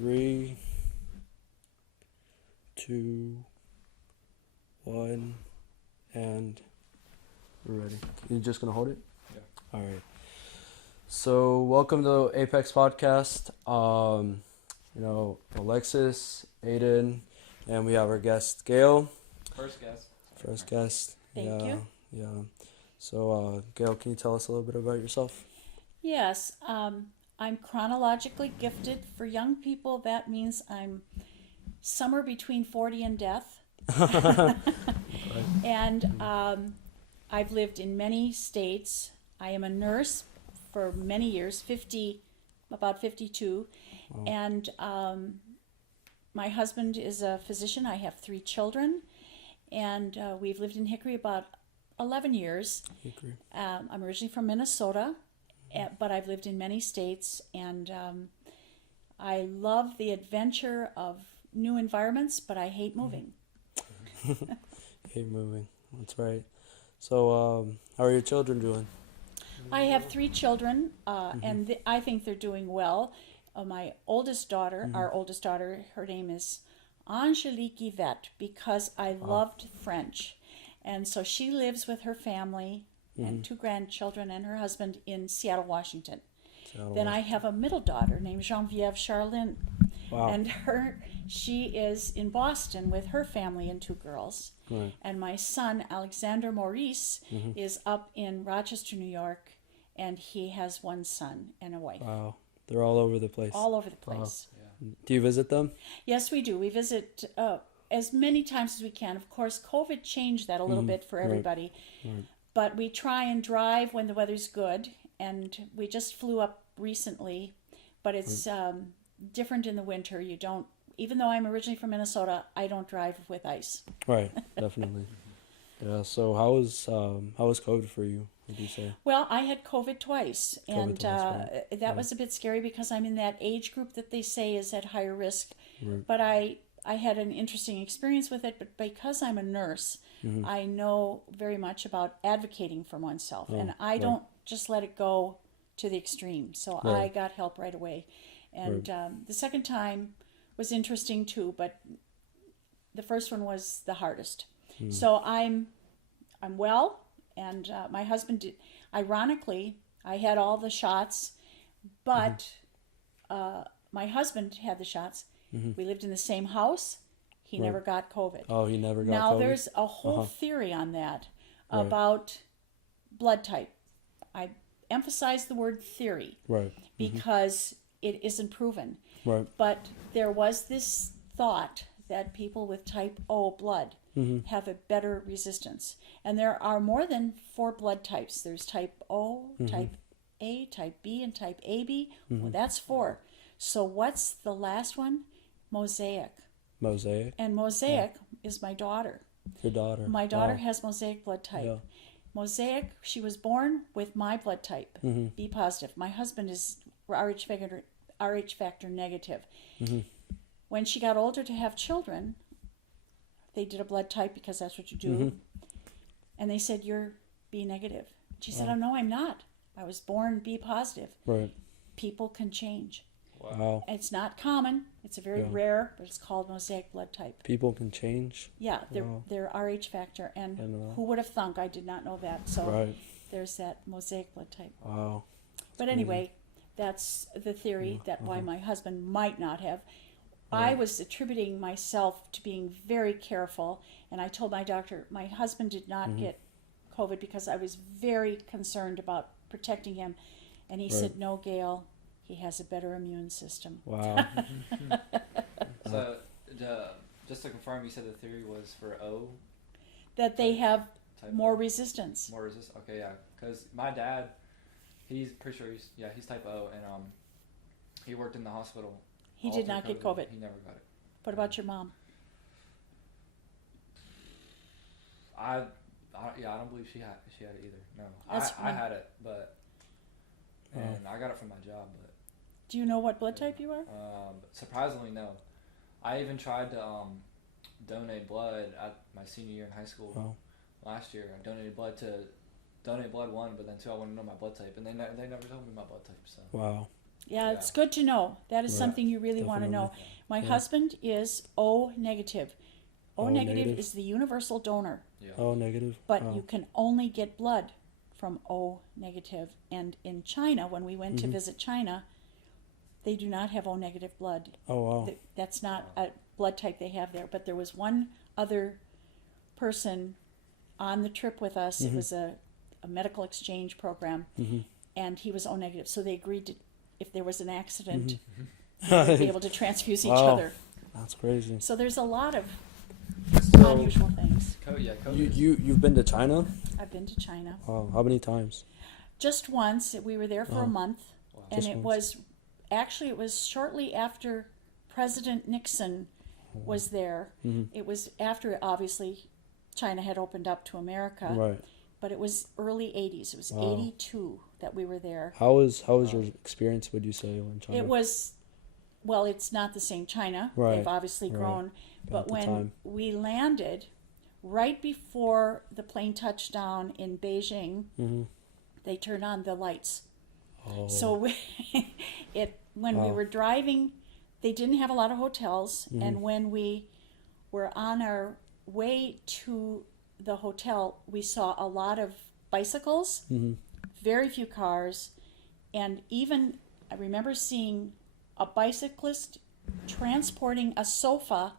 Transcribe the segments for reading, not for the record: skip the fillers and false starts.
Three, two, one, and we're ready. You just gonna hold it? Yeah. All right. So welcome to Apex Podcast. Alexis, Aiden, and we have our guest Gayle. First guest. First guest. Thank you. Yeah. So Gayle, can you tell us a little bit about yourself? Yes, I'm chronologically gifted. For young people, that means I'm somewhere between 40 and death. And I've lived in many states. I am a nurse for many years, about 52. Wow. And my husband is a physician. I have 3 children. And we've lived in Hickory about 11 years. Hickory. I'm originally from Minnesota, but I've lived in many states, and I love the adventure of new environments, but I hate moving. Hate moving. That's right. So how are your children doing? I have 3 children, and I think they're doing well. My oldest daughter, our oldest daughter, her name is Angelique Yvette, because I loved French. And so she lives with her family and 2 grandchildren and her husband in Seattle, Washington. Then I have a middle daughter named Geneviève Charlene. Wow. And she is in Boston with her family and 2 girls. Right. And my son, Alexander Maurice, is up in Rochester, New York, and he has 1 son and a wife. Wow. They're all over the place. All over the place. Yeah. Do you visit them? Yes, we do. We visit as many times as we can. Of course, COVID changed that a little bit for everybody. Right. But we try and drive when the weather's good. And we just flew up recently. But it's different in the winter. You don't, even though I'm originally from Minnesota, I don't drive with ice. Right. Definitely. Yeah. So how was COVID for you? What do you say? Well, I had COVID twice, and twice, right. that was a bit scary because I'm in that age group that they say is at higher risk. Right. But I had an interesting experience with it. But because I'm a nurse, I know very much about advocating for oneself, and I don't just let it go to the extreme. So I got help right away, and the second time was interesting too. But the first one was the hardest. So I'm well. And my husband did, ironically, I had all the shots, but my husband had the shots. We lived in the same house. He never got COVID. Oh, he never got Now, COVID? there's a whole theory on that about blood type. I emphasize the word theory Right. because it isn't proven. Right. But there was this thought that people with type O blood have a better resistance. And there are more than 4 blood types. There's type O, type A, type B, and type AB. Well, that's 4. So what's the last one? Mosaic. Mosaic. And Mosaic is my daughter. Your daughter. My daughter Wow. has Mosaic blood type. Yeah. Mosaic, she was born with my blood type, B positive. My husband is RH factor negative. When she got older to have children, they did a blood type because that's what you do. And they said, you're B negative. She said, oh, no, I'm not. I was born B positive. Right. People can change. Wow. It's not common. It's a very rare, but it's called Mosaic blood type. People can change. Yeah, they're RH factor. And who would have thunk? I did not know that. So there's that Mosaic blood type. Wow. But anyway, that's the theory that why my husband might not have. I was attributing myself to being very careful, and I told my doctor my husband did not get COVID because I was very concerned about protecting him, and he said, no, Gayle, he has a better immune system. Wow. So, just to confirm, you said the theory was for O? That they have Type more O. resistance. More resist? Okay, yeah. Because my dad, he's pretty sure he's type O, and he worked in the hospital. He did not get COVID. He never got it. What about your mom? I don't believe she had it either. No, That's I fine. had it, and I got it from my job, but Do you know what blood type you are? surprisingly no. I even tried to donate blood at my senior year in high school last year. I donated blood to 1, but then 2 I wanted to know my blood type, and they never told me my blood type. So Wow. Yeah, it's good to know. That is Right. something you really want to know. Definitely. My Yeah. husband is O negative. O O negative negative? is the universal donor, Yeah. Oh, negative. but Oh. you can only get blood from O negative. And in China, when we went to visit China, they do not have O negative blood. Oh, wow. That's not a blood type they have there. But there was one other person on the trip with us. It was a medical exchange program, and he was O negative. So they agreed to, if there was an accident, they would be able to transfuse each Wow. other. That's crazy. So there's a lot of So unusual things. you've been to China? I've been to China Wow. How many times? just once. We were there for a month, and Just it once. it was shortly after President Nixon was there. It was after, obviously, China had opened up to America, Right. but it was early 80s. It was 82 that we were there. How was your experience, would you say, in China? It was, well, it's not the same China. Right, They've obviously right. grown. But the when time. we landed, right before the plane touched down in Beijing, they turned on the lights. Oh. So when we were driving, they didn't have a lot of hotels. And when we were on our way to the hotel, we saw a lot of bicycles, very few cars, and even I remember seeing a bicyclist transporting a sofa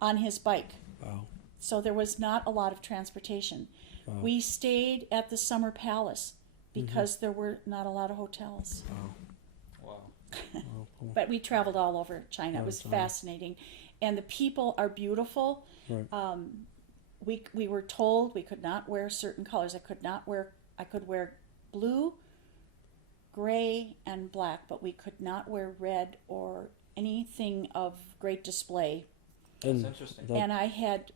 on his bike. Wow. So there was not a lot of transportation. We stayed at the Summer Palace because there were not a lot of hotels. Wow. Oh, cool. But we traveled all over China. It Oh, was China. fascinating. And the people are beautiful. Right. We were told we could not wear certain colors. I could wear blue, gray, and black, but we could not wear red or anything of great display. That's interesting. And I had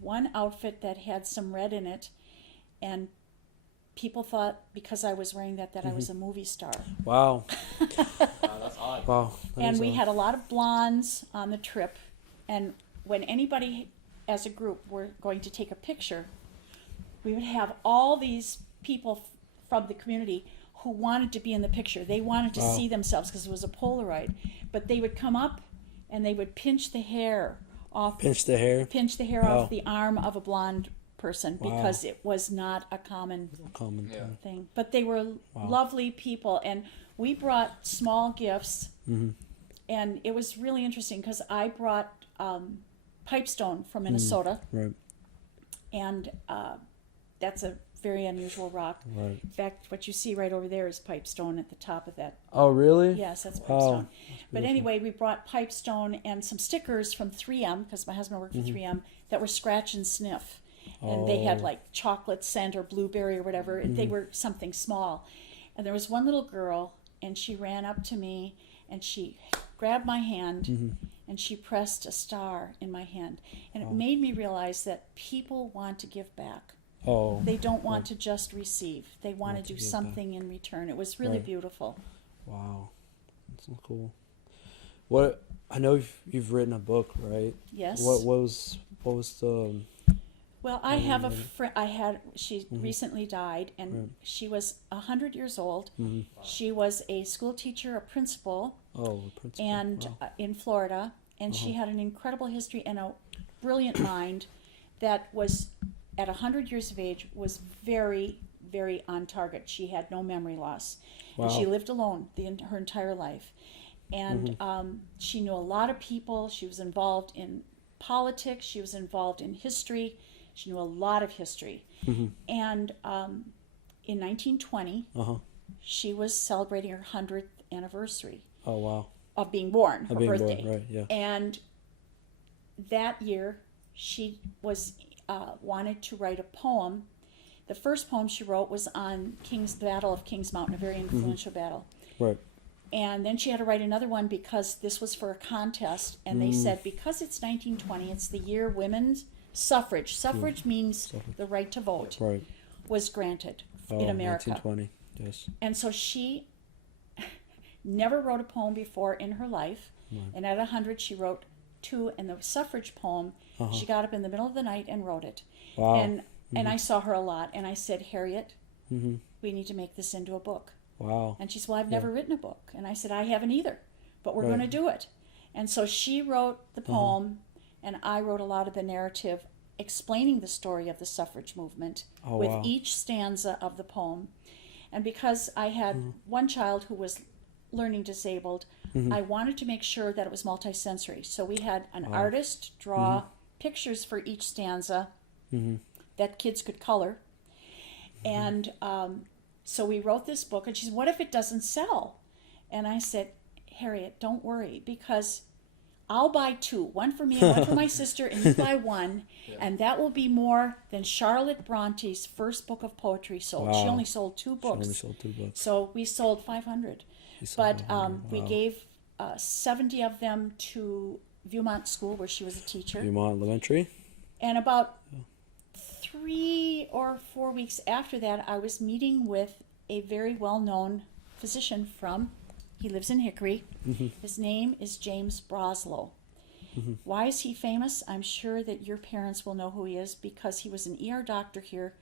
one outfit that had some red in it, and people thought because I was wearing that I was a movie star. Wow. That's odd. Wow. That And is we odd. had a lot of blondes on the trip, and when anybody as a group were going to take a picture, we would have all these people from the community who wanted to be in the picture. They wanted to see themselves because it was a Polaroid, but they would come up and they would pinch the hair off Pinch the hair. Wow. off the arm of a blonde person because it was not a common Common Yeah. thing. thing. But they were lovely people, and we brought small gifts, and it was really interesting because I brought pipestone from Minnesota, Right. and that's a very unusual rock. Right. In fact, what you see right over there is pipestone at the top of that. Oh, really? Yes, that's Wow. pipestone. But beautiful. anyway, we brought pipestone and some stickers from 3M because my husband worked for 3M that were scratch and sniff. And they had Oh. like chocolate scent or blueberry or whatever. And they were something small. And there was one little girl, and she ran up to me and she grabbed my hand and she pressed a star in my hand. And it made me realize that people want to give back. Oh. They don't want to just receive. They want to do give back. something in return. It was really Right. beautiful. Wow. That's so cool. What I know you've written a book, right? Yes. What was the Well, I have a friend. She recently died, and she was 100 years old. She was a school teacher, a principal, the principal? and Wow. in Florida, and she had an incredible history and a brilliant mind that was, at 100 years of age, was very, very on target. She had no memory loss, and she Wow. lived alone her entire life. And she knew a lot of people. She was involved in politics. She was involved in history. She knew a lot of history. And in 1920, she was celebrating her 100th anniversary Oh, wow. of being born, her Being born, birthday. right, yeah. And that year, she was wanted to write a poem. The first poem she wrote was on the Battle of Kings Mountain, a very influential battle. Right. And then she had to write another one because this was for a contest. And they said, because it's 1920, it's the year women's suffrage means the right to vote, Right. was granted Oh, in America. 1920. Yes. And so she never wrote a poem before in her life. And at 100, she wrote 2. And the suffrage poem, she got up in the middle of the night and wrote it. Wow. And I saw her a lot. And I said, Harriet, we need to make this into a book. Wow. And she said, well, I've never written a book. And I said, I haven't either, but we're going to do it. And so she wrote the poem, and I wrote a lot of the narrative explaining the story of the suffrage movement with each stanza of the poem. And because I had one child who was learning disabled, I wanted to make sure that it was multisensory. So we had an artist draw pictures for each stanza that kids could color. And so we wrote this book, and she said, what if it doesn't sell? And I said, Harriet, don't worry, because I'll buy 2, one for me and one for my sister, and you buy one, and that will be more than Charlotte Bronte's first book of poetry sold. She only sold 2 books. So we sold 500. But we gave 70 of them to Viewmont School, where she was a teacher. Viewmont Elementary. And about 3 or 4 weeks after that, I was meeting with a very well-known physician he lives in Hickory. His name is James Broslow. Why is he famous? I'm sure that your parents will know who he is, because he was an ER doctor here,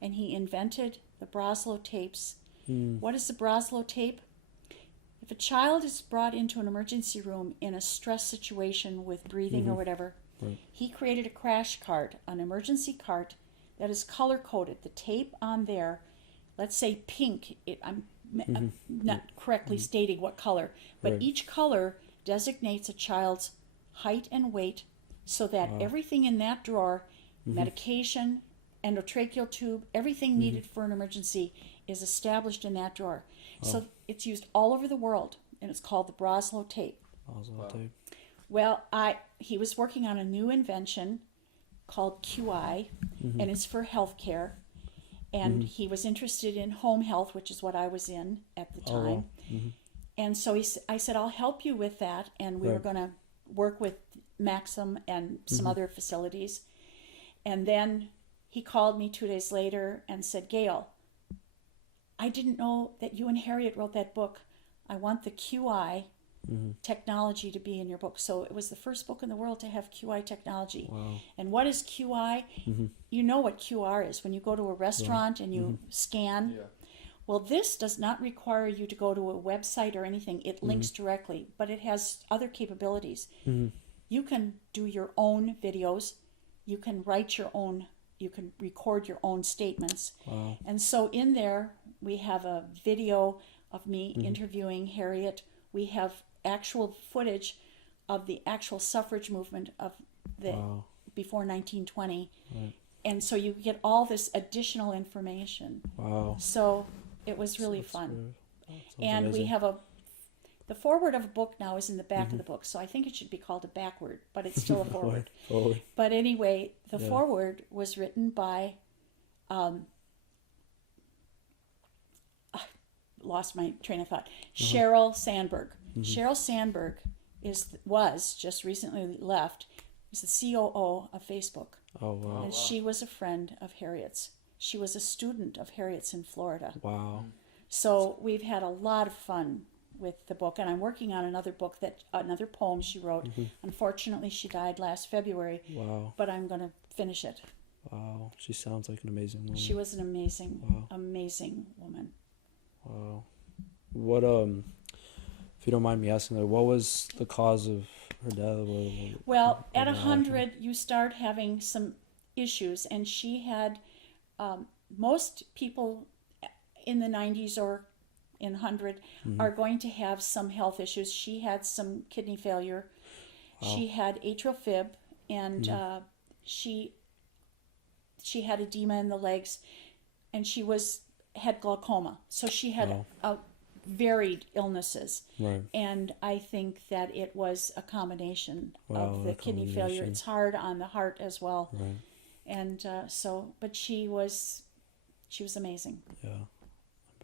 and he invented the Broslow tapes. What is the Broslow tape? If a child is brought into an emergency room in a stress situation with breathing or whatever, he created a crash cart, an emergency cart that is color-coded. The tape on there, let's say pink, I'm not correctly stating what color, but each color designates a child's height and weight, so that everything in that drawer, medication, endotracheal tube, everything needed for an emergency is established in that drawer. So it's used all over the world, and it's called the Broslow tape. Tape. Well, he was working on a new invention called QI, and it's for healthcare. And he was interested in home health, which is what I was in at the time. And so I said, I'll help you with that. And we were going to work with Maxim and some other facilities. And then he called me 2 days later and said, Gayle, I didn't know that you and Harriet wrote that book. I want the QI technology to be in your book. So it was the first book in the world to have QI technology. And what is QI? You know what QR is. When you go to a restaurant and you scan, well, this does not require you to go to a website or anything. It links directly, but it has other capabilities. You can do your own videos. You can write your own, you can record your own statements. And so in there, we have a video of me interviewing Harriet. We have actual footage of the actual suffrage movement of the before 1920. And so you get all this additional information. So it was really fun. And amazing. we have the foreword of a book now is in the back of the book, so I think it should be called a backward, but it's still a foreword. But anyway, the foreword was written by lost my train of thought. Sheryl Sandberg. Sheryl Sandberg was just recently left, was the COO of Facebook. And she was a friend of Harriet's. She was a student of Harriet's in Florida. So we've had a lot of fun with the book, and I'm working on another poem she wrote. Unfortunately, she died last February. But I'm going to finish it. She sounds like an amazing woman. She was an amazing, amazing woman. What if you don't mind me asking, like, what was the cause of her death? Well, at 100, you start having some issues, and she had most people in the 90s or in 100 are going to have some health issues. She had some kidney failure. She had atrial fib, and she had edema in the legs, and she had glaucoma. So she had varied illnesses. And I think that it was a combination of the kidney failure. It's hard on the heart as well. And but she was amazing. I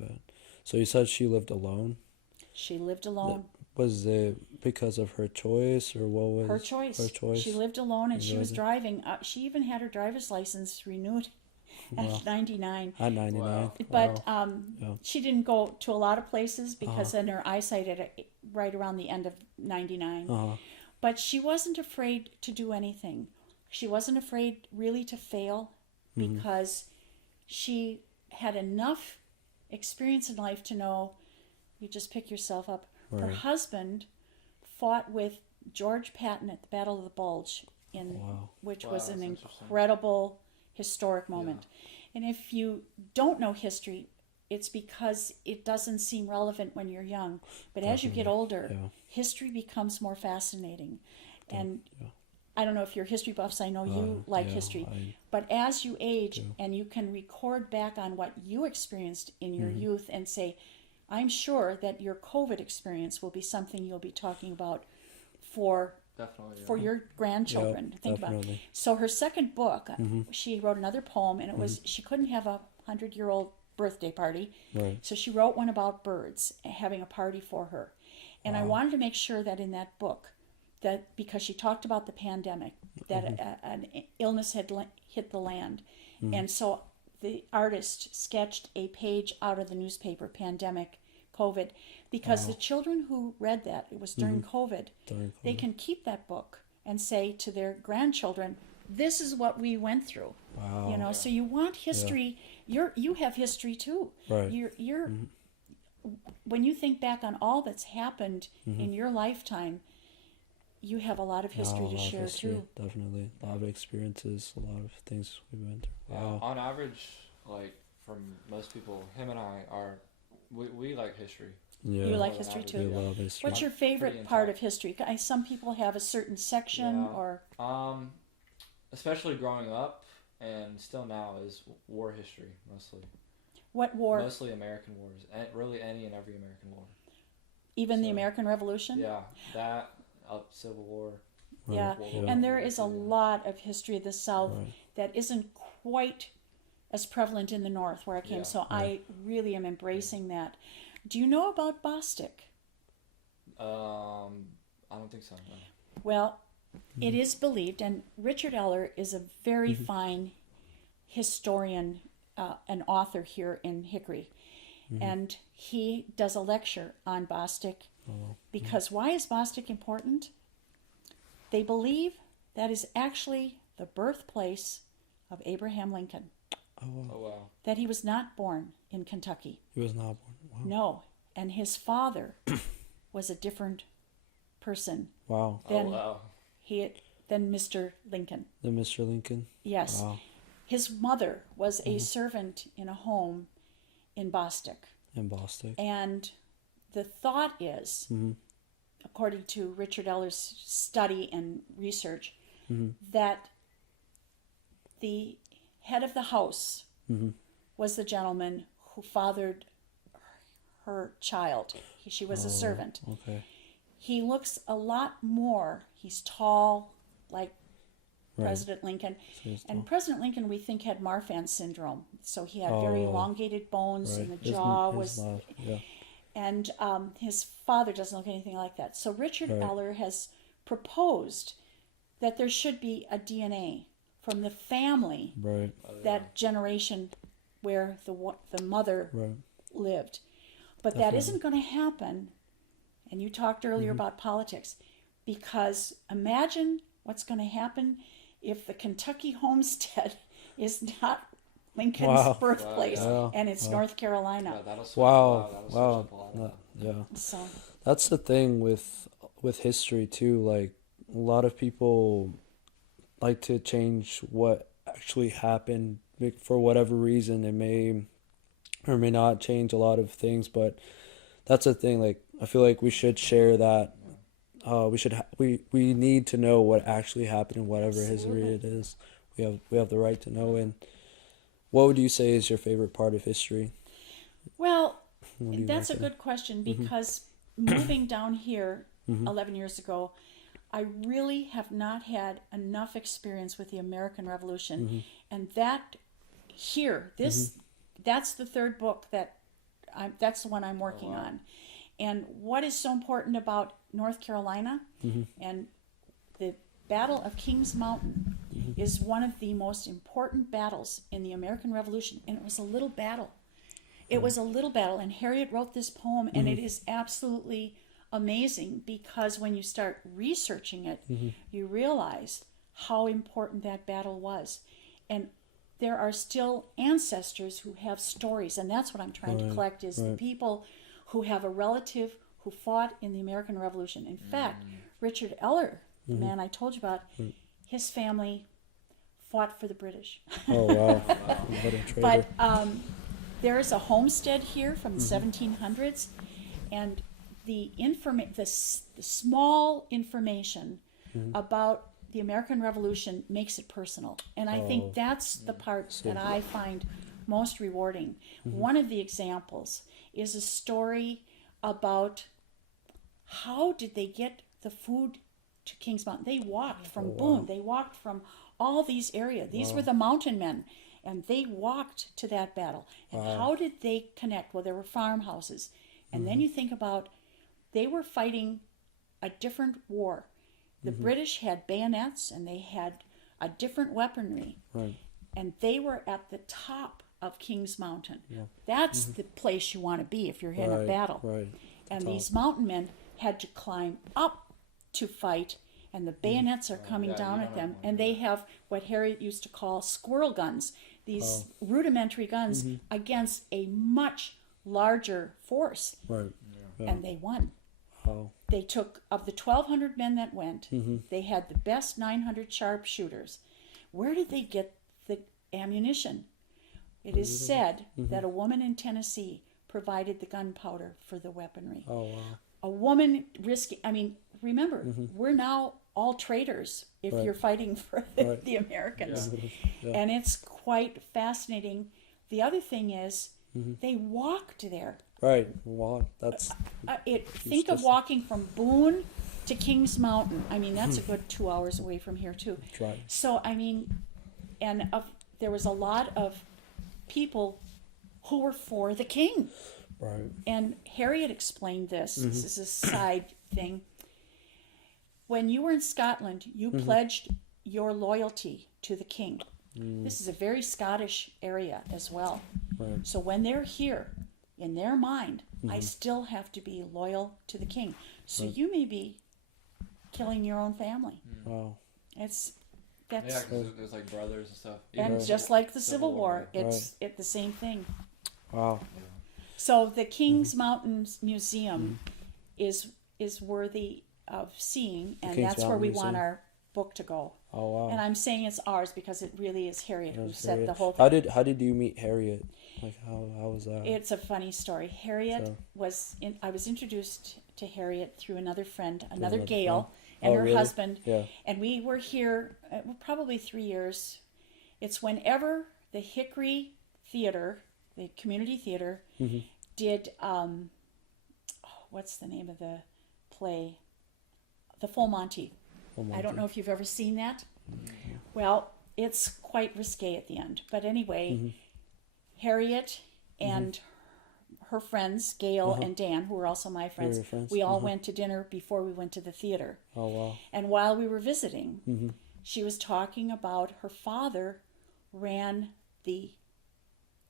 bet. So you said she lived alone? She lived alone. Was it because of her choice, or what was her choice? Her choice. She lived alone, and she was driving. She even had her driver's license renewed at 99. At 99. But she didn't go to a lot of places because then her eyesight had right around the end of 99. But she wasn't afraid to do anything. She wasn't afraid really to fail because she had enough experience in life to know you just pick yourself up. Her Right. husband fought with George Patton at the Battle of the Bulge, Wow. which Wow, was an that's interesting. incredible historic moment. And if you don't know history, it's because it doesn't seem relevant when you're young. But as you get older, Yeah. history becomes more fascinating. And Yeah. I don't know if you're history buffs, I know you like yeah, history. But as you age and you can record back on what you experienced in your youth and say, I'm sure that your COVID experience will be something you'll be talking about for Definitely. for your grandchildren to think about. definitely. So her second book, she wrote another poem, and it was she couldn't have a 100-year-old birthday party, Right. so she wrote one about birds having a party for her. And I wanted to make sure that in that book, that because she talked about the pandemic, that an illness had hit the land, and so the artist sketched a page out of the newspaper, pandemic, COVID, because the children who read that, it was during COVID, they can keep that book and say to their grandchildren, this is what we went through. Wow. You know, so you want history. You have history too. Right. You're when you think back on all that's happened in your lifetime, you have a lot of history a to lot of share history, too. Definitely. A lot of experiences, a lot of things we went through. Yeah, Wow. on average, like from most people, him and I are, we like history. Yeah. You like More than history average, too. We love history. What's your Pretty favorite part of history? Some people have a certain section Yeah. or Especially growing up and still now is war history mostly. what war? Mostly American wars, and really any and every American war. Even the So, American Revolution? Yeah, that Civil War. Yeah. World War And I, there is a World War II. lot of history of the South Right. that isn't quite as prevalent in the North where I came. Yeah. So I really am embracing that. Do you know about Bostic? I don't think so. No. Well, it is believed, and Richard Eller is a very fine historian, an author here in Hickory, and he does a lecture on Bostic because why is Bostic important? They believe that is actually the birthplace of Abraham Lincoln, Oh, wow. Oh wow. that he was not born in Kentucky. He was not born. Wow. No, and his father was a different person Wow. than Oh wow. than Mr. Lincoln. The Mr. Lincoln. Yes. Wow. His mother was a servant in a home in Bostic. In Boston. And the thought is, according to Richard Eller's study and research, that the head of the house was the gentleman who fathered her child. She was a servant. Okay. He looks a lot more, he's tall, like President Lincoln. So he's And tall. President Lincoln, we think, had Marfan syndrome. So he had very Oh, elongated bones, and the His- jaw his was. mouth, yeah. And his father doesn't look anything like that. So Richard Right. Eller has proposed that there should be a DNA from the family, Right. that generation where the mother Right. lived. But that isn't going to happen. And you talked earlier about politics, because imagine what's going to happen if the Kentucky homestead is not Lincoln's Wow. birthplace Wow. and it's North Carolina. Yeah, that'll switch, Wow. that'll switch Wow. up a lot of that. Yeah. So That's the thing with history too. Like a lot of people like to change what actually happened for whatever reason. It may or may not change a lot of things, but that's the thing. Like I feel like we should share that. We need to know what actually happened in whatever history Absolutely. it is. We have the right to know. And what would you say is your favorite part of history? well, What do you that's a reckon? good question, because moving down here 11 years ago, I really have not had enough experience with the American Revolution, and that here, that's the third book that's the one I'm working on. And what is so important about North Carolina and the Battle of Kings Mountain is one of the most important battles in the American Revolution, and it was a little battle. It was a little battle, and Harriet wrote this poem, and it is absolutely amazing, because when you start researching it, you realize how important that battle was. And there are still ancestors who have stories, and that's what I'm trying to collect, is the people who have a relative who fought in the American Revolution. In fact, Richard Eller, the man I told you about, his family fought for the British. Oh, wow. What a traitor. But there is a homestead here from the 1700s, and the small information about the American Revolution makes it personal. And I think that's the part that I find most rewarding. One of the examples is a story about how did they get the food to Kings Mountain. They walked from Boone. They walked from all these areas. These were the mountain men, and they walked to that battle. And how did they connect? Well, there were farmhouses. And then you think about, they were fighting a different war. The British had bayonets, and they had a different weaponry. Right. And they were at the top of Kings Mountain. Yeah. That's the place you want to be if you're in a battle. Right. And these mountain men had to climb up to fight, and the bayonets are coming down at them. And they have what Harriet used to call squirrel guns, these rudimentary guns against a much larger force. Right. Yeah. And they won. Wow. They took, of the 1,200 men that went, they had the best 900 sharpshooters. Where did they get the ammunition? It is said that a woman in Tennessee provided the gunpowder for the weaponry. Oh, wow. A woman risking, I mean, remember, we're now all traitors if you're fighting for the Americans. Yeah. And it's quite fascinating. The other thing is, they walked there. Right. Wow. That's... think of walking from Boone to Kings Mountain. I mean, that's a good 2 hours away from here, too. Right. So, I mean, and there was a lot of people who were for the king. Right. And Harriet explained this. This is a side thing. When you were in Scotland, you pledged your loyalty to the king. This is a very Scottish area as well. Right. So when they're here, in their mind, I still have to be loyal to the king. So you may be killing your own family. Wow. That's Yeah, because there's like brothers and stuff. and just like the Civil War, it's the same thing. Wow. So the Kings Mountains Museum is worthy of seeing, and Kings that's where we Mountain want Museum. our book to go. Oh, wow. And I'm saying it's ours because it really is Harriet who set Harriet. the whole thing. How did you meet Harriet? Like how was that? It's a funny story. Harriet I was introduced to Harriet through another friend, another Gayle, and her really? husband. Yeah. And we were here probably 3 years. It's whenever the Hickory Theater, the community theater, did what's the name of the play? The Full Monty. I don't know if you've ever seen that. Well, it's quite risque at the end. But anyway, Harriet and her friends, Gayle and Dan, who were also my friends, we all went to dinner before we went to the theater. Oh, wow. And while we were visiting, she was talking about her father ran the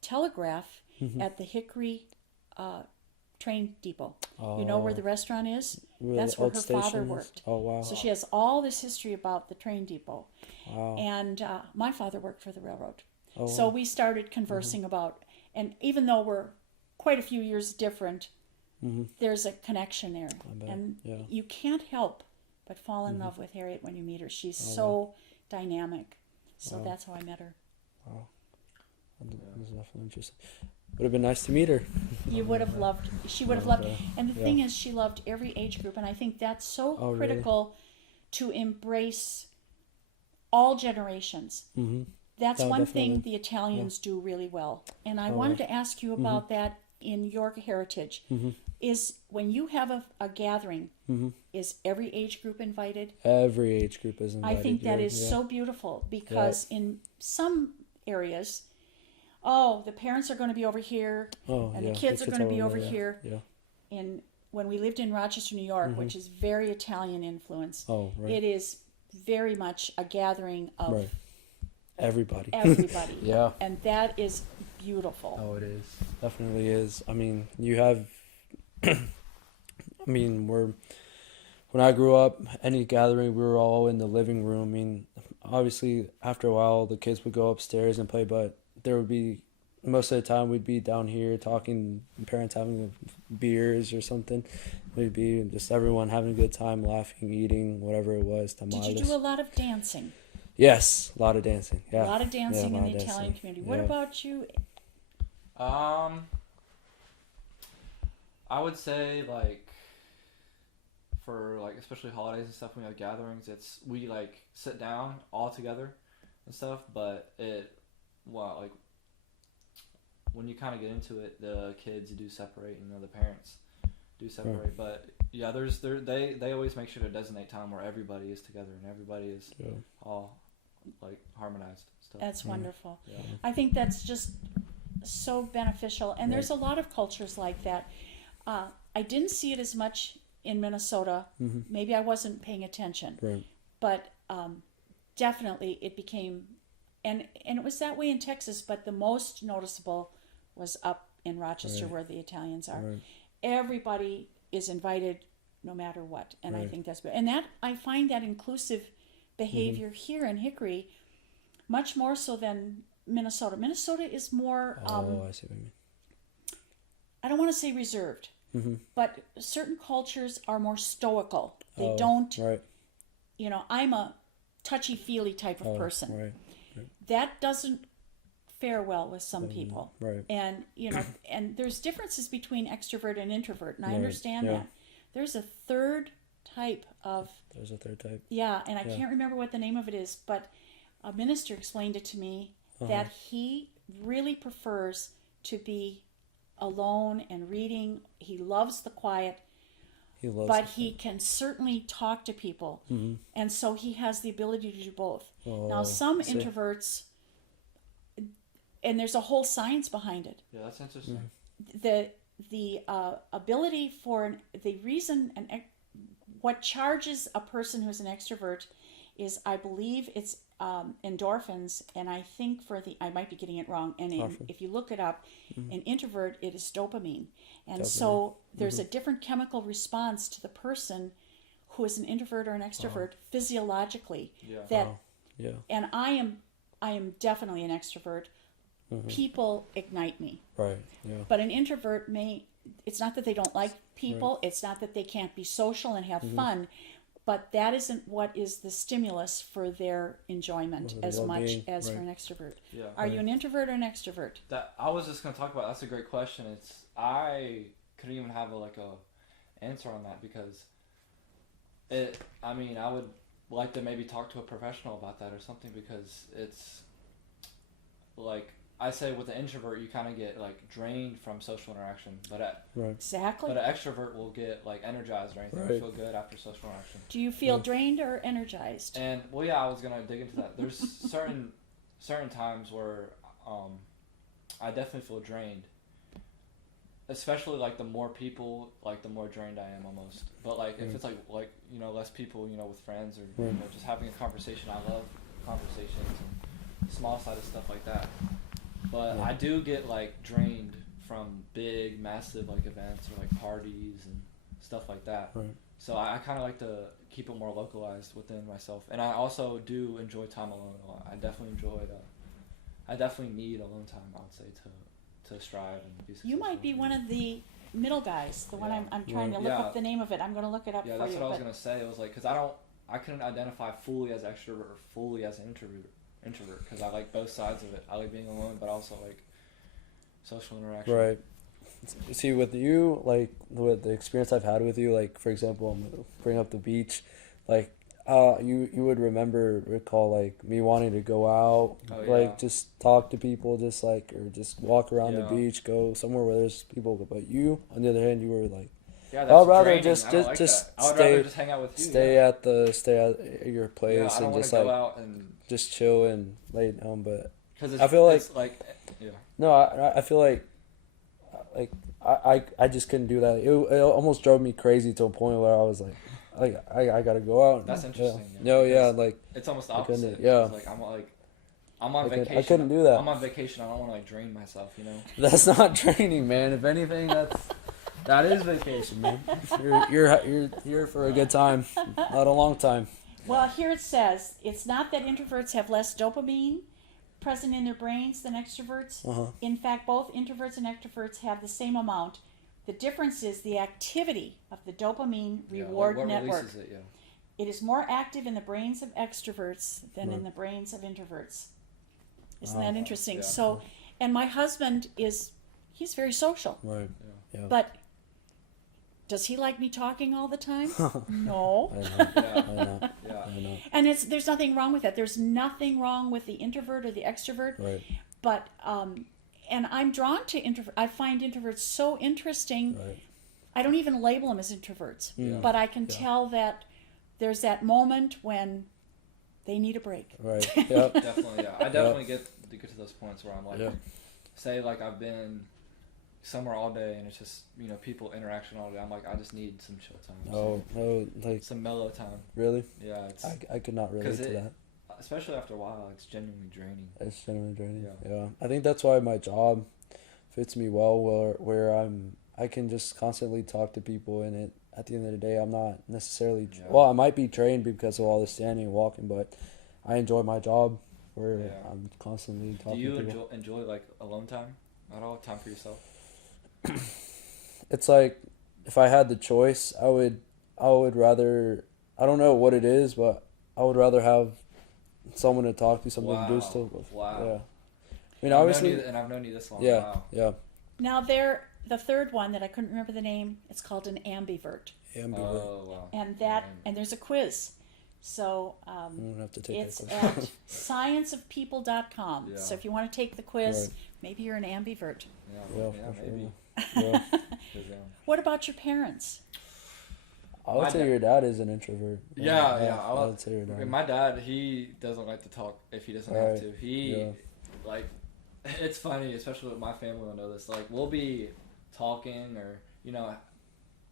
telegraph at the Hickory train depot. You know where the restaurant is? That's where her father worked. Oh, wow. So she has all this history about the train depot. Wow. And my father worked for the railroad. Oh, so we started conversing about, and even though we're quite a few years different, there's a connection there. And you can't help but fall in love with Harriet when you meet her. She's so dynamic. So that's how I met her. Wow. That was definitely interesting. Would have been nice to meet her. You would have loved, she would have loved, and the thing is, she loved every age group, and I think that's so critical to embrace all generations. That's one thing the Italians do really well. And I wanted to ask you about that in your heritage. Is when you have a gathering, is every age group invited? Every age group is invited. I think that is so beautiful because in some areas, the parents are going to be over here, and the kids are going to be over here. Yeah. When we lived in Rochester, New York, which is very Italian influence, it is very much a gathering of everybody. Yeah. And that is beautiful. Oh, it is. Definitely is. I mean, you have... I mean, when I grew up, any gathering, we were all in the living room. I mean, obviously after a while the kids would go upstairs and play, but there would be most of the time we'd be down here talking, parents having beers or something. We'd be just everyone having a good time, laughing, eating, whatever it was. Did Tamales. you do a lot of dancing? Yes, a lot of dancing. Yeah, A lot of dancing yeah, in the Italian community. What Yeah. about you? I would say like for like especially holidays and stuff when we have gatherings, we like sit down all together and stuff, but like when you kind of get into it, the kids do separate and the parents do separate. Right. But yeah, they always make sure to designate time where everybody is together and everybody is all like harmonized stuff. That's wonderful. Yeah. I think that's just so beneficial, and there's a lot of cultures like that. I didn't see it as much in Minnesota. Maybe I wasn't paying attention, Right. but definitely it became, and it was that way in Texas. But the most noticeable was up in Rochester, Right. where the Italians are. Right. Everybody is invited, no matter what, and I Right. think that's and that I find that inclusive behavior here in Hickory much more so than Minnesota. Minnesota is more. I see what you mean. I don't want to say reserved, but certain cultures are more stoical. They don't, Right. I'm a touchy-feely type of person. Right. That doesn't fare well with some people. Right. And, and there's differences between extrovert and introvert, and I Right, understand yeah. that. There's a third type of, There's a third type. yeah, and I can't remember what the name of it is, but a minister explained it to me that he really prefers to be alone and reading. He loves the quiet, He loves but it. he can certainly talk to people, and so he has the ability to do both. Now, Oh, some see. introverts, and there's a whole science behind it. Yeah, that's interesting. The ability for the reason what charges a person who's an extrovert is, I believe it's endorphins, and I think I might be getting it wrong, and if you look it up, an introvert, it is dopamine, and so there's a different chemical response to the person who is an introvert or an extrovert physiologically. Yeah. That Yeah. and I am definitely an extrovert. People ignite me. Right. Yeah. But an introvert it's not that they don't like people, it's not that they can't be social and have fun, but that isn't what is the stimulus for their enjoyment Well, as much well-being, as for right. an extrovert. Yeah. Are you an introvert or an extrovert? That I was just gonna talk about. That's a great question. I couldn't even have a answer on that because I would like to maybe talk to a professional about that or something, because it's like I say with an introvert you kind of get like drained from social interaction, but Right. Exactly. an extrovert will get like energized or anything, Right. feel good after social interaction. Do you feel drained or energized? And well, yeah, I was gonna dig into that. There's certain times where I definitely feel drained, especially like the more people, like the more drained I am almost. But like if it's like less people, with friends or just having a conversation, I love conversations and small sided stuff like that. But I do get like drained from big, massive like events or like parties and stuff like that. Right. So I kind of like to keep it more localized within myself, and I also do enjoy time alone a lot. I definitely I definitely need alone time, I would say, to strive and be successful. You might be one of the middle guys, the one Yeah. I'm trying to look up the name of it. I'm going to look it up Yeah, for that's you. what I was gonna say. It was like, because I couldn't identify fully as extrovert or fully as an introvert, because I like both sides of it. I like being alone, but also like social interaction. Right. See, with you, like with the experience I've had with you, like for example, I'm gonna bring up the beach, like you would recall like me wanting to go out, Oh, yeah. like just talk to people, just like or just walk around the Yeah. beach, go somewhere where there's people. But you, on the other hand, you were like, Yeah, that's I'd rather draining. just I don't like just that. I would stay rather just hang out with you. stay yeah. at your Yeah, place I don't and want just to go like out and just chill and lay down. But because I feel it's like yeah. no, I feel like I just couldn't do that. It almost drove me crazy to a point where I was like I gotta go out. That's interesting. No, yeah, because like it's almost the I couldn't- opposite. yeah. It's like I'm on vacation. I couldn't do that. I'm on vacation. I don't want to like drain myself. That's not training, man. If anything, that is vacation, man. You're here for a good time, not a long time. Well, here it says it's not that introverts have less dopamine present in their brains than extroverts. In fact, both introverts and extroverts have the same amount. The difference is the activity of the dopamine reward what network. releases it, It is more active in the brains of extroverts than in the brains of introverts. Isn't that interesting? Yeah. So, and my husband he's very social. Right. Yeah. But does he like me talking all the time? No. I know. Yeah. I know. Yeah. I know. And there's nothing wrong with that. There's nothing wrong with the introvert or the extrovert. Right. But and I'm drawn to introvert. I find introverts so interesting. Right. I don't even label them as introverts, but I can tell that there's that moment when they need a break. Right. Yep. Definitely, yeah. I definitely get to those points where I'm like, Yeah. say like I've been somewhere all day and it's just people interaction all day. I'm like, I just need some chill time. Oh, like Some mellow time. really? Yeah, it's I could not relate to that. especially after a while, it's genuinely draining. It's genuinely draining. Yeah. Yeah. I think that's why my job fits me well, where I can just constantly talk to people, and at the end of the day, I'm not necessarily well. I might be trained because of all the standing and walking, but I enjoy my job where I'm constantly talking. Do you to people. enjoy like alone time at all? Time for yourself? It's like if I had the choice, I would rather. I don't know what it is, but I would rather have someone to talk to, something to do stuff with. Wow. Yeah. I mean, obviously, and I've known you this long. yeah, Wow. yeah. Now the third one that I couldn't remember the name, it's called an ambivert. Ambivert. Oh wow. And there's a quiz. So I'm gonna have to take it's that quiz. at scienceofpeople.com. Yeah. So if you want to take the quiz, Right. maybe you're an ambivert. Yeah, Yeah, yeah, for maybe. sure. Yeah. 'Cause, What about your parents? I would say your dad is an introvert. Yeah. I would say your dad. My dad, he doesn't like to talk if he doesn't have to. Like, it's funny, especially with my family will know this. Like, we'll be talking or,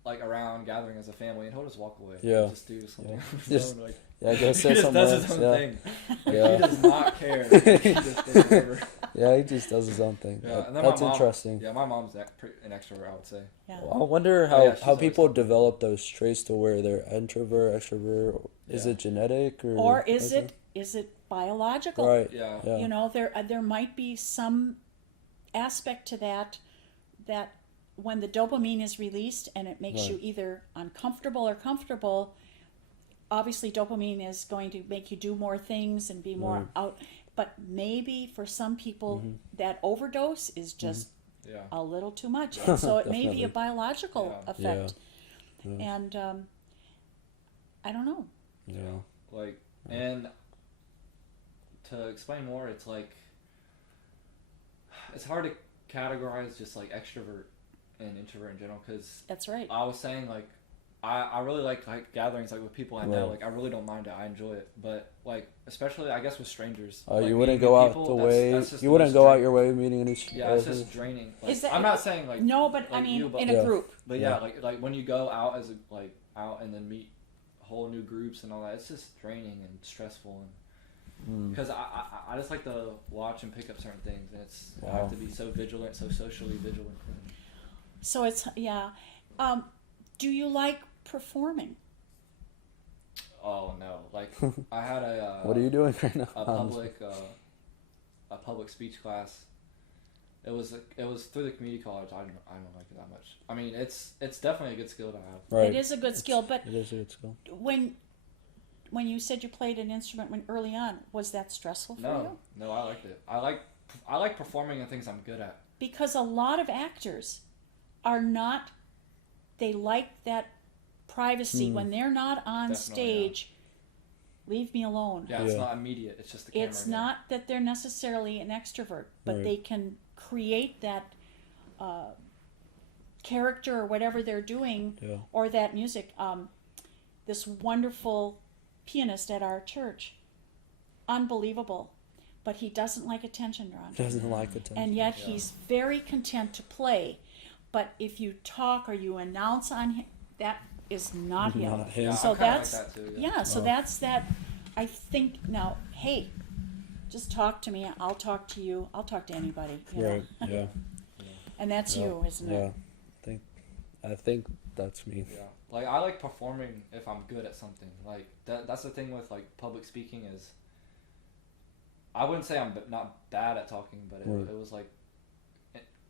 like around gathering as a family, and he'll just walk away. Yeah. Just do something. Yeah. On his Just- own, like, Yeah, go he say just something does else. his own Yeah. thing. Like, Yeah. he does not care. Like, he just does whatever. Yeah, he just does his own thing. Yeah, and then That's my mom, interesting. Yeah, my mom's an extrovert, I would say. Yeah. I wonder Oh, yeah, she's how always people talking. develop those traits to where they're introvert, extrovert. Is Yeah. it genetic Or is it biological? right? Yeah. Yeah. You know, there might be some aspect to that when the dopamine is released and it makes Right. you either uncomfortable or comfortable, obviously dopamine is going to make you do more things and be more Right. out. But maybe for some people that overdose is just Yeah. a little too much. And so it may be a Definitely. biological Yeah. effect. Yeah. And I don't know. Yeah. Like, and to explain more, it's like, it's hard to categorize just like extrovert and introvert in general, because That's right. I was saying like, I really like gatherings like with people I know. Right. Like, I really don't mind it. I enjoy it. But like, especially I guess with strangers. Oh, like, you wouldn't meeting go new out people, the that's way. just You the wouldn't most go out drain- your way meeting any. Yeah, it's just draining. Like, Is that- I'm not saying like No, but I like mean, you, but- in Yeah. a group. But Yeah. like when you go out as out and then meet whole new groups and all that, it's just draining and stressful. And because I just like to watch and pick up certain things, and I have Wow. to be so vigilant, so socially vigilant. So it's, yeah. Do you like performing? Oh no! Like I had a What are you doing right now? a public speech class. It was through the community college. I don't like it that much. I mean, it's definitely a good skill to have. Right. It is a good skill, but It is a good skill. when you said you played an instrument early on, was that stressful for you? No, I liked it. I like performing in things I'm good at. Because a lot of actors are not, they like that privacy. When they're not on Definitely, stage, leave me alone. Yeah, it's Yeah. not immediate. It's just the camera. It's again. not that they're necessarily an extrovert, but Right. they can create that character or whatever they're doing, Yeah. or that music. This wonderful pianist at our church, unbelievable, but he doesn't like attention drawn. Doesn't like attention. And yet he's very content to play. But if you talk or you announce on him, that is not him. Not him. Yeah, So I'm kinda that's like that too, yeah. So that's that. I think now, hey, just talk to me. I'll talk to you. I'll talk to anybody. You know? Right. Yeah. And that's Yeah. you, isn't Yeah. it? I think that's me. Yeah, like I like performing if I'm good at something. Like that's the thing with like public speaking is. I wouldn't say I'm not bad at talking, but it was like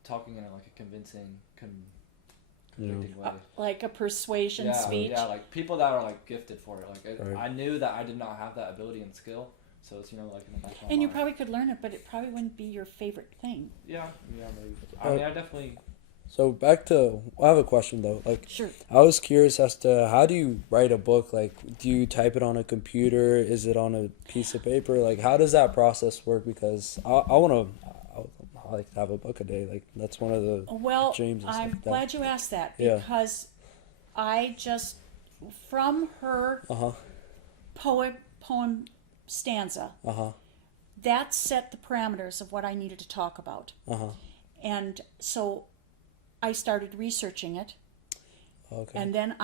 talking in like a convincing, convicting way. Like a persuasion Yeah, speech. yeah, like people that are like gifted for it. Like Right. I knew that I did not have that ability and skill, so it's like in the back of my And you mind. probably could learn it, but it probably wouldn't be your favorite thing. Yeah, maybe. I mean, I definitely. So back to, I have a question though. Like, Sure. I was curious as to how do you write a book? Like, do you type it on a computer? Is it on a piece of paper? Like, how does that process work? Because I want to, I like to have a book a day. Like, that's one of the Well, dreams. And I'm stuff glad you asked that Yeah. because I just, from her poem stanza, that set the parameters of what I needed to talk about. And so I started researching it. Okay. And then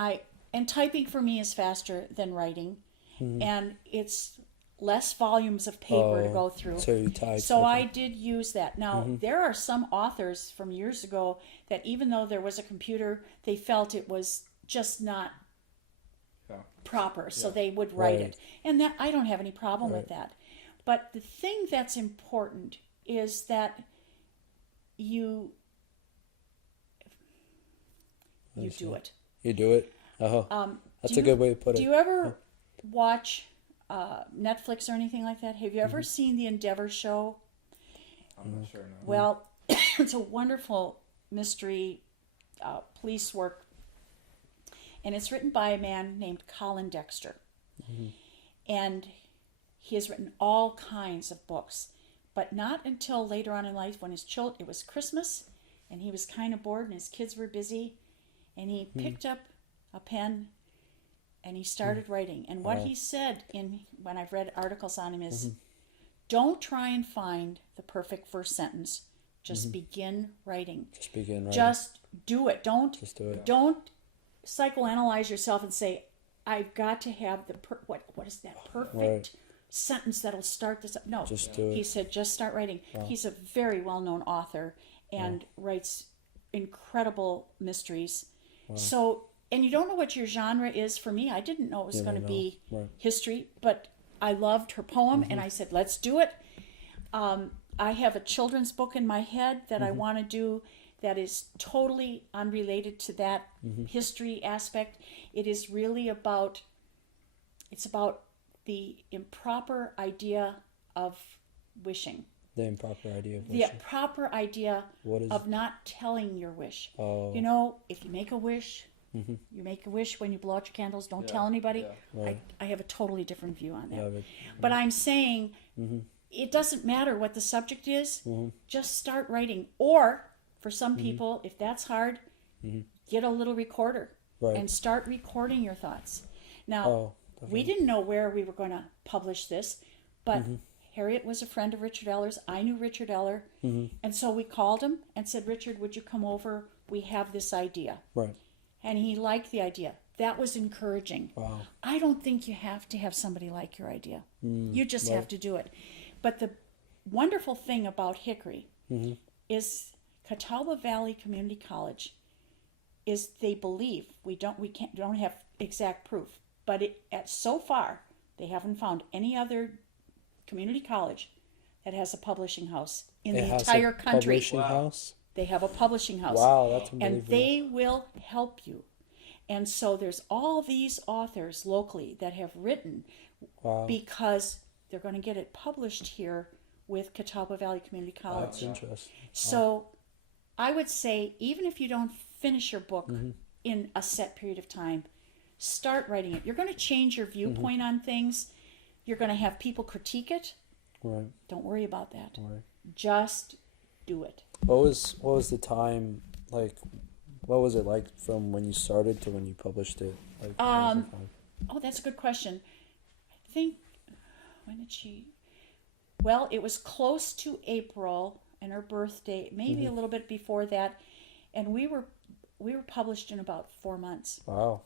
and typing for me is faster than writing. And it's less volumes of paper to go through. So you type. So I did use that. Now, there are some authors from years ago that even though there was a computer, they felt it was just not proper. So they would write it. And that I don't have any problem with that. But the thing that's important is that you do it. You do it? That's a good way to put it. Do you ever watch Netflix or anything like that? Have you ever seen the Endeavor show? I'm not sure. No. Well, it's a wonderful mystery police work. And it's written by a man named Colin Dexter. And he has written all kinds of books. But not until later on in life when it was Christmas and he was kind of bored and his kids were busy. And he picked up a pen and he started writing. And what he said when I've read articles on him is, don't try and find the perfect first sentence. Just begin writing. Just begin writing. Just do it. Just do it. Don't psychoanalyze yourself and say, I've got to have what is that perfect sentence that'll start this up. No, Just do it. He said, just start writing. He's a very well-known author and writes incredible mysteries. So, and you don't know what your genre is. For me, I didn't know it was going to be history, but I loved her poem and I said, let's do it. I have a children's book in my head that I want to do that is totally unrelated to that history aspect. It is really about the improper idea of wishing. The improper idea of The wishing. proper idea What is of not telling your wish. Oh. You know, if you make a wish, you make a wish when you blow out your candles, don't tell anybody. Right. I have a totally different view on that. Yeah, But I'm saying it doesn't matter what the subject is, just start writing. Or for some people, if that's hard, get a little recorder and start recording your thoughts. Now, we didn't know where we were going to publish this, but Harriet was a friend of Richard Eller's. I knew Richard Eller. And so we called him and said, Richard, would you come over? We have this idea. Right. And he liked the idea. That was encouraging. Wow. I don't think you have to have somebody like your idea. You just have to do it. But the wonderful thing about Hickory is Catawba Valley Community College is they believe we don't have exact proof, but so far they haven't found any other community college that has a publishing house in the entire country. Publishing house? They have a publishing house. Wow, that's unbelievable. And they will help you. And so there's all these authors locally that have written because they're going to get it published here with Catawba Valley Community College. That's interesting. So I would say even if you don't finish your book in a set period of time, start writing it. You're going to change your viewpoint on things. You're going to have people critique it. Right. Don't worry about that. Right. Just do it. What was the time like? What was it like from when you started to when you published it? Like, Oh, that's a good question. I think when did she? Well, it was close to April and her birthday, maybe a little bit before that, and we were published in about 4 months. Wow.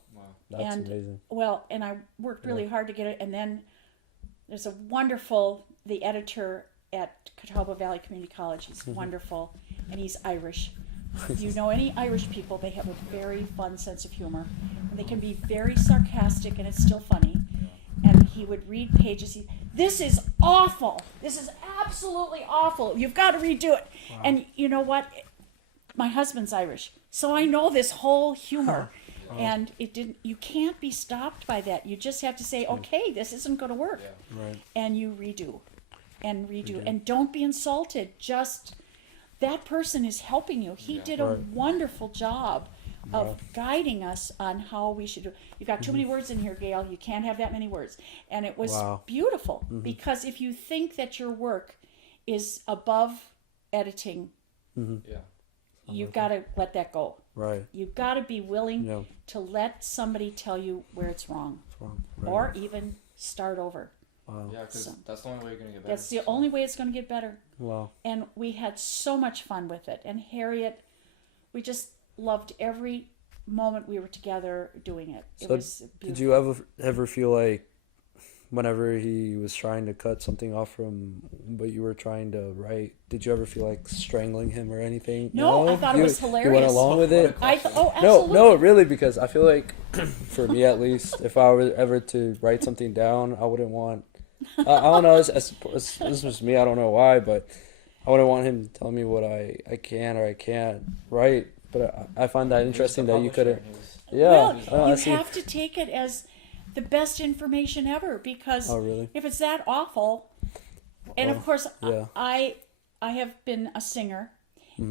That's amazing. Well, and I worked really hard to get it, and then there's the editor at Catawba Valley Community College. He's wonderful, and he's Irish. If you know any Irish people, they have a very fun sense of humor. And they can be very sarcastic, and it's still funny. And he would read pages. This is awful. This is absolutely awful. You've got to redo it. Wow. And you know what? My husband's Irish, so I know this whole humor. Wow. And it didn't. You can't be stopped by that. You just have to say, okay, this isn't going to work. Yeah. Right. And you redo. And don't be insulted. Just that person is helping you. He did a wonderful job of guiding us on how we should do. You've got too many words in here, Gayle. You can't have that many words. And it was beautiful, because if you think that your work is above editing, you've got to let that go. Right. You've got to be willing to let somebody tell you where it's wrong. Right. Or even start over. Wow. Yeah, because that's the only way you're going to get better. That's the only way it's going to get better. Wow. And we had so much fun with it. And Harriet, we just loved every moment we were together doing it. It was beautiful. Did you ever feel like whenever he was trying to cut something off from what you were trying to write, did you ever feel like strangling him or anything? No, I thought it was hilarious. You went along with it? Absolutely. No, really, because I feel like, for me at least, if I were ever to write something down, I wouldn't want... I don't know, this was me, I don't know why, but I wouldn't want him to tell me what I can or I can't write. But I find that interesting that you could have... Yeah. Well, you have to take it as the best information ever, because if it's that awful... And of course, I have been a singer,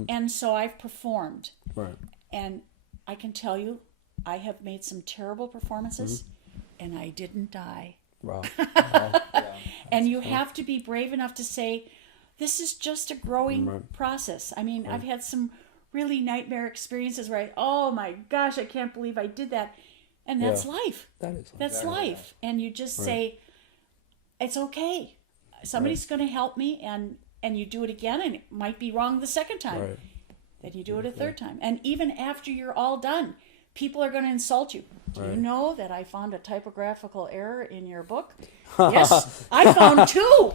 and so I've performed. Right. And I can tell you, I have made some terrible performances, and I didn't die. Wow. And you have to be brave enough to say, this is just a growing process. I mean, I've had some really nightmare experiences where oh my gosh, I can't believe I did that. And that's life. That's life. And you just say, it's okay. Somebody's going to help me, and you do it again, and it might be wrong the second time. Right. Then you do it a third time. And even after you're all done, people are going to insult you. Do you know that I found a typographical error in your book? Yes, I found two.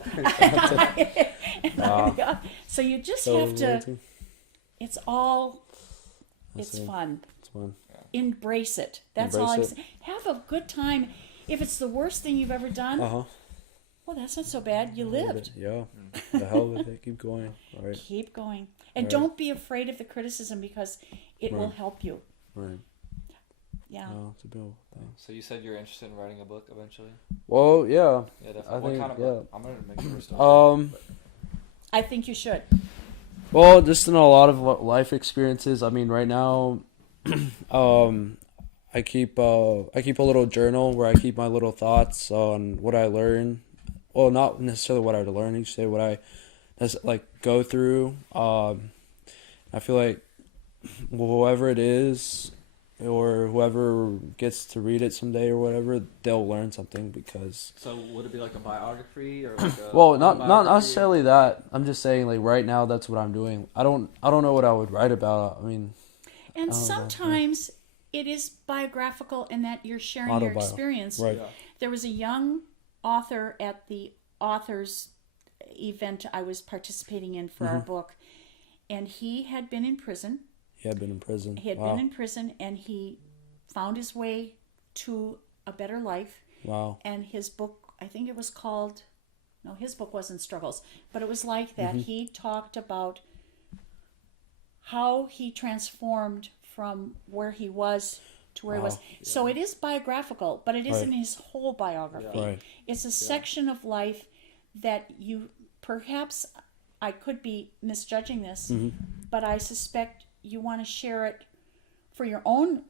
So you just have to, it's fun. It's fun. Embrace it. That's all I'm saying. Have a good time. If it's the worst thing you've ever done, well, that's not so bad. You lived. Yeah. The hell with it. Keep going. All right. Keep going. And don't be afraid of the criticism, because it will help you. Right. Yeah. No, it's a beautiful thing. So you said you're interested in writing a book eventually? Well, yeah. Yeah, definitely. I What think, kind of book? I'm going to make sure I think you should. Well, just in a lot of life experiences. I mean, right now, I keep a little journal where I keep my little thoughts on what I learn. Well, not necessarily what I learn each day, what I just like go through. I feel like whoever it is, or whoever gets to read it someday or whatever, they'll learn something, because... So would it be like a biography or like a... Well, not necessarily that. I'm just saying, like, right now that's what I'm doing. I don't know what I would write about. I mean... And sometimes it is biographical in that you're sharing your experience. Right. Yeah. There was a young author at the authors event I was participating in for our book, and he had been in prison. He had been in prison. He had been in prison, and he found his way to a better life. Wow. And his book, I think it was called... No, his book wasn't Struggles, but it was like that. He talked about how he transformed from where he was to where he was. Yeah. So it is biographical, but it isn't his whole biography. Yeah. Right. It's a section of life that you... Perhaps I could be misjudging this, but I suspect you want to share it for your own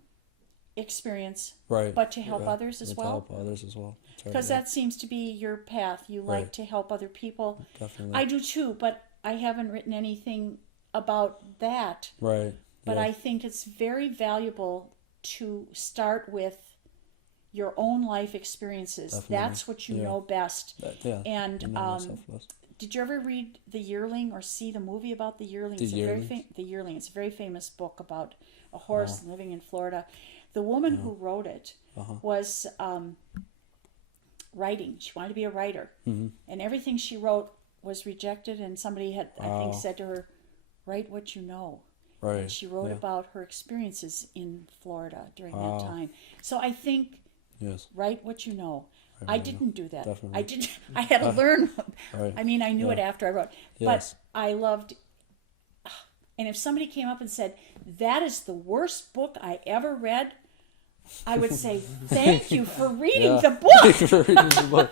experience, but to help others as well. To help others as well. Because that seems to be your path. You like to help other people. Definitely. I do too, but I haven't written anything about that. Right. But I think it's very valuable to start with your own life experiences. Definitely. That's what you know best. And did you ever read The Yearling or see the movie about The Yearling? The Yearling. It's a very famous book about a horse living in Florida. The woman who wrote it was writing. She wanted to be a writer. And everything she wrote was rejected, and somebody had, I think, said to her, write what you know. Right. And she wrote Yeah. about her experiences in Florida during Wow. that time. So I think Yes. write what you know. Right, I right, didn't do that. definitely. I didn't. I had to learn. Right. I mean, I knew Yeah. it after I wrote. Yes. But I loved. And if somebody came up and said, "That is the worst book I ever read," I would say, "Thank you for reading Yeah. the book." For reading the book.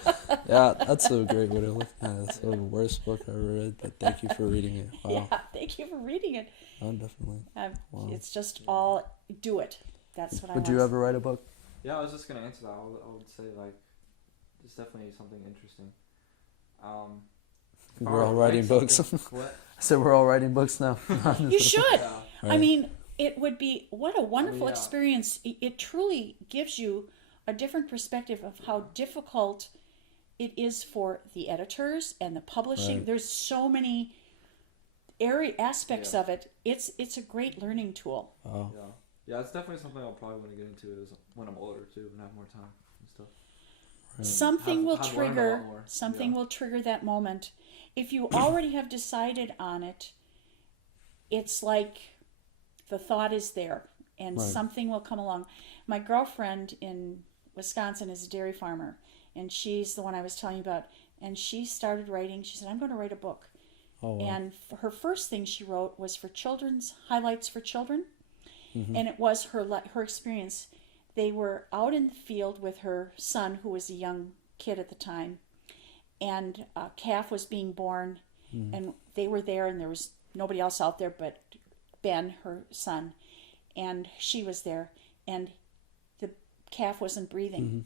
Yeah, that's a great way to look at it. It's the worst book I ever read, but thank you for reading it. Wow. Yeah, thank you for reading it. Oh, definitely. Wow. It's just all do it. That's what I Would want. you ever write a book? Yeah, I was just gonna answer that. I would say like, it's definitely something interesting. If I We're were all to writing write books. something- What? I said we're all writing books now. You should. Yeah. I Right. mean, it would be what a wonderful yeah. experience. It truly gives you a different perspective of how difficult it is for the editors and the publishing. Right. There's so many aspects Yeah. of it. It's a great learning tool. Wow. Yeah. Yeah, it's definitely something I'll probably want to get into is when I'm older too and have more time and stuff. Something Have- will have learned a lot trigger more. something Yeah. will trigger that moment. If you already have decided on it, it's like the thought is there and Right. something will come along. My girlfriend in Wisconsin is a dairy farmer, and she's the one I was telling you about, and she started writing. She said, "I'm going to write a book." Oh, wow. And her first thing she wrote was for children's highlights for children, and it was her experience. They were out in the field with her son, who was a young kid at the time, and a calf was being born, and they were there, and there was nobody else out there but Ben, her son, and she was there, and the calf wasn't breathing.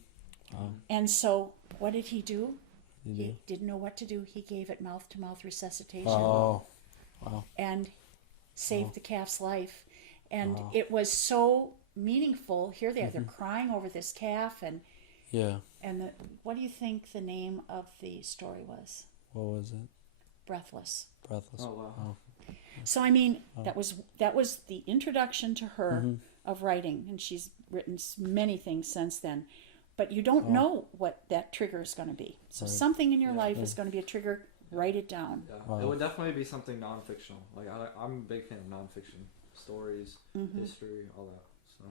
Wow. And so what did he do? You He do? didn't know what to do. He gave it mouth-to-mouth resuscitation Oh. Wow. and saved the calf's life. And it was so meaningful. Here they are, they're crying over this calf, and Yeah. what do you think the name of the story was? What was it? Breathless. Breathless. Oh wow. Oh. So I mean, that was the introduction to her of writing, and she's written many things since then. But you don't know what that trigger is going to be. So something in your life is going to be a trigger. Write it down. Yeah. Wow. It would definitely be something non-fictional. Like I'm a big fan of non-fiction stories, history, all that. So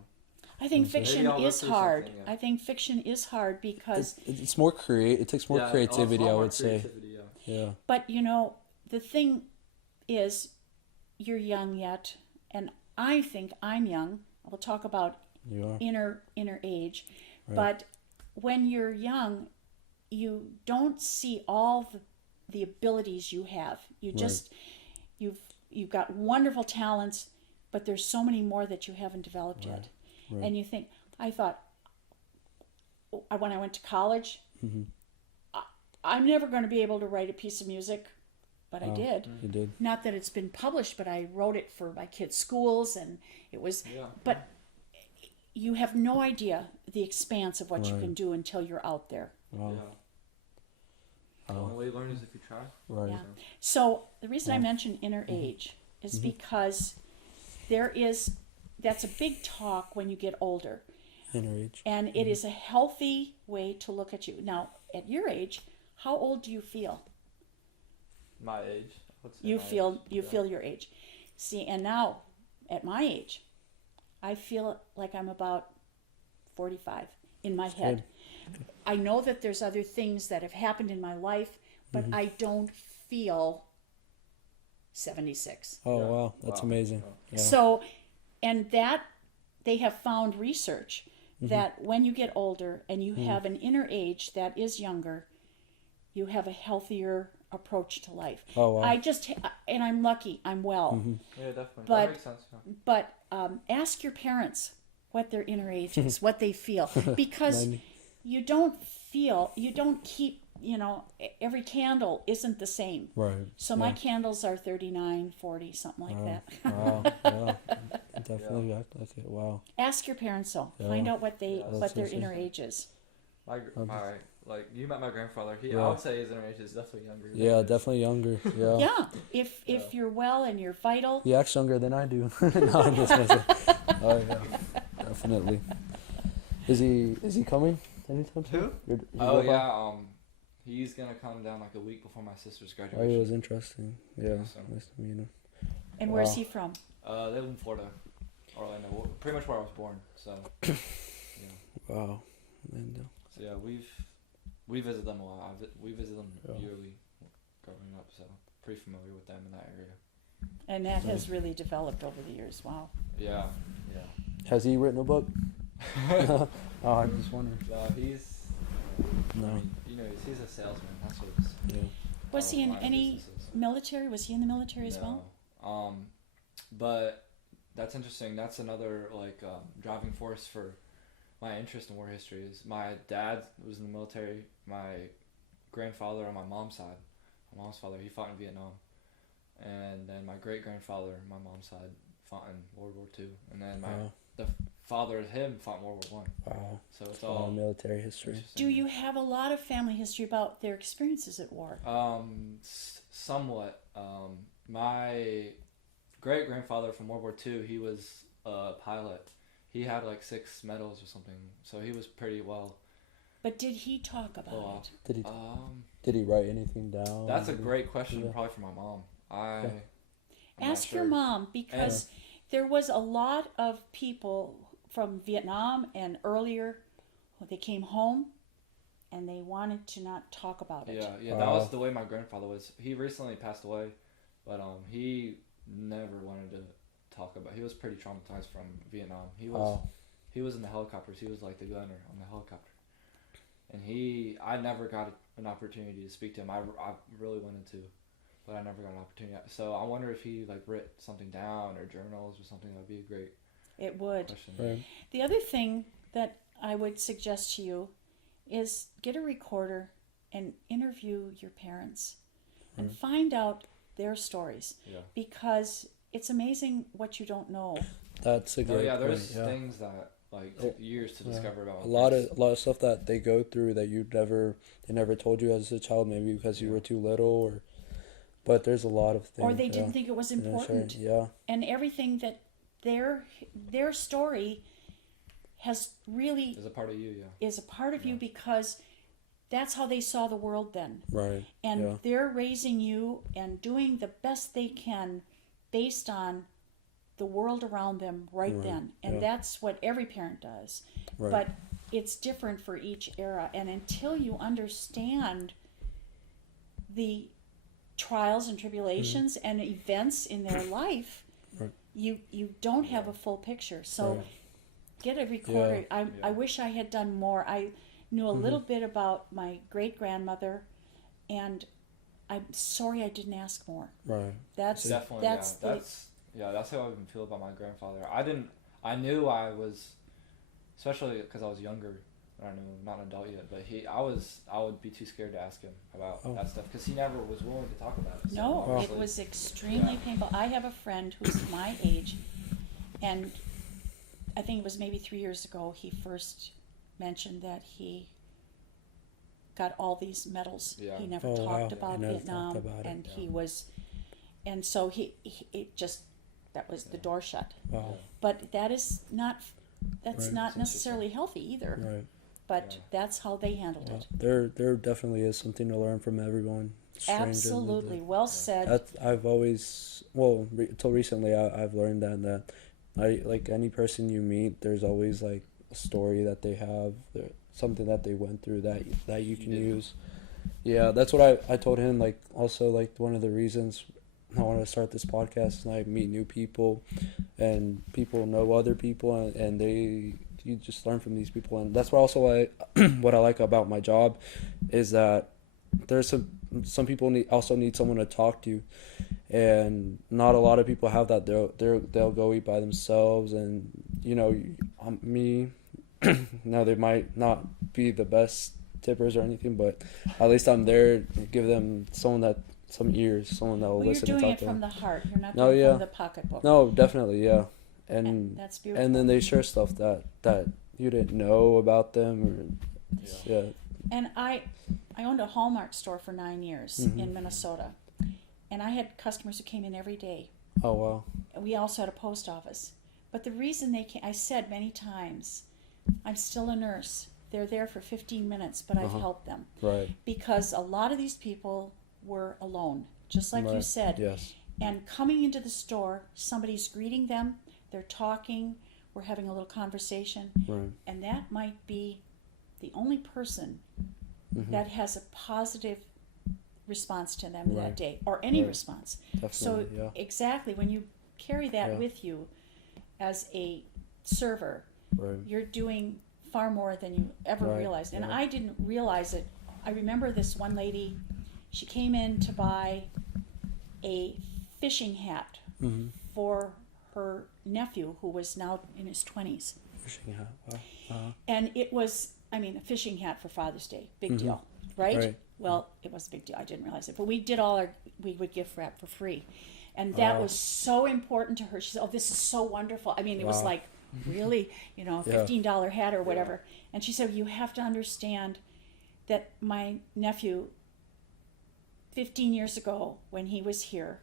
I think fiction Maybe I'll look is through hard. something, yeah. I think fiction is hard because, It's more create. It takes more yeah, creativity, a lot I more would say. creativity, yeah. Yeah. but you know, the thing is, you're young yet, and I think I'm young. We'll talk about You are. inner age, but when you're young, you don't see all the abilities you have. You just you've got wonderful talents, but there's so many more that you haven't developed yet. Right. And you think, I thought when I went to college, I'm never going to be able to write a piece of music, but I did. You did. Not that it's been published, but I wrote it for my kids' schools, and it was. Yeah. But you have no idea the expanse of what you Right. can do until you're out there. Wow. Yeah. The only way you learn is if you try. Right. Yeah. So the reason I mention inner age is because that's a big talk when you get older, Inner age. and it is a healthy way to look at you. Now, at your age, how old do you feel? My age. I would say You my feel age. you Yeah. feel your age. See, and now at my age, I feel like I'm about 45 in my head. I know that there's other things that have happened in my life, but I don't feel 76. Oh Yeah. wow, that's Wow. amazing. Yeah. So, and that they have found research that when you get older and you have an inner age that is younger, you have a healthier approach to life. Oh, wow. And I'm lucky, I'm well. Yeah, definitely. But- that makes sense. Yeah. But ask your parents what their inner age is, what they feel, because you don't keep, every candle isn't the same. Right. So my candles are 39, 40, something like that. Wow. Yeah. Definitely act like it. Wow. Ask your parents though. Find out what their that's inner age is. My like you met my grandfather. I Yeah. would say his inner age is definitely younger. than Yeah, yours. definitely younger. Yeah. Yeah, if you're well and you're vital. He acts younger than I do. No, I'm just messing. Oh yeah, definitely. Is he coming anytime soon? Who? Your Oh grandpa? yeah. He's gonna come down like a week before my sister's Oh, graduation. he was interesting. Yeah, So- nice to meet him. And where's he from? They live in Florida, Orlando, pretty much where I was born. So, yeah. Wow. And, So yeah, we visit them a lot. We visit them Yeah. yearly growing up, so pretty familiar with them in that area. And that has really developed over the years. Wow. Yeah, has he written a book? yeah. Oh, I just wonder. He's No. he's a salesman. That's what his Yeah. Was he in line of any business is. military? Was he in the military as well? No. But that's interesting. That's another driving force for my interest in war history. Is my dad was in the military. My grandfather on my mom's side, my mom's father, he fought in Vietnam, and then my great grandfather, my mom's side, fought in World War II, and then the father of him fought in World War One. Wow. So it's A lot all of military history. Do you have a lot of family history about their experiences at war? Somewhat. My great grandfather from World War II, he was a pilot. He had 6 medals or something, so he was pretty well. But did he talk about Well, it? Did he write anything down? That's a great question, Yeah. probably for my mom. I'm Ask not your sure. mom, because there was a lot of people from Vietnam and earlier, they came home and they wanted to not talk about it. Yeah, that was the way my grandfather was. He recently passed away, but he never wanted to talk about. He was pretty traumatized from Vietnam. He was in the helicopters. He was the gunner on the helicopter, and I never got an opportunity to speak to him. I really wanted to, but I never got an opportunity. So I wonder if he wrote something down or journals or something. That would be a great It would. question. Right. The other thing that I would suggest to you is get a recorder and interview your parents and find out their stories, Yeah. because it's amazing what you don't know. That's a great There's point. Yeah. things that took years to discover about A lot of stuff that they go through that they never told you as a child, maybe because you were too little, but there's a lot of things. Or they didn't think it was important. Yeah. And everything that their story has really is a part of you. Yeah. is a part of you, because that's how they saw the world then. Right. And yeah. they're raising you and doing the best they can based on the world around them right then. And that's what every parent does. Right. But it's different for each era. And until you understand the trials and tribulations and events in their life, you don't have a full picture. So get a recorder. I wish I had done more. I knew a little bit about my great grandmother, and I'm sorry I didn't ask more. Right. That's Definitely. That's how I even feel about my grandfather. I knew I was, especially because I was younger. I don't know, not an adult yet, but I would be too scared to ask him about that stuff because he never was willing to talk about it. So No, obviously- it was extremely painful. I have a friend who's my age, and I think it was maybe 3 years ago he first mentioned that he got all these medals. Yeah. He never Oh, talked wow. about He never Vietnam, talked about it, and yeah. he was, and so that was the door shut. Wow. But that's Right. not necessarily healthy either. Right. But Yeah. that's how they handled Yeah. it. There definitely is something to learn from everyone. Strangers and Absolutely, well said. I've always, until recently, I've learned that any person you meet, there's always a story that they have, something that they went through that you can use. Yeah, that's what I told him. Also, one of the reasons I wanted to start this podcast, and I meet new people, and people know other people, and you just learn from these people, and that's what what I like about my job, is that there's some people need someone to talk to, and not a lot of people have that. They'll go eat by themselves, and me. Now they might not be the best tippers or anything, but at least I'm there to give them some ears, someone that will Well, you're listen and doing talk it to from them. the heart. You're not No, doing it yeah. from the pocketbook. No, definitely, yeah, And and that's beautiful. and then they share stuff that you didn't know about them, or yeah. And I owned a Hallmark store for 9 years in Minnesota, and I had customers who came in every day. Oh wow. We also had a post office. But the reason they came, I said many times, I'm still a nurse. They're there for 15 minutes, but I've helped them. Right. Because a lot of these people were alone, just like you Right. said. Yes. and coming into the store, somebody's greeting them, they're talking, we're having a little conversation, Right. and that might be the only person that has a positive response to them that Right. day, or any Right. response. Definitely. So Yeah. exactly, when you carry that Yeah. with you as a server, Right. you're doing far more than you ever Right, realized. And yeah. I didn't realize it. I remember this one lady, she came in to buy a fishing hat Mm-hmm. for her nephew, who was now in his 20s. Fishing hat. Wow. Uh-huh. And it was, I mean, a fishing hat for Father's Day. Big deal, right? Right. Well, it was a big deal. I didn't realize it. But we did all we would gift wrap for free. And that was so important to her. She said, oh, this is so wonderful. I mean, it was Wow. like, really, Yeah. $15 hat or whatever. And she said, you have to understand that my nephew, 15 years ago, when he was here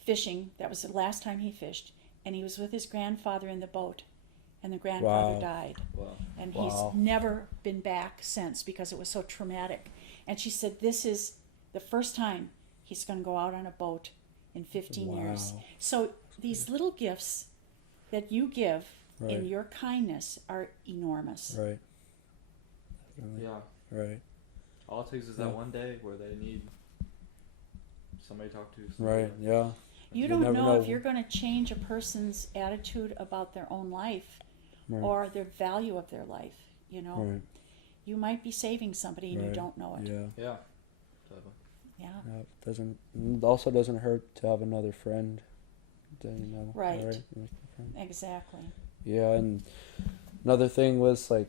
fishing, that was the last time he fished, and he was with his grandfather in the boat, and the grandfather Wow. died. Wow. And Wow. he's never been back since because it was so traumatic. And she said, this is the first time he's going to go out on a boat in 15 years. Wow. So these little gifts that you give in Right. your kindness are enormous. Right. Definitely. Yeah. Right. All it takes is Yeah. that one day where they need somebody to talk to. somebody Right. to- Yeah. You You don't never know know. if you're going to change a person's attitude about their own life Right. or their value of their life. You know, Right. you might be saving somebody and you Right. don't know it. Yeah. Yeah. Totally. Yeah. Yeah. It also doesn't hurt to have another friend. That, you know. Right. Like a friend. Exactly. Yeah, and another thing was like,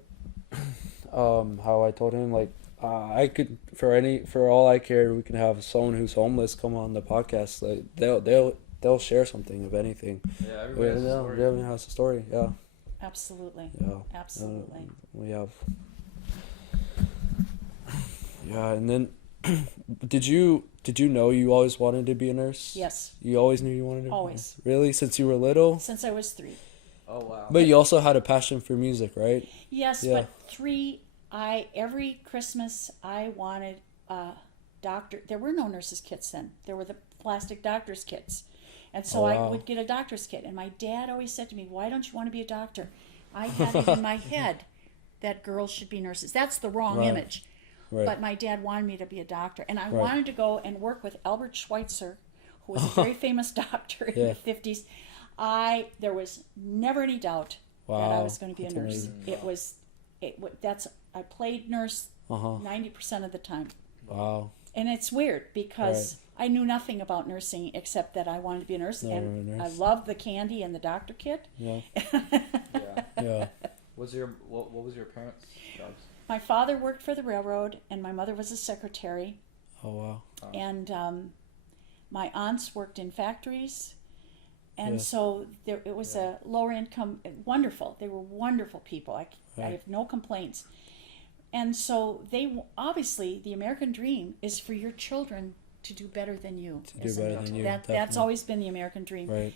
how I told him like, I could for all I care, we can have someone who's homeless come on the podcast. Like they'll share something if anything. Yeah, everybody has a story. Everyone has a story. Yeah, Absolutely. yeah. Absolutely. We have. Yeah, and then did you know you always wanted to be a nurse? Yes. You always knew you wanted to. Always. Really, since you were little. Since I was 3. Oh wow. But you also had a passion for music, right? Yes, Yeah. but 3, every Christmas I wanted a doctor. There were no nurses' kits then. There were the plastic doctor's kits. And so Oh, I wow. would get a doctor's kit. And my dad always said to me, why don't you want to be a doctor? I had it in my head that girls should be nurses. That's the wrong Right. image. Right. But my dad wanted me to be a doctor. And I Right. wanted to go and work with Albert Schweitzer, who was a very famous doctor in Yeah. the 50s. There was never any doubt that I Wow, was going to be a that's nurse. amazing. I played nurse Uh-huh. 90% of the time. Wow. And it's weird because I knew nothing about nursing except that I wanted to be a nurse. No, And you're a nurse. I loved the candy and the doctor kit. Yeah. Yeah. Yeah. What was your parents' jobs? My father worked for the railroad and my mother was a secretary. Oh wow. And my aunts worked in factories. And Yeah. so it was a lower income, wonderful. They were wonderful people. I Right. have no complaints. And so obviously the American dream is for your children to do better than you. To do isn't better it? than you, That's definitely. always been the American dream. Right.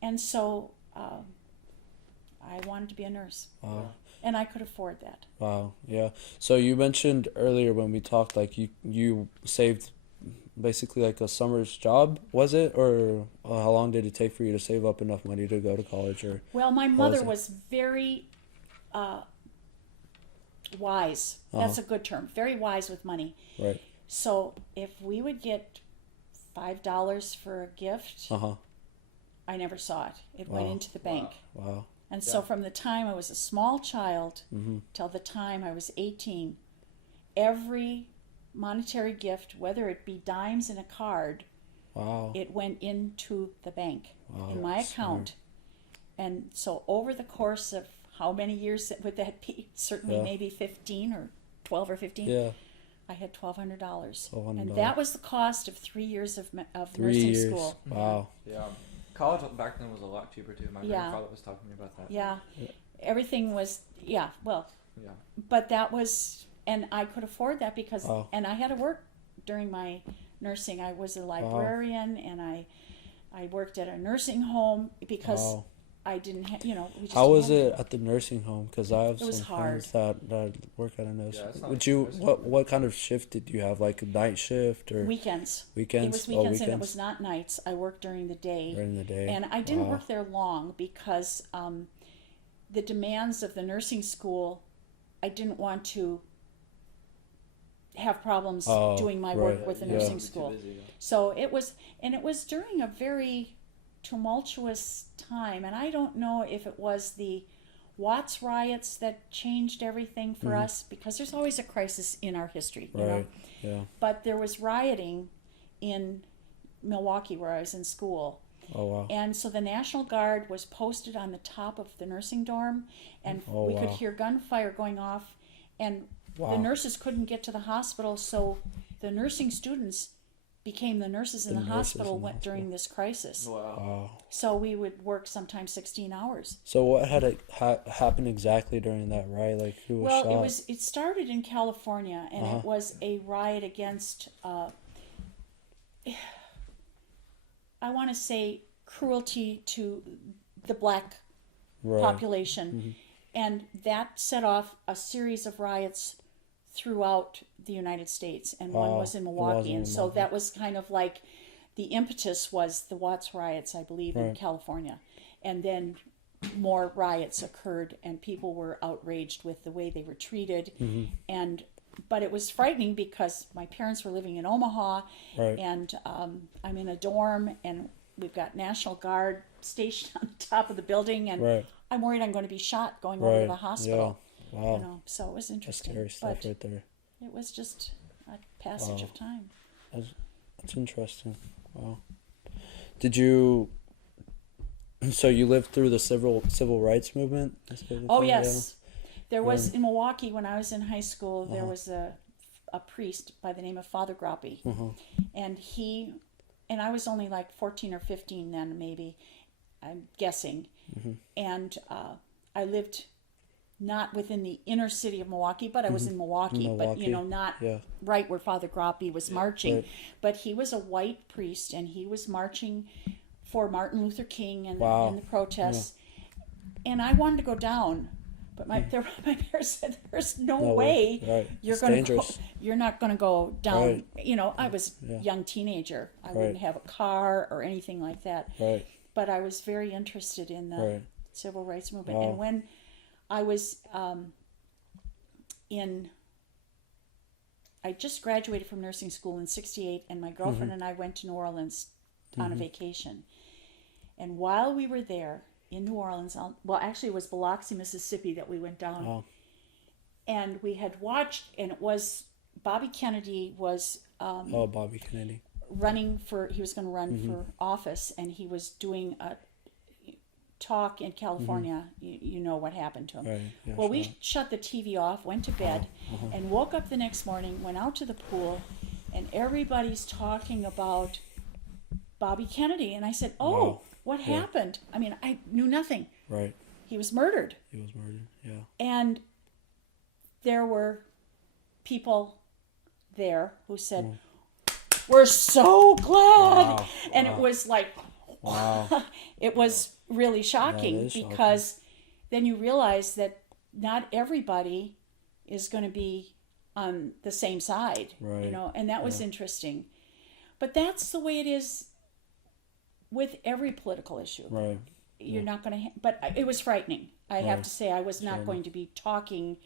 And so I wanted to be a nurse. Wow. And I could afford that. Wow. Yeah. So you mentioned earlier when we talked, like you saved basically like a summer's job, was it? Or how long did it take for you to save up enough money to go to college? Or Well, my mother it? was very wise. That's a good term. Very wise with money. right. So if we would get $5 for a gift, Uh-huh. I never saw it. It went Wow. into the bank. Wow. And so Yeah. from the time I was a small child Mm-hmm. till the time I was 18, every monetary gift, whether it be dimes in a card, Wow. it went into the bank Wow. in my account. And so over the course of how many years would that be? Certainly Yeah. maybe 15 or 12 or 15. Yeah. I had $1,200. $1,200. And that was the cost of 3 years of 3 nursing years. school. Wow. Yeah. College back then was a lot cheaper too. My Yeah. grandfather was talking to me about that. Yeah. Everything was, well, Yeah. but that was, and I could afford that because, Wow. and I had to work during my nursing. I was a librarian and I worked at a nursing home because Wow. I didn't have, we just How didn't was have it any. at the nursing home? Because I have It was some hard. friends that work at a nursing. Yeah, it's not Would you nursing what kind of shift did you have? Like a night shift or Weekends. It weekends? was Oh, weekends, and it weekends was not nights. I worked during the day. during the day. And I didn't Wow. work there long because the demands of the nursing school, I didn't want to have problems Oh, doing my right. work with the Yeah. nursing Be too school. busy, yeah. So it was during a very tumultuous time, and I don't know if it was the Watts riots that changed everything for us, because there's always a crisis in our history, you know. Right. Yeah. But there was rioting in Milwaukee where I was in school. Oh wow. And so the National Guard was posted on the top of the nursing dorm, and Oh, we could wow. hear gunfire going off, and the Wow. nurses couldn't get to the hospital, so the nursing students became the nurses in The the nurses hospital in the went during this crisis. Wow. Wow. So we would work sometimes 16 hours. So what had happened exactly during that riot? Like who was Well, shot? it started in California, and it was a riot against I want to say cruelty to the black Right. population, and that set off a series of riots throughout the United States, and one Wow. was in It was Milwaukee, in and so Milwaukee. that was kind of like the impetus was the Watts riots, I believe, in Right. California, and then more riots occurred, and people were outraged with the way they were treated, and but it was frightening because my parents were living in Omaha, Right. and I'm in a dorm, and we've got National Guard stationed on the top of the building, and Right. I'm worried I'm going to be shot going over to Right. the hospital. Yeah. Wow. You know, so it was That's interesting. scary stuff But right there. it was just a passage Wow. of time. That's interesting. Wow. Did you? So you lived through the civil rights movement? That's the Oh thing? yes, there was in Milwaukee when I was in high school. There was a priest by the name of Father Groppe, and I was only like 14 or 15 then, maybe, I'm guessing, and I lived not within the inner city of Milwaukee, but I was in Milwaukee, but Milwaukee. not Yeah. right where Father Groppe was marching. Right. But he was a white priest, and he was marching for Martin Luther King and, Wow. and the protests. And I wanted to go down, but my parents said, "There's no No way way. Right. you're It's going to go. dangerous. You're not going to go down." Right. You know, I was a Yeah. young teenager. I wouldn't Right. have a car or anything like that. Right. But I was very interested in the Right. civil rights movement. Wow. And when I was I just graduated from nursing school in '68, and my girlfriend and I went to New Orleans on a vacation. And while we were there in New Orleans, well, actually, it was Biloxi, Mississippi that we went down. Wow. And we had watched, and it was Bobby Kennedy was Oh, Bobby Kennedy. he was going to run for office, and he was doing a talk in California. You know what happened to him. Right. Yeah, Well, sure. we shut the TV off, went to bed, and woke up the next morning, went out to the pool, and everybody's talking about Bobby Kennedy. And I said, "Oh, Wow. what Yeah. happened?" I mean, I knew nothing. Right. He was murdered. He was murdered. Yeah. And there were people there who said, "We're so glad." Wow. And it was like, Wow. it was really shocking is shocking. because then you realize that not everybody is going to be on the same side, you Right. know, and that was interesting. But that's the way it is with every political issue. Right. You're not going to, but it was frightening. I have Right. to say, I was not going to be talking.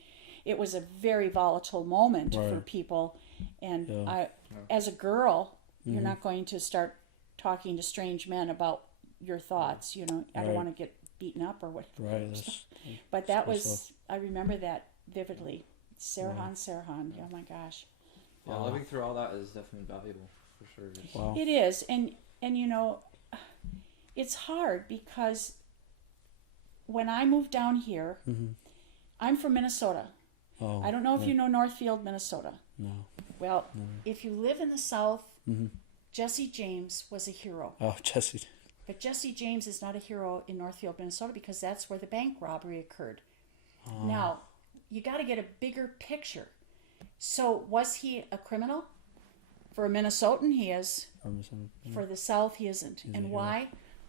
It was a very volatile moment for Right. people. And Yeah. as a girl, you're not going to start talking to strange men about your thoughts. You know, I don't Right. want to get beaten up or what. Right. That's, But that so- was, I remember that vividly. Sirhan, oh my gosh. Yeah, Wow. living through all that is definitely valuable for sure. It's- wow. It is. And you know, it's hard because when I moved down here, I'm from Minnesota. Oh. I don't know if you know Northfield, Minnesota. No. Well, if you live in the South, Jesse James was a hero. Oh, Jesse. But Jesse James is not a hero in Northfield, Minnesota, because that's where the bank robbery occurred. Now, you got to get a bigger picture. So, was he a criminal? For a Minnesotan, he is. For the South, he isn't. And hero. why?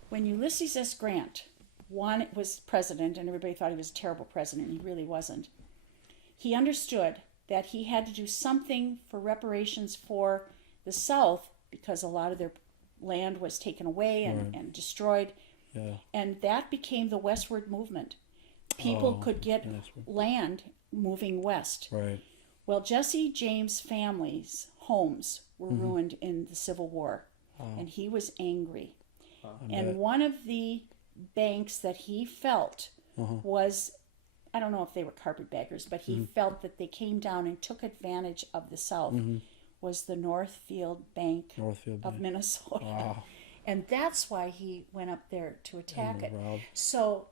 When Ulysses S. Grant was president, and everybody thought he was a terrible president. He really wasn't. He understood that he had to do something for reparations for the South because a lot of their land was taken away and destroyed. Yeah. And that became the westward movement. People could get land moving west. Right. Well, Jesse James' family's homes were ruined in the Civil War, and he was angry. And one of the banks that he felt was, I don't know if they were carpetbaggers, but he felt that they came down and took advantage of the South, was the Northfield Bank of Minnesota. Wow. And that's why he went up there to attack it. So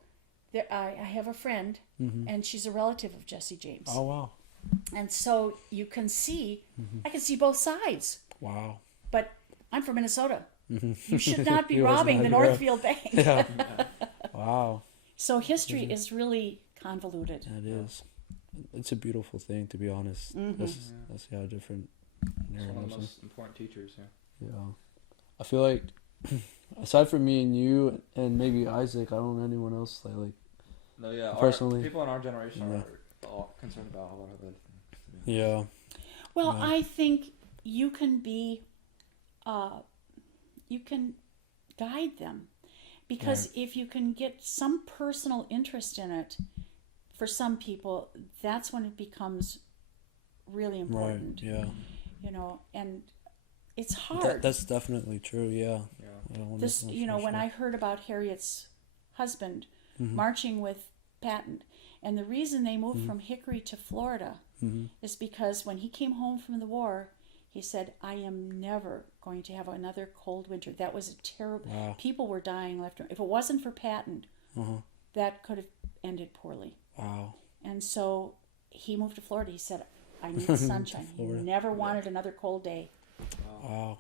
I have a friend, and she's a relative of Jesse James. Oh, wow. And so you can see, I can see both sides. Wow. But I'm from Minnesota. You should not be He was robbing not the here. Northfield Bank. Yeah. Wow. So history is really convoluted. That is. It's a beautiful thing, to be honest. That's different It's one of the narratives. most important teachers. Yeah. Yeah. I feel like, aside from me and you, and maybe Isaac, I don't know anyone else that, like, No, yeah. Personally. People in our generation are all concerned about a lot of other things. yeah. Well, Yeah. I think you can be, you can guide them. Because if you can get some personal interest in it, for some people, that's when it becomes really important. Right, yeah. You know, and it's hard. That's definitely true, yeah. Yeah. This, you know, when I heard about Harriet's husband marching with Patton, and the reason they moved from Hickory to Florida is because when he came home from the war, he said, I am never going to have another cold winter. That was a terrible... Wow. People were dying left and right. If it wasn't for Patton, that could have ended poorly. Wow. And so he moved to Florida. He said, I need sunshine. He Florida. never wanted another cold day. Wow.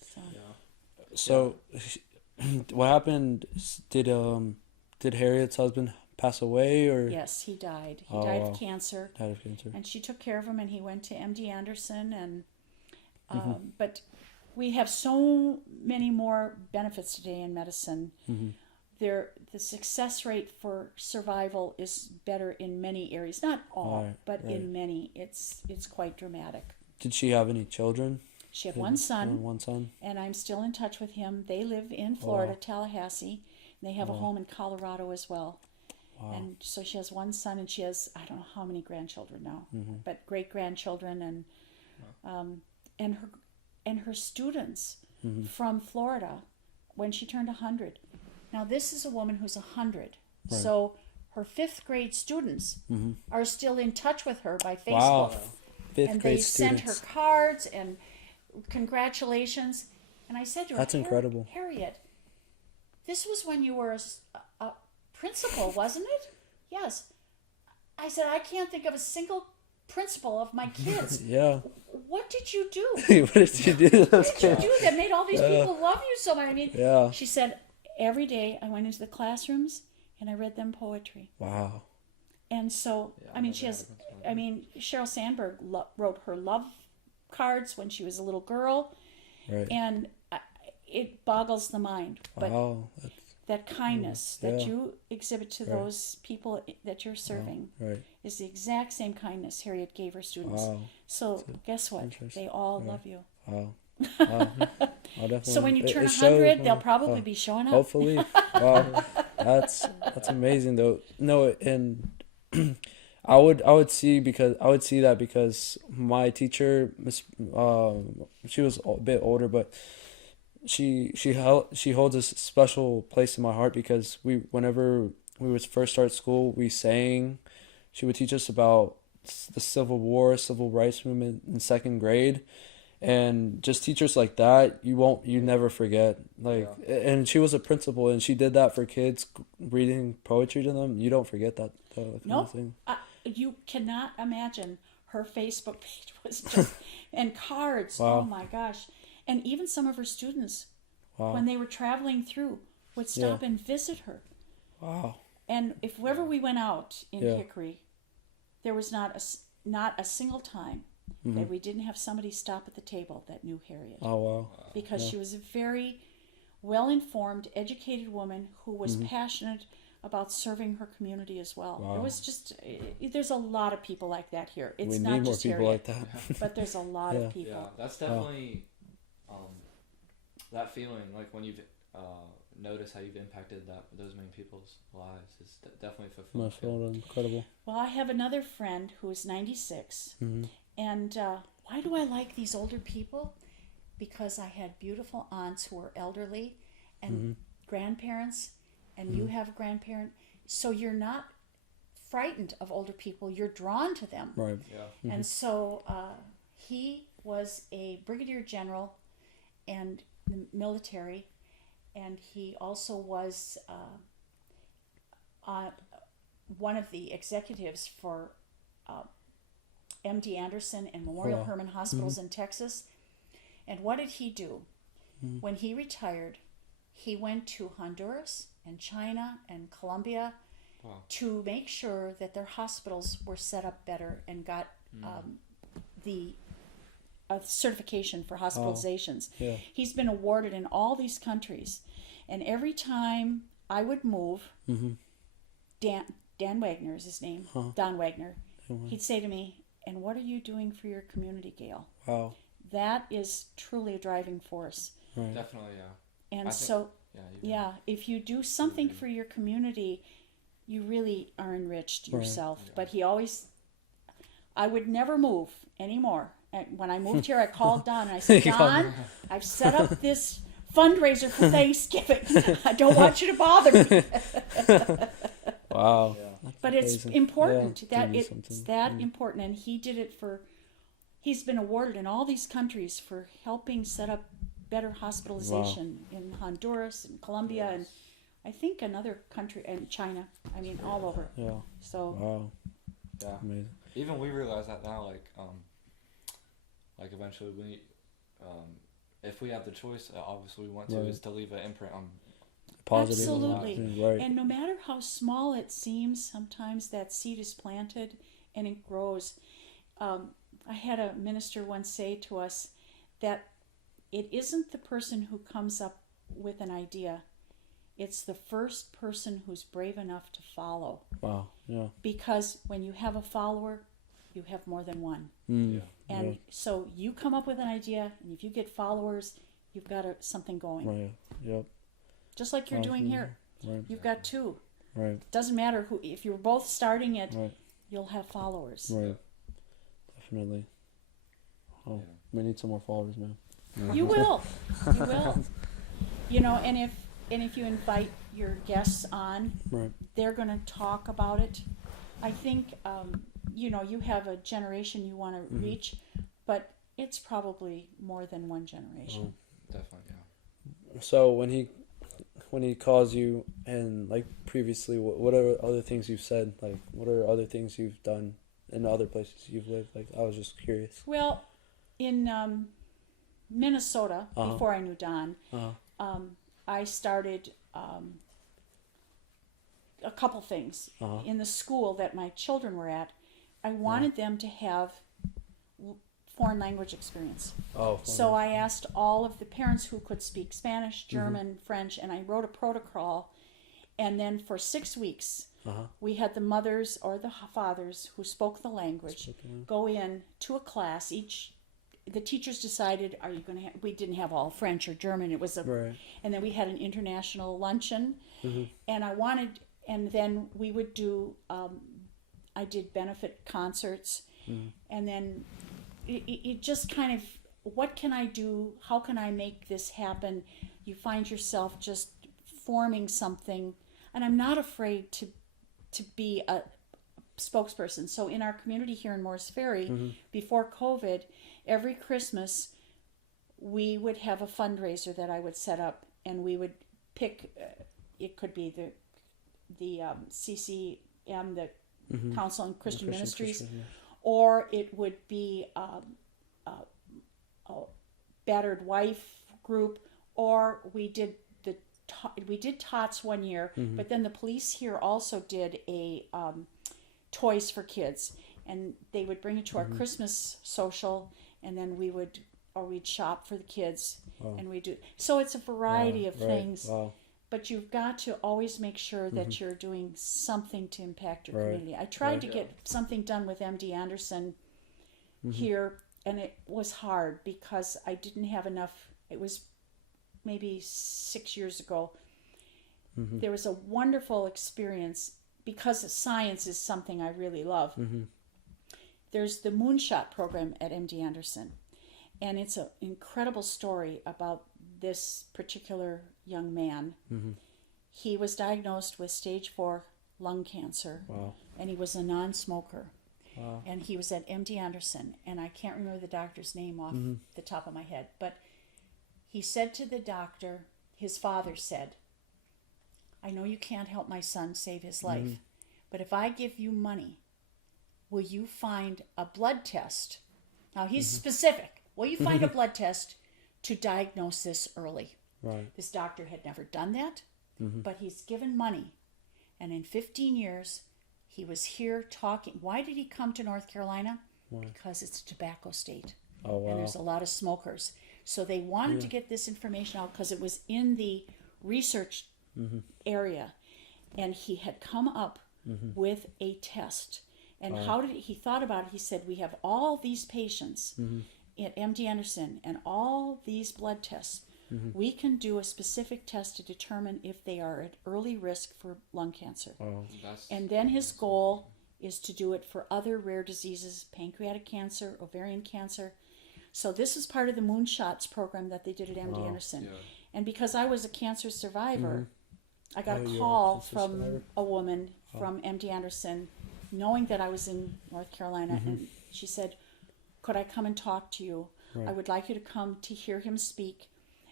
So, So, what happened? Did Harriet's husband pass away, or yes, he died. He Oh, died wow. of cancer. died of cancer? And she took care of him, and he went to MD Anderson. And but we have so many more benefits today in medicine. The success rate for survival is better in many areas, not all, Right, but right. in many. It's quite dramatic. Did she have any children? She had one son, One son. and I'm still in touch with him. They live in Florida, wow. Tallahassee, and they have a home in Colorado as well. Wow. And so she has one son, and she has, I don't know how many grandchildren now, but great grandchildren, and her students from Florida when she turned 100. Now this is a woman who's 100, so her 5th grade students are still in touch with her by Facebook. Wow. Fifth And grade they sent students. her cards and congratulations. And I said to her, That's incredible. Harriet, this was when you were a principal, wasn't it? Yes. I said, I can't think of a single principal of my kids. Yeah. What did you do? What did you do? That's What did good. you do that made all these people love you so much? I mean, Yeah. she said, every day I went into the classrooms and I read them poetry. Wow. And so, Yeah, I mean, that she has, happens. I mean, Sheryl Sandberg wrote her love cards when she was a little girl, Right. and it boggles the mind. But Wow. That's, that kindness that Yeah. you exhibit to Right. those people that you're serving right. is the exact same kindness Harriet gave her students. Wow. So guess what? interesting. They all love you. Wow. Wow. I'll definitely, So when you turn it shows, 100, they'll wow. probably be showing up. Hopefully. Wow. That's amazing though. No, and I would see that because my teacher, she was a bit older, but she holds a special place in my heart because whenever we would first start school, we sang. She would teach us about the Civil War, Civil Rights Movement in 2nd grade. And just teachers like that, you never forget. Like, and she was a principal, and she did that for kids, reading poetry to them. You don't forget that kind of Nope. thing. You cannot imagine her Facebook page was just, and cards. Wow. Oh my gosh. And even some of her students, Wow. when they were traveling through, would stop and visit her. Wow. And if ever we went out in Yeah. Hickory, there was not a single time that we didn't have somebody stop at the table that knew Harriet. Oh wow. Because she was a very well-informed, educated woman who was passionate about serving her community as well. Wow. It was just, there's a lot of people like that here. It's We not need more just people Harriet, like that. but there's a lot Yeah. of people. Yeah, that's definitely that feeling, like when you've noticed how you've impacted those many people's lives, is definitely fulfilling. I feel incredible. Well, I have another friend who is 96, and why do I like these older people? Because I had beautiful aunts who were elderly, and grandparents, and you have a grandparent, so you're not frightened of older people, you're drawn to them. Right. Yeah. And so he was a brigadier general and the military, and he also was one of the executives for MD Anderson and Memorial Wow. Hermann Hospitals in Texas. And what did he do? When he retired, he went to Honduras and China and Colombia to make sure that their hospitals were set up better and got the certification for hospitalizations. Yeah. He's been awarded in all these countries. And every time I would move, Dan Wagner is his name, Don Wagner, he'd say to me, "And what are you doing for your community, Gayle?" Wow. That is truly a driving force. Right. Definitely, yeah. And I think- so, Yeah, if you do something for your community, you really are enriched yourself. But he always, I would never move anymore. And when I moved here, I called Don and I said, "Don, I've set up this fundraiser for Thanksgiving. I don't want you to bother me." Wow. Yeah. But it's amazing. important Yeah, that give me it's something. that important, and he did it for. He's been awarded in all these countries for helping set up better hospitalization in Honduras and Colombia and I think another country and China. I mean, all over. Yeah. So Wow. Yeah. Amazing. Even we realize that now, like eventually we, if we have the choice, obviously we want to, Right. is to leave an imprint on. Positive. absolutely. Right. And no matter how small it seems, sometimes that seed is planted and it grows. I had a minister once say to us that it isn't the person who comes up with an idea, it's the first person who's brave enough to follow. Wow. Yeah. Because when you have a follower, you have more than one. Mm. Yeah. And so you come up with an idea, and if you get followers, you've got something going. Right. Yep. Just like you're doing here. Right. You've got two. Right. Doesn't matter who. If you're both starting it, Right. you'll have followers. Right. Definitely. Oh, Yeah. we need some more followers, man. You will. You will. You know, and if you invite your guests on, Right. they're going to talk about it. I think you know, you have a generation you want to reach, but it's probably more than one generation. Definitely, yeah. So when he calls you, and like previously, what are other things you've said? Like, what are other things you've done in other places you've lived? Like, I was just curious. Well, in Minnesota, Uh-huh. before I knew Don, Uh-huh. I started a couple things. Uh-huh. In the school that my children were at, I wanted them to have foreign language experience. Oh. So I asked all of the parents who could speak Spanish, German, French, and I wrote a protocol. And then for 6 weeks, we had the mothers or the fathers who spoke the language go in to a class. The teachers decided, are you going to have, we didn't have all French or German. It was Right. and then we had an international luncheon. And then we would do, I did benefit concerts. And then it just kind of, what can I do? How can I make this happen? You find yourself just forming something. And I'm not afraid to be a spokesperson. So in our community here in Morris Ferry, before COVID, every Christmas we would have a fundraiser that I would set up, and we would pick, it could be the CCM, the Council on Christian Ministries, or it would be a battered wife group, or we did tots one year, but then the police here also did a toys for kids, and they would bring it to our Christmas social, and then we would or we'd shop for the kids, Wow. and we do. So it's a variety of Right. things. Wow. But you've got to always make sure that you're doing something to impact your Right. community. I tried Right. to get something done with MD Anderson here, and it was hard because I didn't have enough. It was maybe 6 years ago. There was a wonderful experience because science is something I really love. There's the Moonshot program at MD Anderson, and it's an incredible story about this particular young man. He was diagnosed with stage 4 lung cancer, Wow. and he was a non-smoker. Wow. And he was at MD Anderson, and I can't remember the doctor's name off the top of my head, but he said to the doctor, his father said, I know you can't help my son save his life, but if I give you money, will you find a blood test? Now he's specific. Will you find a blood test to diagnose this early? Right. This doctor had never done that, but he's given money. And in 15 years, he was here talking. Why did he come to North Carolina? Why? Because it's a tobacco state. Oh, wow. And there's a lot of smokers. So they wanted to get this information out because it was in the research area. And he had come up with a test. And how did he thought about it? He said, we have all these patients at MD Anderson and all these blood tests. We can do a specific test to determine if they are at early risk for lung cancer. Wow. And then his goal is to do it for other rare diseases, pancreatic cancer, ovarian cancer. So this is part of the Moonshots program that they did at MD Anderson. Yeah. And because I was a cancer survivor, I got Oh, a you're a call cancer from survivor? a woman from MD Anderson, knowing that I was in North Carolina, and she said, could I come and talk to you? Right. I would like you to come to hear him speak,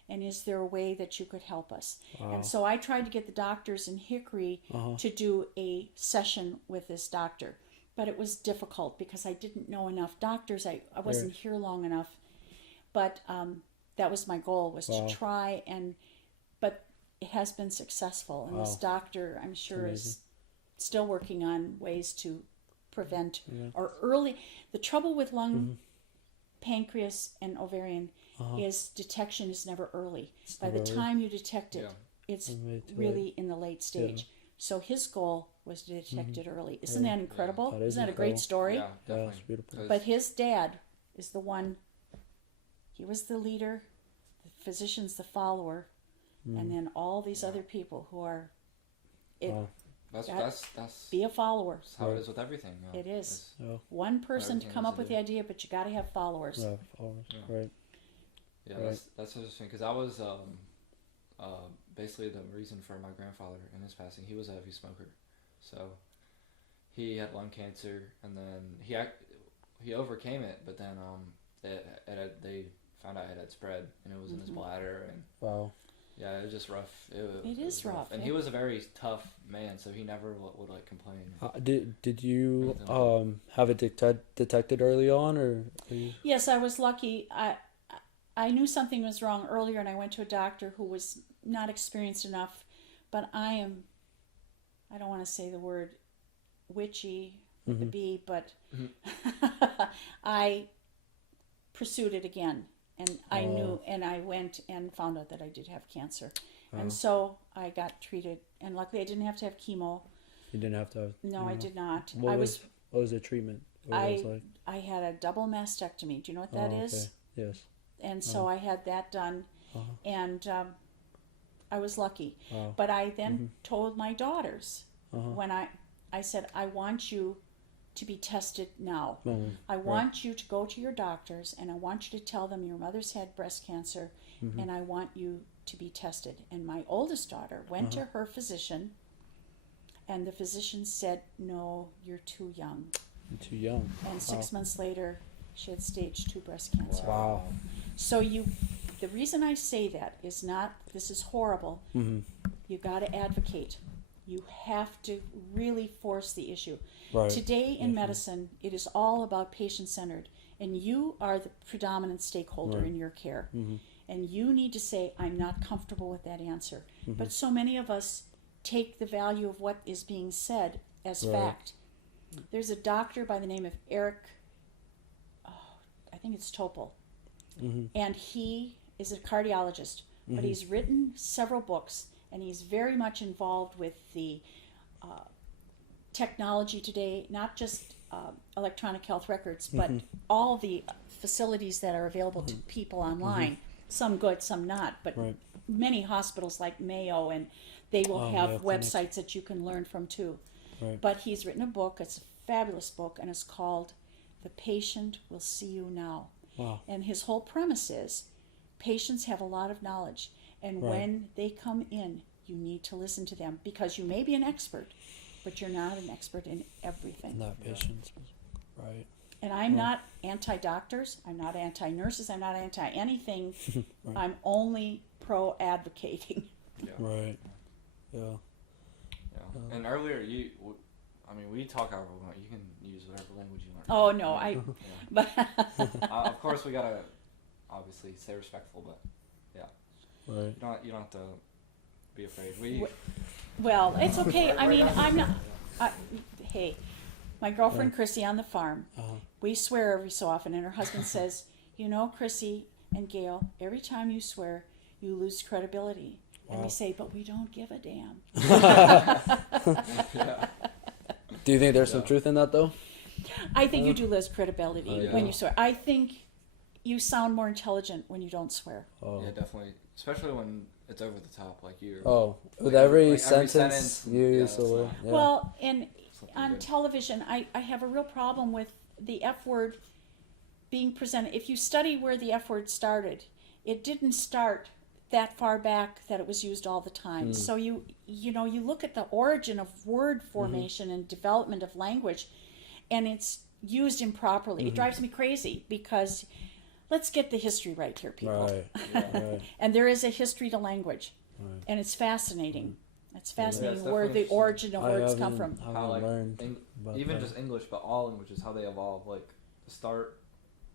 and is there a way that you could help us? Wow. And so I tried to get the doctors in Hickory to do a session with this doctor, but it was difficult because I didn't know enough doctors. I wasn't here long enough, but that was my goal, was Wow. to try, but it has been successful, and this doctor, I'm sure, is still working on ways to prevent or early. The trouble with lung, pancreas, and ovarian is detection is never early. By the never early. time you detect it, Yeah. it's Way too really late. in the late stage. So his goal was to detect it early. Isn't that incredible? That is Isn't that a incredible. great story? Yeah, Yeah, definitely. it's beautiful. 'Cause- But his dad is the one. He was the leader, the physician's the follower, and then all these other people who are. It, Wow. That's Be a follower. how it is with everything. You know. It is. Yeah. One person to Everything come has up to with do. the idea, but you got to have followers. Yeah. Followers. Yeah. Right. Yeah, Right. that's interesting because I was basically the reason for my grandfather in his passing. He was a heavy smoker, so he had lung cancer, and then he overcame it, but then they found out it had spread, and it was in his bladder, and Wow. yeah, it was just rough. It is was rough, and yeah. he was a very tough man, so he never would like complain. Did you Anything have it detected early on, or? Yes, I was lucky. I knew something was wrong earlier, and I went to a doctor who was not experienced enough. But I don't want to say the word witchy with a B, but I pursued it again, and I knew, and I went and found out that I did have cancer, and so I got treated, and luckily I didn't have to have chemo. You didn't have to have. No, I did not. What was the treatment? What was it like? I had a double mastectomy. Do you know what that is? Okay. Yes. And so I had that done, and I was lucky. Wow. But I then told my daughters when I said, I want you to be tested now. I want you to go to your doctors, and I want you to tell them your mother's had breast cancer, and I want you to be tested. And my oldest daughter went to her physician, and the physician said, no, you're too young. You're too young. And 6 months later, she had stage 2 breast cancer. Wow. So the reason I say that is not, this is horrible. You got to advocate. You have to really force the issue. Right. Today in medicine, it is all about patient-centered, and you are the predominant stakeholder in your care. And you need to say, I'm not comfortable with that answer. But so many of us take the value of what is being said as fact. There's a doctor by the name of Eric, I think it's Topol, and he is a cardiologist, but he's written several books, and he's very much involved with the technology today, not just electronic health records, but all the facilities that are available to people online. Some good, some not, but many hospitals like Mayo, and they will have websites that you can learn from too. But he's written a book, it's a fabulous book, and it's called The Patient Will See You Now. Wow. And his whole premise is patients have a lot of knowledge, and when they come in, you need to listen to them, because you may be an expert, but you're not an expert in everything. Not patients. Right. And I'm not anti-doctors, I'm not anti-nurses, I'm not anti-anything. I'm only pro-advocating. Yeah. Right. Yeah. Yeah. And earlier, we talk however we want. You can use whatever language you want. Oh, no, but of course, we gotta obviously stay respectful, but Right. you don't have to be afraid. well, it's okay. I mean, I'm not. Hey, my girlfriend Chrissy on the farm, we swear every so often, and her husband says, "You know, Chrissy and Gayle, every time you swear, you lose credibility." And we say, "But we don't give a damn." Do you think there's some truth in that, though? I think you do lose credibility when you swear. I think you sound more intelligent when you don't swear. Oh. Yeah, definitely. Especially when it's over the top, like you're. Oh, with like, every like sentence you use that's a word. not- Yeah. Well, and Something on good. television, I have a real problem with the F word being presented. If you study where the F word started, it didn't start that far back that it was used all the time. So you look at the origin of word formation and development of language, and it's used improperly. It drives me crazy, because let's get the history right here, people. Right. Right. And there is a history to language, Right. and it's fascinating. It's fascinating it's where the definitely origin of words come from. I How like learned about even that. just English, but all languages, how they evolve. Like the start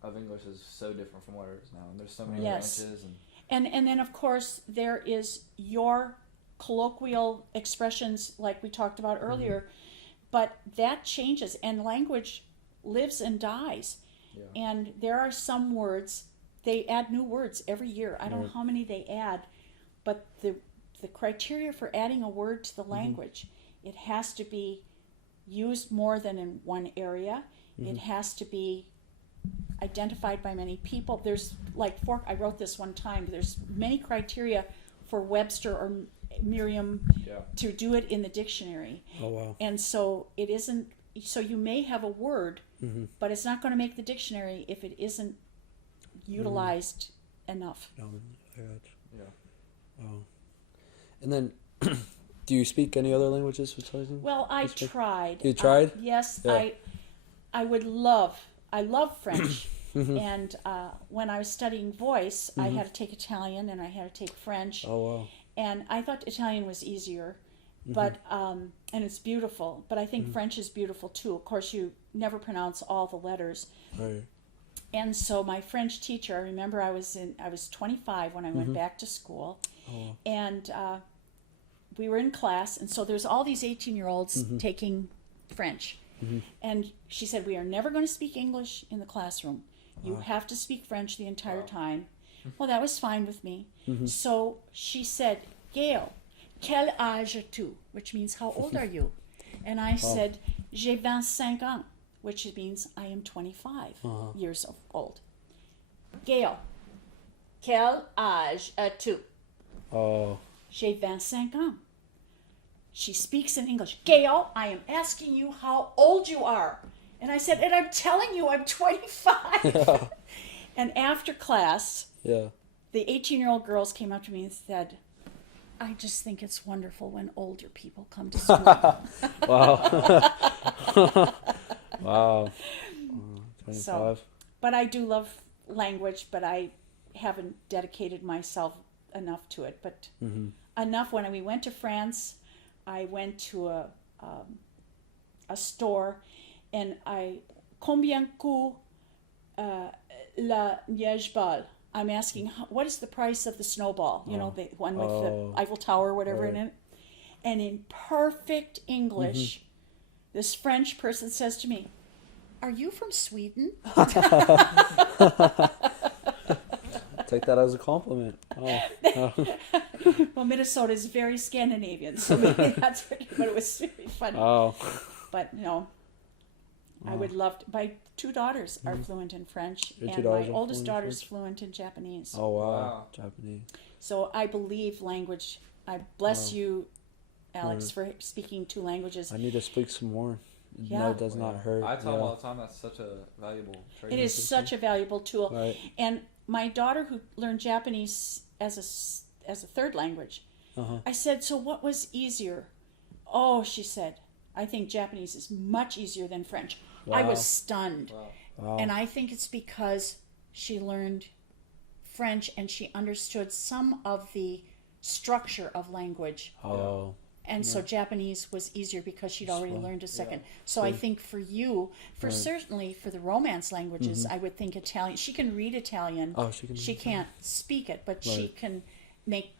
of English is so different from what it is now, and there's so many Yes. branches and. And then, of course, there is your colloquial expressions like we talked about earlier, but that changes, and language lives and dies. Yeah. And there are some words, they add new words every year. I don't know how many they add, but the criteria for adding a word to the language, it has to be used more than in one area. It has to be identified by many people. There's like I wrote this one time, there's many criteria for Webster or Merriam Yeah. to do it in the dictionary. Oh, wow. And so it isn't, so you may have a word, but it's not going to make the dictionary if it isn't utilized enough. I got you. Yeah. Oh. And then, do you speak any other languages besides English? Well, I tried. You tried? Yes, Yeah. I love French. And when I was studying voice, I had to take Italian and I had to take French. Oh, wow. And I thought Italian was easier, but and it's beautiful. But I think French is beautiful too. Of course, you never pronounce all the letters. Right. And so my French teacher, I remember I was 25 when I went back to school, and we were in class, and so there's all these 18-year-olds taking French. And she said, "We are never going to speak English in the classroom. You have to speak French the entire time." Well, that was fine with me. So she said, "Gayle, quel âge as-tu?" Which means, how old are you? And I said, "J'ai 25 ans," which means I am 25 years old. "Gayle, quel âge as-tu?" Oh. "J'ai 25 ans." She speaks in English. "Gayle, I am asking you how old you are." And I said, "And I'm telling you I'm 25. And after class, Yeah. the 18-year-old girls came up to me and said, "I just think it's wonderful when older people come to school." Wow. Wow. 25. So, but I do love language, but I haven't dedicated myself enough to it. But enough. When we went to France, I went to a store, and combien coûte la neige ball? I'm asking, what is the price of the snowball? You know, the one with the Eiffel Tower or whatever in it. And in perfect English, this French person says to me, "Are you from Sweden?" take that as a compliment. Oh, Well, Minnesota is very Scandinavian, so maybe that's what, but it was very funny. oh, But I would love to. My two daughters are fluent in French, Your two and daughters my are oldest fluent in daughter's French? fluent in Japanese. oh wow. Wow. Japanese. So I believe language. I bless Wow. you, Alex, Right. for speaking two languages. I need to speak some more. Yeah. No, it does not hurt. I tell them yeah. all the time that's such a valuable trait. It is such a valuable tool. Right. And my daughter, who learned Japanese as a third language, Uh-huh. I said, "So what was easier?" Oh, she said, "I think Japanese is much easier than French." I Wow. was stunned. Wow. Wow. And I think it's because she learned French and she understood some of the structure of language. oh. And so Japanese was easier because she'd already Slow. learned a second. Yeah. So I think for you, for certainly for the Romance languages, I would think Italian. She can read Italian. Oh, she can. She can't speak it, but she Right. can make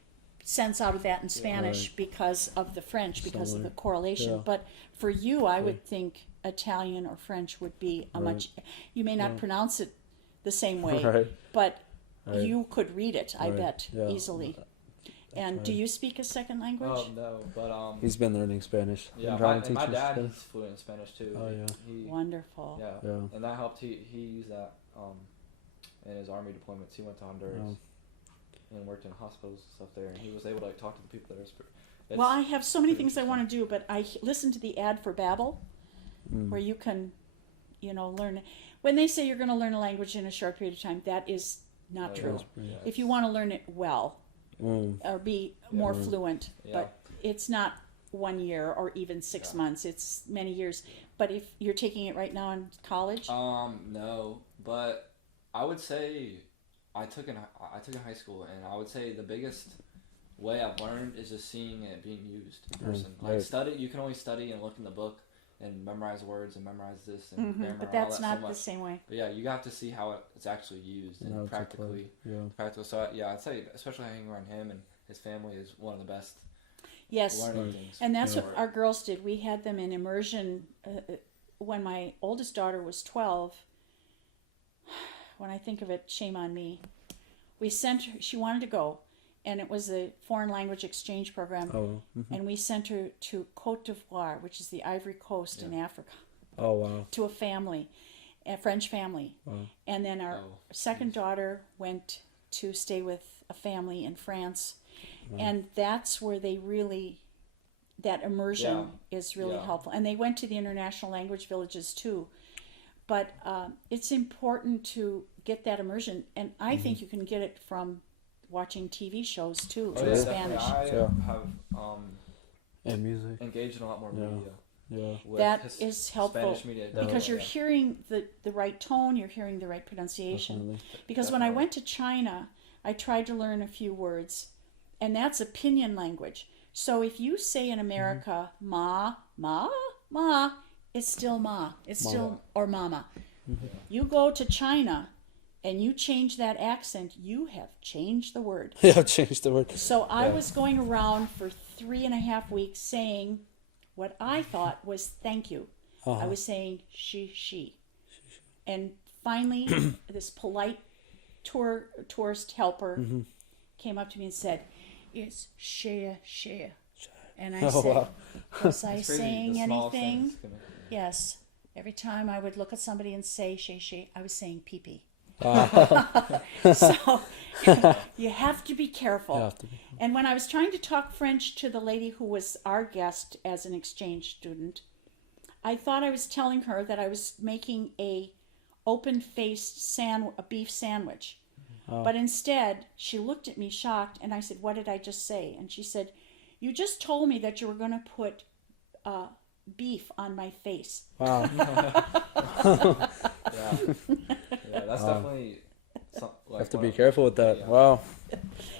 sense out of that in Spanish Right. because of the French, because of Similar. the correlation. Yeah. But for you, I would think Italian or French would be a Right. much. You may not pronounce it the same way, Right. but Right. you could read it. I Right. bet Yeah. easily. And do right. you speak a second language? Oh no, but He's been learning Spanish. yeah, Been trying my, to my teach him dad Spanish. he's fluent in Spanish too. Oh, yeah. He, Wonderful. yeah, Yeah. and that helped. He used that in his army deployments. He went to Honduras Oh. and worked in hospitals and stuff there, and he was able to like talk to the people there. It's, Well, I have so many pretty things I want to do, but I listened to the ad for Babbel, Mm. where you can, learn. When they say you're going to learn a language in a short period of time, that is not Oh, yeah. true. Yeah, If you want to learn it well Mm. or be more Mm. fluent, Yeah. but it's not 1 year or even 6 Yeah. months. It's many years. But if you're taking it right now in college, no, but I would say I took in high school, and I would say the biggest way I've learned is just seeing it being used in person. Like right. study, you can only study and look in the book and memorize words and memorize this and grammar but and all that's that not so the much. same way. But yeah, you have to see how it's actually used Yeah, and it's practically. Yeah. Practical. So yeah, I'd say especially hanging around him and his family is one of the best Yes. learning Right. things. And that's for what it. our girls did. We had them in immersion when my oldest daughter was 12. When I think of it, shame on me. We sent her, she wanted to go, and it was a foreign language exchange program. Oh. Mhm. And we sent her to Cote d'Ivoire, which is the Ivory Coast in Africa, Oh wow. to a family, a French family. Wow. And then our Oh, second daughter went to stay with a family in France. And that's where they really, that immersion is really Yeah. helpful. And they went to the international language villages too. But it's important to get that immersion. And I think you can get it from watching TV shows too, Oh, in yeah, Spanish. definitely. I Yeah. have And music. engaged in a lot more Yeah. media. Yeah. With That his is helpful Spanish media, because definitely, you're yeah. hearing the right tone, you're hearing the right pronunciation. Definitely. Because when I Definitely. went to China, I tried to learn a few words, and that's a pinyin language. So if you say in America, ma, ma, ma, it's still ma. It's still, or mama. You go to China and you change that accent, you have changed the word. Yeah. Change the word. So I Yeah. was going around for 3.5 weeks saying what I thought was thank you. Uh-huh. I was saying she. And finally, this polite tourist helper Mm-hmm. came up to me and said, "It's share." And I Oh, said, wow. "Was I It's crazy, saying the small anything?" things can- Yes. Every time I would look at somebody and say she, I was saying pee. Ah. So you have to be careful. You have to be. And when I was trying to talk French to the lady who was our guest as an exchange student, I thought I was telling her that I was making a open-faced a beef sandwich. Oh. But instead, she looked at me shocked, and I said, "What did I just say?" And she said, "You just told me that you were going to put beef on my face." Wow. Yeah, yeah, that's definitely. Like Have to one be of- careful with that. Yeah. Wow.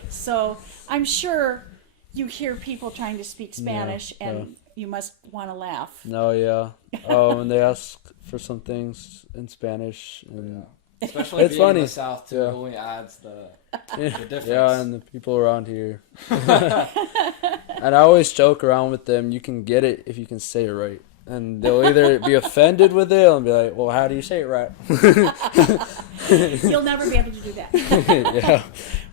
So I'm sure you hear people trying to speak Spanish, Yeah, and you must want to laugh. No. Yeah. Oh, and they ask for some things in Spanish, and Yeah. Especially It's being in funny. the South too, Yeah. only adds the yeah, difference. and the people around here. And I always joke around with them. You can get it if you can say it right. and they'll either be offended with it and be like, "Well, how do you say it right?" You'll never be able to do that. Yeah,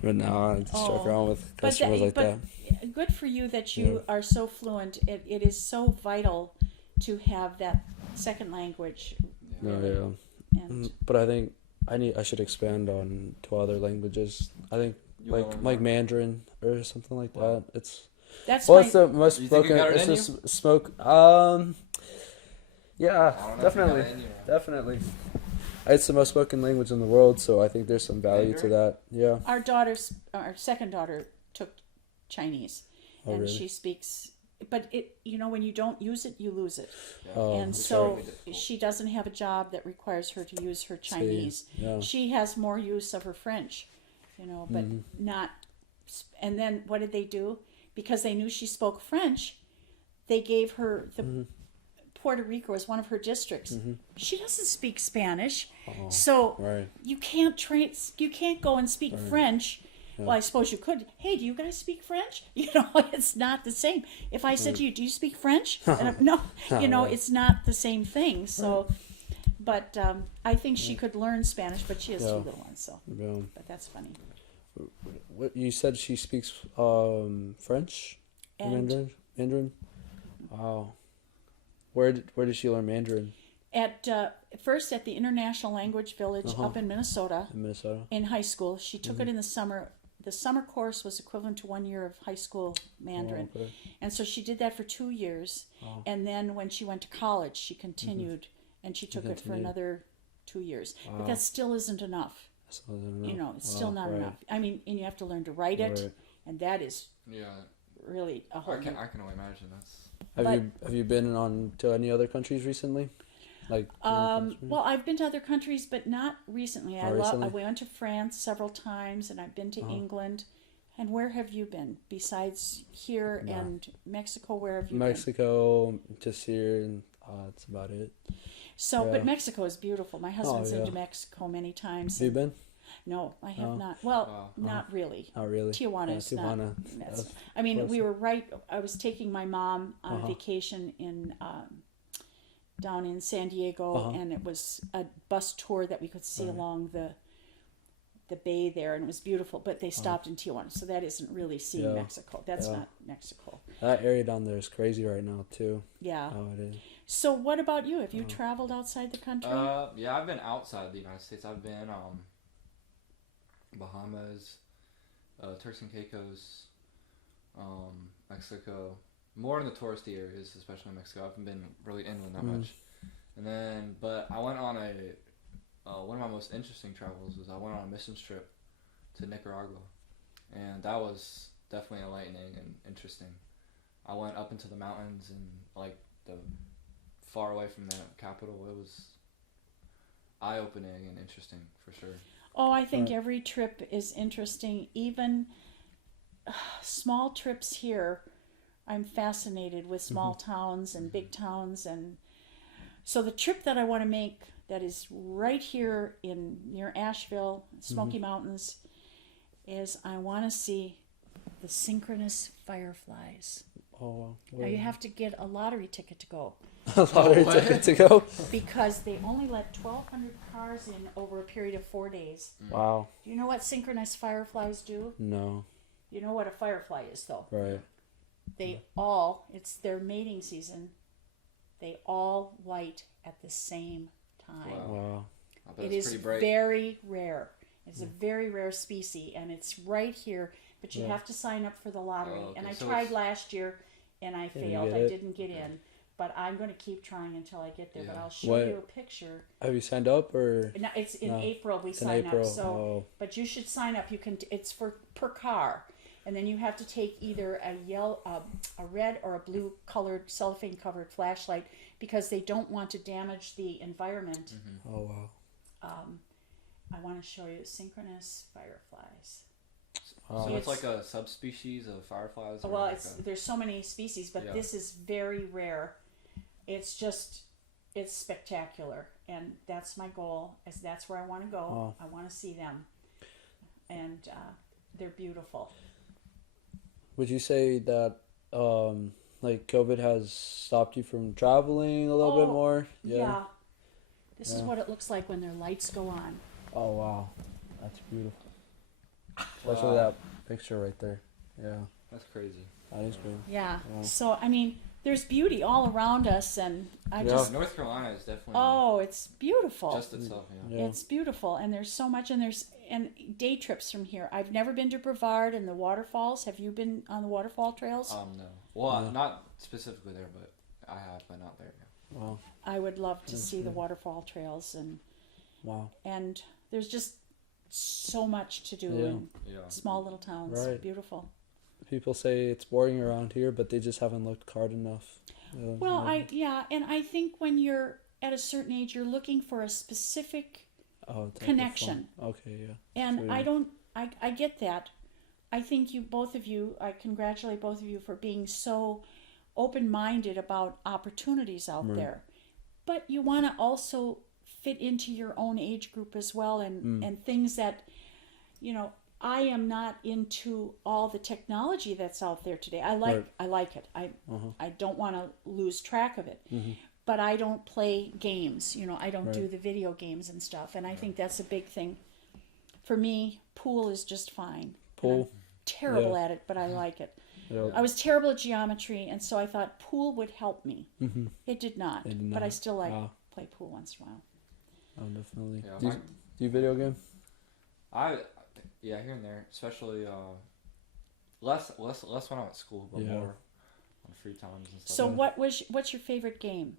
but no, I just joke around with customers like that. Good for you that you are so fluent. It is so vital to have that second language. No, Really. yeah. And But I think I should expand on to other languages. I think You wanna learn like more? Mandarin or something like Wow. that. It's that's well, my, it's the most You think you spoken. got it It's in just smoke. Yeah, I don't know if you got definitely, it in you. definitely. It's the most spoken language in the world, so I think there's some value to Mandarin? that. Yeah. our second daughter took Chinese, Oh, and really? she speaks. But when you don't use it, you lose it. Yeah. Oh, And It's so very difficult. she doesn't have a job that requires her to use her Chinese. Yeah. She has more use of her French, but not. And then what did they do? Because they knew she spoke French, they gave her the Puerto Rico as one of her districts. She doesn't speak Spanish, so Right. you can't train. You can't go and speak French. Well, I suppose you could. Hey, do you guys speak French? It's not the same. If I said to you, "Do you speak French?" And no, Right. it's not the same thing. So, but I think she could learn Spanish, but she has Yeah. 2 little ones. So, Yeah. but that's funny. What you said? She speaks French, And Mandarin. Wow. Where did she learn Mandarin? at first at the International Language Village up in Minnesota, In Minnesota. in high school, she took it in the summer. The summer course was equivalent to 1 year of high school Mandarin. Oh, okay. And so she did that for 2 years. And then when she went to college, she continued and she took it for continued. another 2 years. But that still isn't enough. So I don't know. It's still not right. enough. I mean, and you have to learn to write it. Right. And that is Yeah. really a whole I can only imagine that's. Have you been on to any other countries recently? Like well, I've been to other countries, but not recently. I recently? went to France several times, and I've been to England. And where have you been besides here and Mexico? Where have you been? Mexico, just here, and that's about it. So, Yeah. but Mexico is beautiful. My husband's yeah. been to Mexico many times. Have you been? No, I have not. Well, Wow. not really. Not really. Tijuana Yeah, is not. Tijuana. That's, I mean, we were right. I was taking my mom on a vacation in down in San Diego, and it was a bus tour that we could see along the bay there, and it was beautiful. But they stopped in Tijuana, so that isn't really seeing Yeah. Mexico. That's Yeah. not Mexico. That area down there is crazy right now too. Yeah. How it is. So, what about you? Have you traveled outside the country? Yeah, I've been outside the United States. I've been Bahamas, Turks and Caicos, Mexico. More in the touristy areas, especially in Mexico. I haven't been really inland that much. And then, but I went on one of my most interesting travels was I went on a missions trip to Nicaragua, and that was definitely enlightening and interesting. I went up into the mountains and like the far away from the capital. It was eye-opening and interesting for sure. Oh, I think every trip is interesting. Even small trips here, I'm fascinated with small towns and big towns. And so the trip that I want to make that is right here in near Asheville, Smoky Mountains, is I want to see the synchronous fireflies. Oh, Now you have to get a lottery ticket to go a lottery ticket to go. because they only let 1,200 cars in over a period of 4 days. Wow. Do you know what synchronous fireflies do? No. You know what a firefly is, though. Right. It's their mating season. They all light at the same time. Wow. I bet It it's is pretty bright. very rare. It's a very rare species, and it's right here. But you have to sign up for the lottery. Oh, okay. And I So tried it's- last year, and I Didn't failed. get I it? didn't get in. But I'm going to keep trying until I get there. But Yeah. I'll show What- you a picture. Have you signed up or? No, it's in No. April we It's in sign April. up. So, Oh. but you should sign up. You can. It's for per car, and then you have to take either a red or a blue colored cellophane covered flashlight because they don't want to damage the environment. Oh wow. I want to show you synchronous fireflies. So it's It's- like a subspecies of fireflies. Or Well, like it's there's so many species, but Yeah. this is very rare. It's spectacular, and that's my goal. As that's where I want to go. Oh. I want to see them, and they're beautiful. Would you say that like COVID has stopped you from traveling a little bit Oh, more? yeah. This is Yeah. what it looks like when their lights go on. Oh wow, that's beautiful. Especially Wow. that picture right there. Yeah, That's crazy. that is great. Yeah. Yeah. So, I mean, there's beauty all around us, and I Yeah. just, North Carolina is definitely oh, it's beautiful. just itself. Yeah. Yeah. It's beautiful, and there's so much, and there's and day trips from here. I've never been to Brevard and the waterfalls. Have you been on the waterfall trails? No. Well, Yeah. not specifically there, but I have, but not there. Yeah. Wow. I would love to That's see the good. waterfall trails, Wow. and there's just so much to do Yeah. in Yeah. small little towns. Right. Beautiful. People say it's boring around here, but they just haven't looked hard enough. Well, and I think when you're at a certain age, you're looking for a specific type of connection. fun. Okay, yeah. And So, I don't, I get that. I think both of you, I congratulate both of you for being so open-minded about opportunities out Right. there. But you want to also fit into your own age group as well, and things that, I am not into all the technology that's out there today. I like it. I don't want to lose track of it. But I don't play games. I don't do Right. the video games and stuff. And I think that's a big thing. For me, pool is just fine. Pool? And I'm terrible Yeah. at it, but I like it. Yeah. I was terrible at geometry, and so I thought pool would help me. Mm-hmm. It did not. It did But I not. still like Wow. play pool once in a while. Oh, definitely. Yeah, Do you video game? Yeah, here and there, especially less when I'm at school, but Yeah. more on free times and stuff. So what's your favorite game?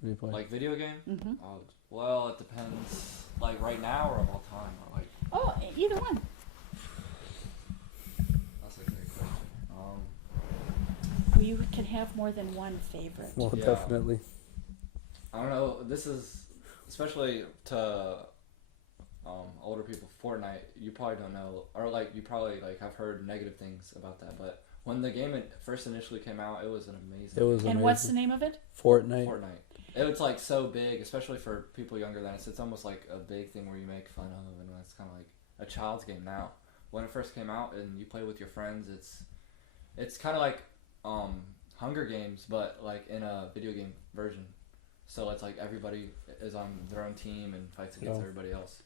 What do you play? Like video game? Mm-hmm. Well, it depends. Like right now or of all time? Or like Oh, either one. that's a great question. You can have more than one favorite. Well, Yeah. definitely. I don't know. This is especially to older people. Fortnite, you probably don't know, or like you probably like have heard negative things about that. But when the game first initially came out, it was an amazing. It was And amazing. what's the name of it? Fortnite. Fortnite. It was like so big, especially for people younger than us. It's almost like a big thing where you make fun of, and it's kind of like a child's game now. When it first came out and you play with your friends, it's kind of like Hunger Games, but like in a video game version. So it's like everybody is on their own team and fights against Yeah. everybody else.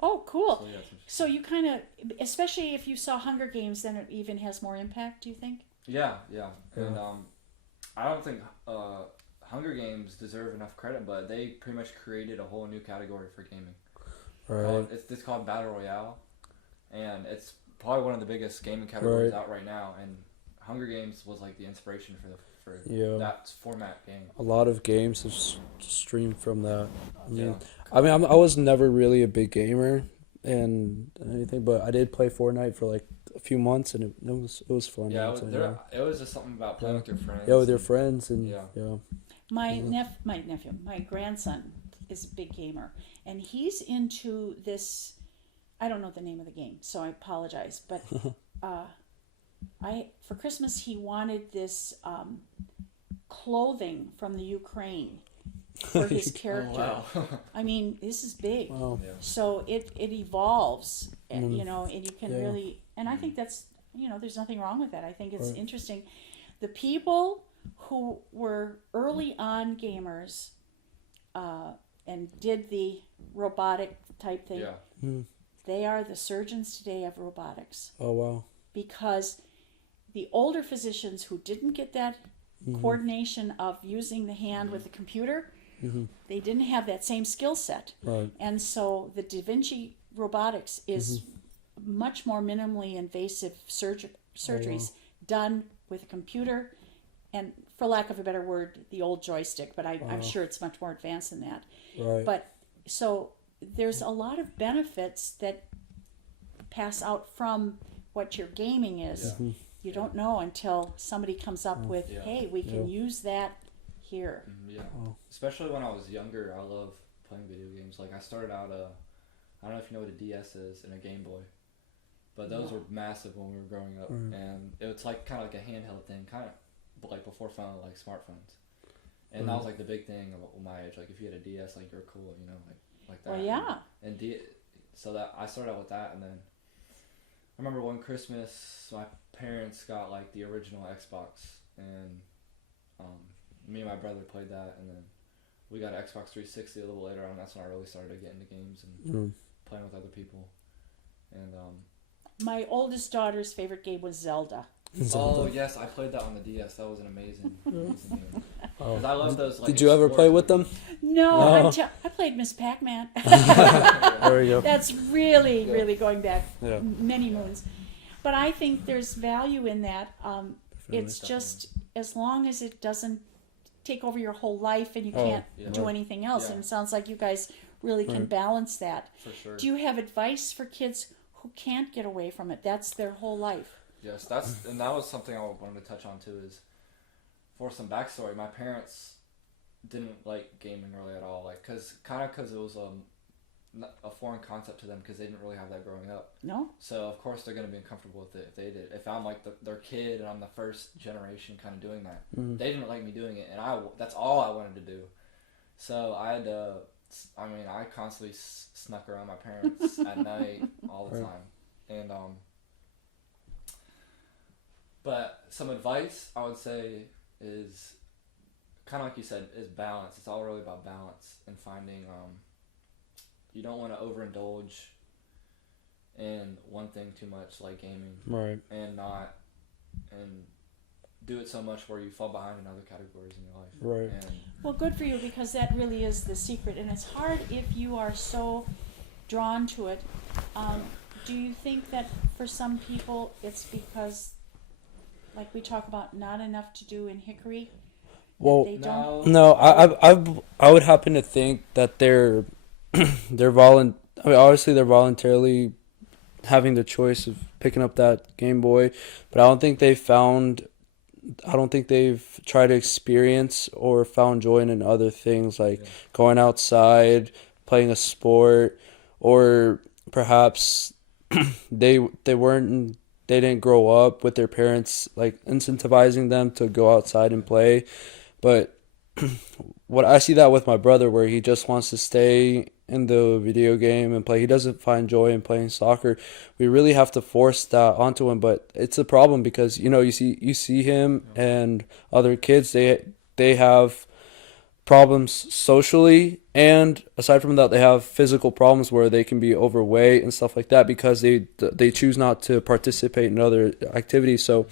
Oh, cool. So yeah, it's interesting. So you kind of, especially if you saw Hunger Games, then it even has more impact, do you think? Yeah. And Yeah. I don't think Hunger Games deserve enough credit, but they pretty much created a whole new category for gaming. Right. It's called Battle Royale, and it's probably one of the biggest gaming categories Right. out right now. And Hunger Games was like the inspiration for Yeah. that format game. A lot of games have streamed from that. Yeah. I was never really a big gamer and anything, but I did play Fortnite for like a few months, and it was fun. Yeah, I'd say, it was just something about playing Yeah. with your friends. Yeah, with your friends and Yeah. yeah. My nephew, my grandson is a big gamer, and he's into this. I don't know the name of the game, so I apologize. But for Christmas he wanted this clothing from the Ukraine for his character. Wow. I mean, this is big. Wow. Yeah. So it evolves, and, Mm. and you can Yeah. really, and I think that's, there's nothing wrong with that. I think it's Right. interesting. The people who were early on gamers and did the robotic type thing, Yeah. they are the surgeons today of robotics, Oh wow. because the older physicians who didn't get that coordination of using the hand with the computer, they didn't have that same skill set. Right. And so the Da Vinci robotics is much more minimally invasive surgeries done with a computer, and for lack of a better word, the old joystick, but I'm sure it's much more advanced than that. Right. But so there's a lot of benefits that pass out from what your gaming is. Yeah. You don't know until somebody comes up with, Yeah. hey, we can use that here. Yeah. Oh. Especially when I was younger, I love playing video games. Like I started out I don't know if you know what a DS is and a Game Boy, but those were massive when we were growing up, and it was like kind of like a handheld thing, kind of like before phone, like smartphones. And that was like the big thing of my age. Like if you had a DS, like you're cool, like that. Well, yeah. And so that I started out with that, and then I remember one Christmas my parents got like the original Xbox, and Me and my brother played that, and then we got an Xbox 360 a little later on. That's when I really started to get into games and playing with other people. And My oldest daughter's favorite game was Zelda. oh yes, I played that on the DS. That was an amazing, amazing game. Because I love those. Like, Did you ever play with them? No, No. I played Miss Pac-Man. There you go. That's really, really going back Yeah. many moons. But I think there's value in that. Definitely. It's just as long as it doesn't take over your whole life and you Oh, can't yeah. do anything else. Yeah. And it sounds like you guys really can Right. balance that. For sure. Do you have advice for kids who can't get away from it? That's their whole life. Yes, that was something I wanted to touch on too. Is for some backstory, my parents didn't like gaming really at all. Like, cause it was a foreign concept to them because they didn't really have that growing up. No? So of course they're gonna be uncomfortable with it if they did. If I'm like their kid and I'm the first generation kind of doing that, they didn't like me doing it, and that's all I wanted to do. So I had to. I mean, I constantly snuck around my parents at night all the time, and But some advice I would say is kind of like you said, is balance. It's all really about balance and finding. You don't want to overindulge in one thing too much, like gaming, Right. and do it so much where you fall behind in other categories in your life. Right. And Well, good for you because that really is the secret. And it's hard if you are so drawn to it. Do you think that for some people it's because, like we talk about, not enough to do in Hickory? Well, They don't. no, I would happen to think that they're I mean, obviously they're voluntarily having the choice of picking up that Game Boy, but I don't think they've tried to experience or found joy in other things like going outside, playing a sport, or perhaps they didn't grow up with their parents like incentivizing them to go outside and play. But what I see that with my brother, where he just wants to stay in the video game and play. He doesn't find joy in playing soccer. We really have to force that onto him, but it's a problem because you see him and other kids. They have problems socially, and aside from that, they have physical problems where they can be overweight and stuff like that because they choose not to participate in other activities. So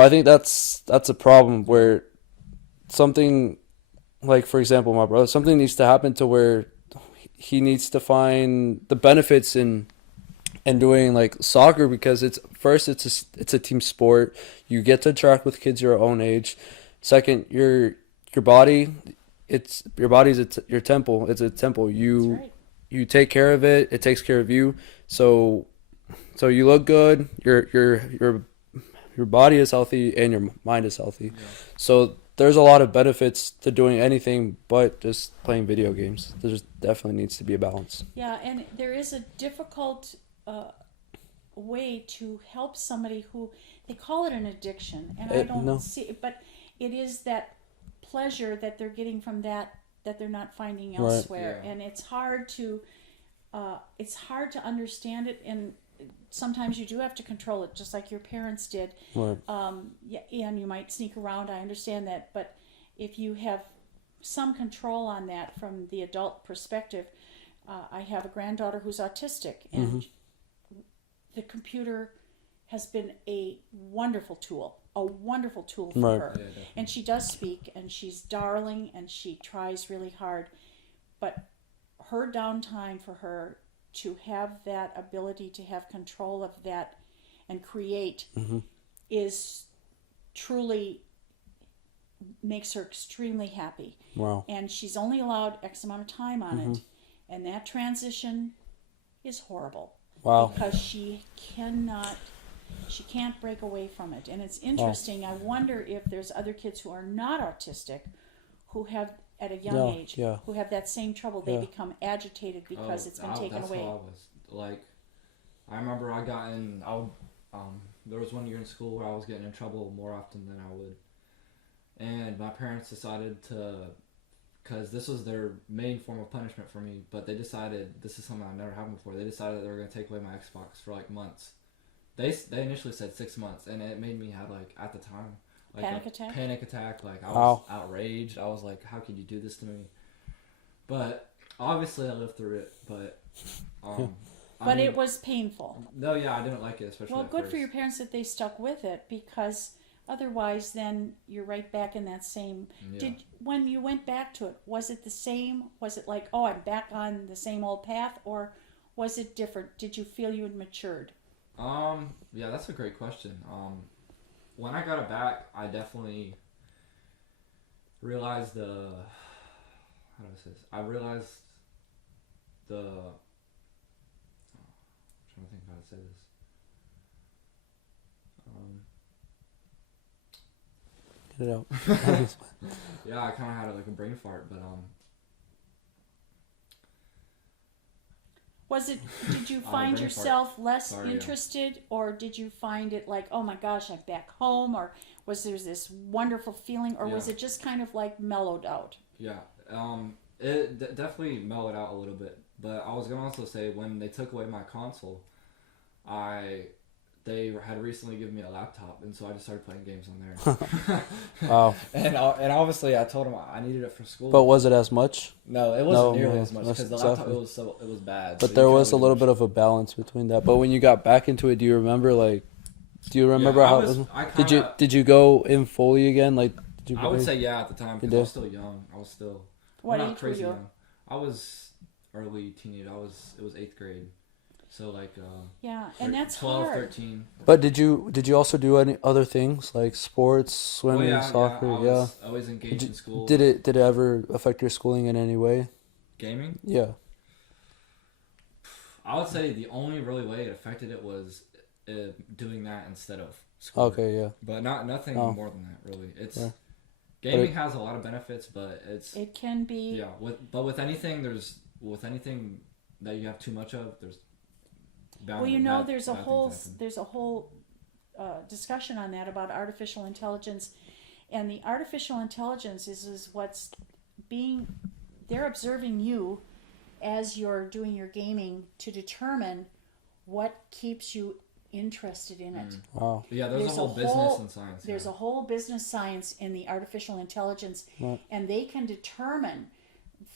I think that's a problem where something, like for example my brother, something needs to happen to where he needs to find the benefits in doing like soccer, because it's a team sport. You get to interact with kids your own age. Second, your body, your body's your temple. It's a temple. That's right. You take care of it. It takes care of you. So you look good. Your body is healthy and your mind is healthy. Yeah. So there's a lot of benefits to doing anything but just playing video games. There definitely needs to be a balance. Yeah, and there is a difficult way to help somebody who, they call it an addiction, and I don't No. see it, but it is that pleasure that they're getting from that they're not finding Right. elsewhere. Yeah. And it's hard to understand it, and sometimes you do have to control it, just like your parents did. Right. Yeah, and you might sneak around, I understand that, but if you have some control on that from the adult perspective, I have a granddaughter who's autistic, and the computer has been a wonderful tool for Right. her. Yeah, definitely. And she does speak, and she's darling, and she tries really hard, but her downtime for her to have that ability to have control of that and create is truly makes her extremely happy. Wow. And she's only allowed X amount of time on it, and that transition is horrible. Wow. Because she can't break away from it. And it's interesting. I wonder if there's other kids who are not autistic who have, at a young age, yeah. who have that same trouble. They Yeah. become agitated because it's been taken that's away. How I was. Like, I remember there was one year in school where I was getting in trouble more often than I would. And my parents decided because this was their main form of punishment for me, but they decided, this is something I've never happened before, they decided that they were going to take away my Xbox for like months. They initially said 6 months, and it made me have, like, at the time, like Panic a attack? panic attack. Like I was Wow. outraged. I was like, how could you do this to me? But obviously I lived through it. But But it was painful. no, yeah, I didn't like it, especially Well, at good first. for your parents that they stuck with it, because otherwise then you're right back in that same Yeah. when you went back to it, was it the same? Was it like, oh, I'm back on the same old path, or was it different? Did you feel you had matured? Yeah, that's a great question. When I got it back, I definitely realized how do I say this? I realized the I'm trying to think of how to say this. Get it out. Yeah, I kind of had like a brain fart, but Was it? Did you brain find fart. yourself less Sorry, yeah. interested, or did you find it like, oh my gosh, I'm back home, or was there this wonderful feeling, or was Yeah. it just kind of like mellowed out? yeah, it definitely mellowed out a little bit. But I was gonna also say when they took away my console, they had recently given me a laptop, and so I just started playing games on there. Wow. And obviously I told them I needed it for school. But was it as much? No, it wasn't No, nearly no, as much that's because the laptop exactly. it was bad. But so there you was a couldn't little really bit of a balance between that. But when you got back into it, do you remember Yeah, how did you go in fully again? Like did you I would say yeah at the time because did? I was still young. I was still What not age were crazy you? young. I was early teenage. It was 8th grade, so like Yeah, and that's 12, hard. 13. But did you also do any other things like sports, swimming, yeah, soccer? I Yeah. was always engaged in school. Did it ever affect your schooling in any way? Gaming? Yeah. I would say the only really way it affected it was doing that instead of school. Okay, yeah. But nothing Oh. more than that really. It's Yeah. gaming has a lot of benefits, but It can be. yeah. With anything that you have too much of, there's bound Well, to you know, bad there's a things whole happen. discussion on that about artificial intelligence, and the artificial intelligence is what's being. They're observing you as you're doing your gaming to determine what keeps you interested in it. Wow. Yeah, there's a whole business and science. There's a whole business science in the artificial intelligence, Right. and they can determine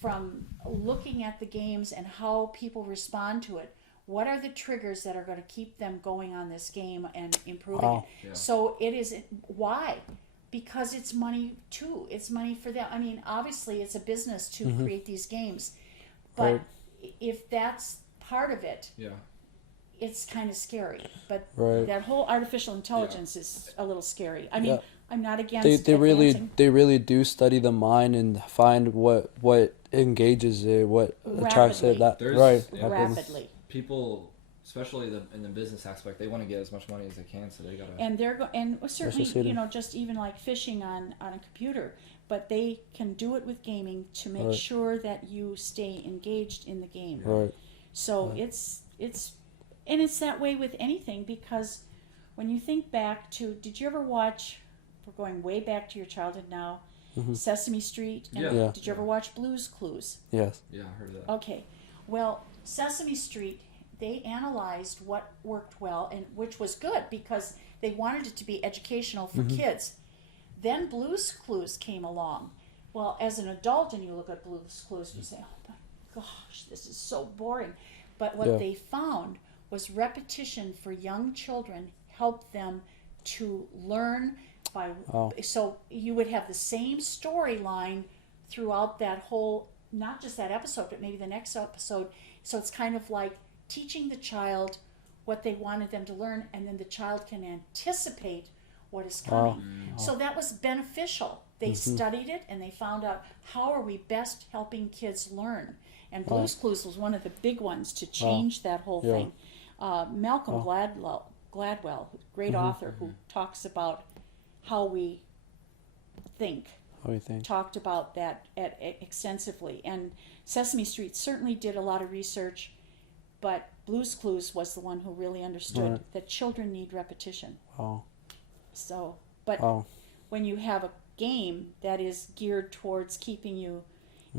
from looking at the games and how people respond to it, what are the triggers that are going to keep them going on this game and improving Wow. it. Yeah. So it is why? Because it's money too. It's money for them. I mean, obviously it's a business to create these games, but Right. if that's part of it, Yeah. it's kind of scary. But Right. that whole artificial intelligence is a little scary. I mean, Yeah. I'm not against They advancing really do study the mind and find what engages it, what attracts Rapidly. it. That There's- right. yeah, rapidly. People, especially in the business aspect, they want to get as much money as they can, so they gotta. And and certainly, Associated. you know, just even like fishing on a computer, but they can do it with gaming to make Right. sure that you stay engaged in the game. Right. So it's and it's that way with anything, because when you think back to, did you ever watch, we're going way back to your childhood now, Sesame Street? And Yeah. Yeah. did you ever watch Blue's Clues? Yes. Yeah, I heard of that. Okay. Well, Sesame Street, they analyzed what worked well and which was good because they wanted it to be educational for kids. Then Blue's Clues came along. Well, as an adult and you look at Blue's Clues, you say, oh my gosh, this is so boring. But what Yeah. they found was repetition for young children helped them to learn by. Wow. So you would have the same storyline throughout that whole, not just that episode, but maybe the next episode. So it's kind of like teaching the child what they wanted them to learn, and then the child can anticipate what is coming. So that was beneficial. They studied it and they found out how are we best helping kids learn. And Blue's Clues was one of the big ones to change that whole Yeah. thing. Malcolm Gladwell, great author, who talks about how we think, What do you think? talked about that extensively. And Sesame Street certainly did a lot of research, but Blue's Clues was the one who really understood Right. that children need repetition. Wow. So, but Wow. when you have a game that is geared towards keeping you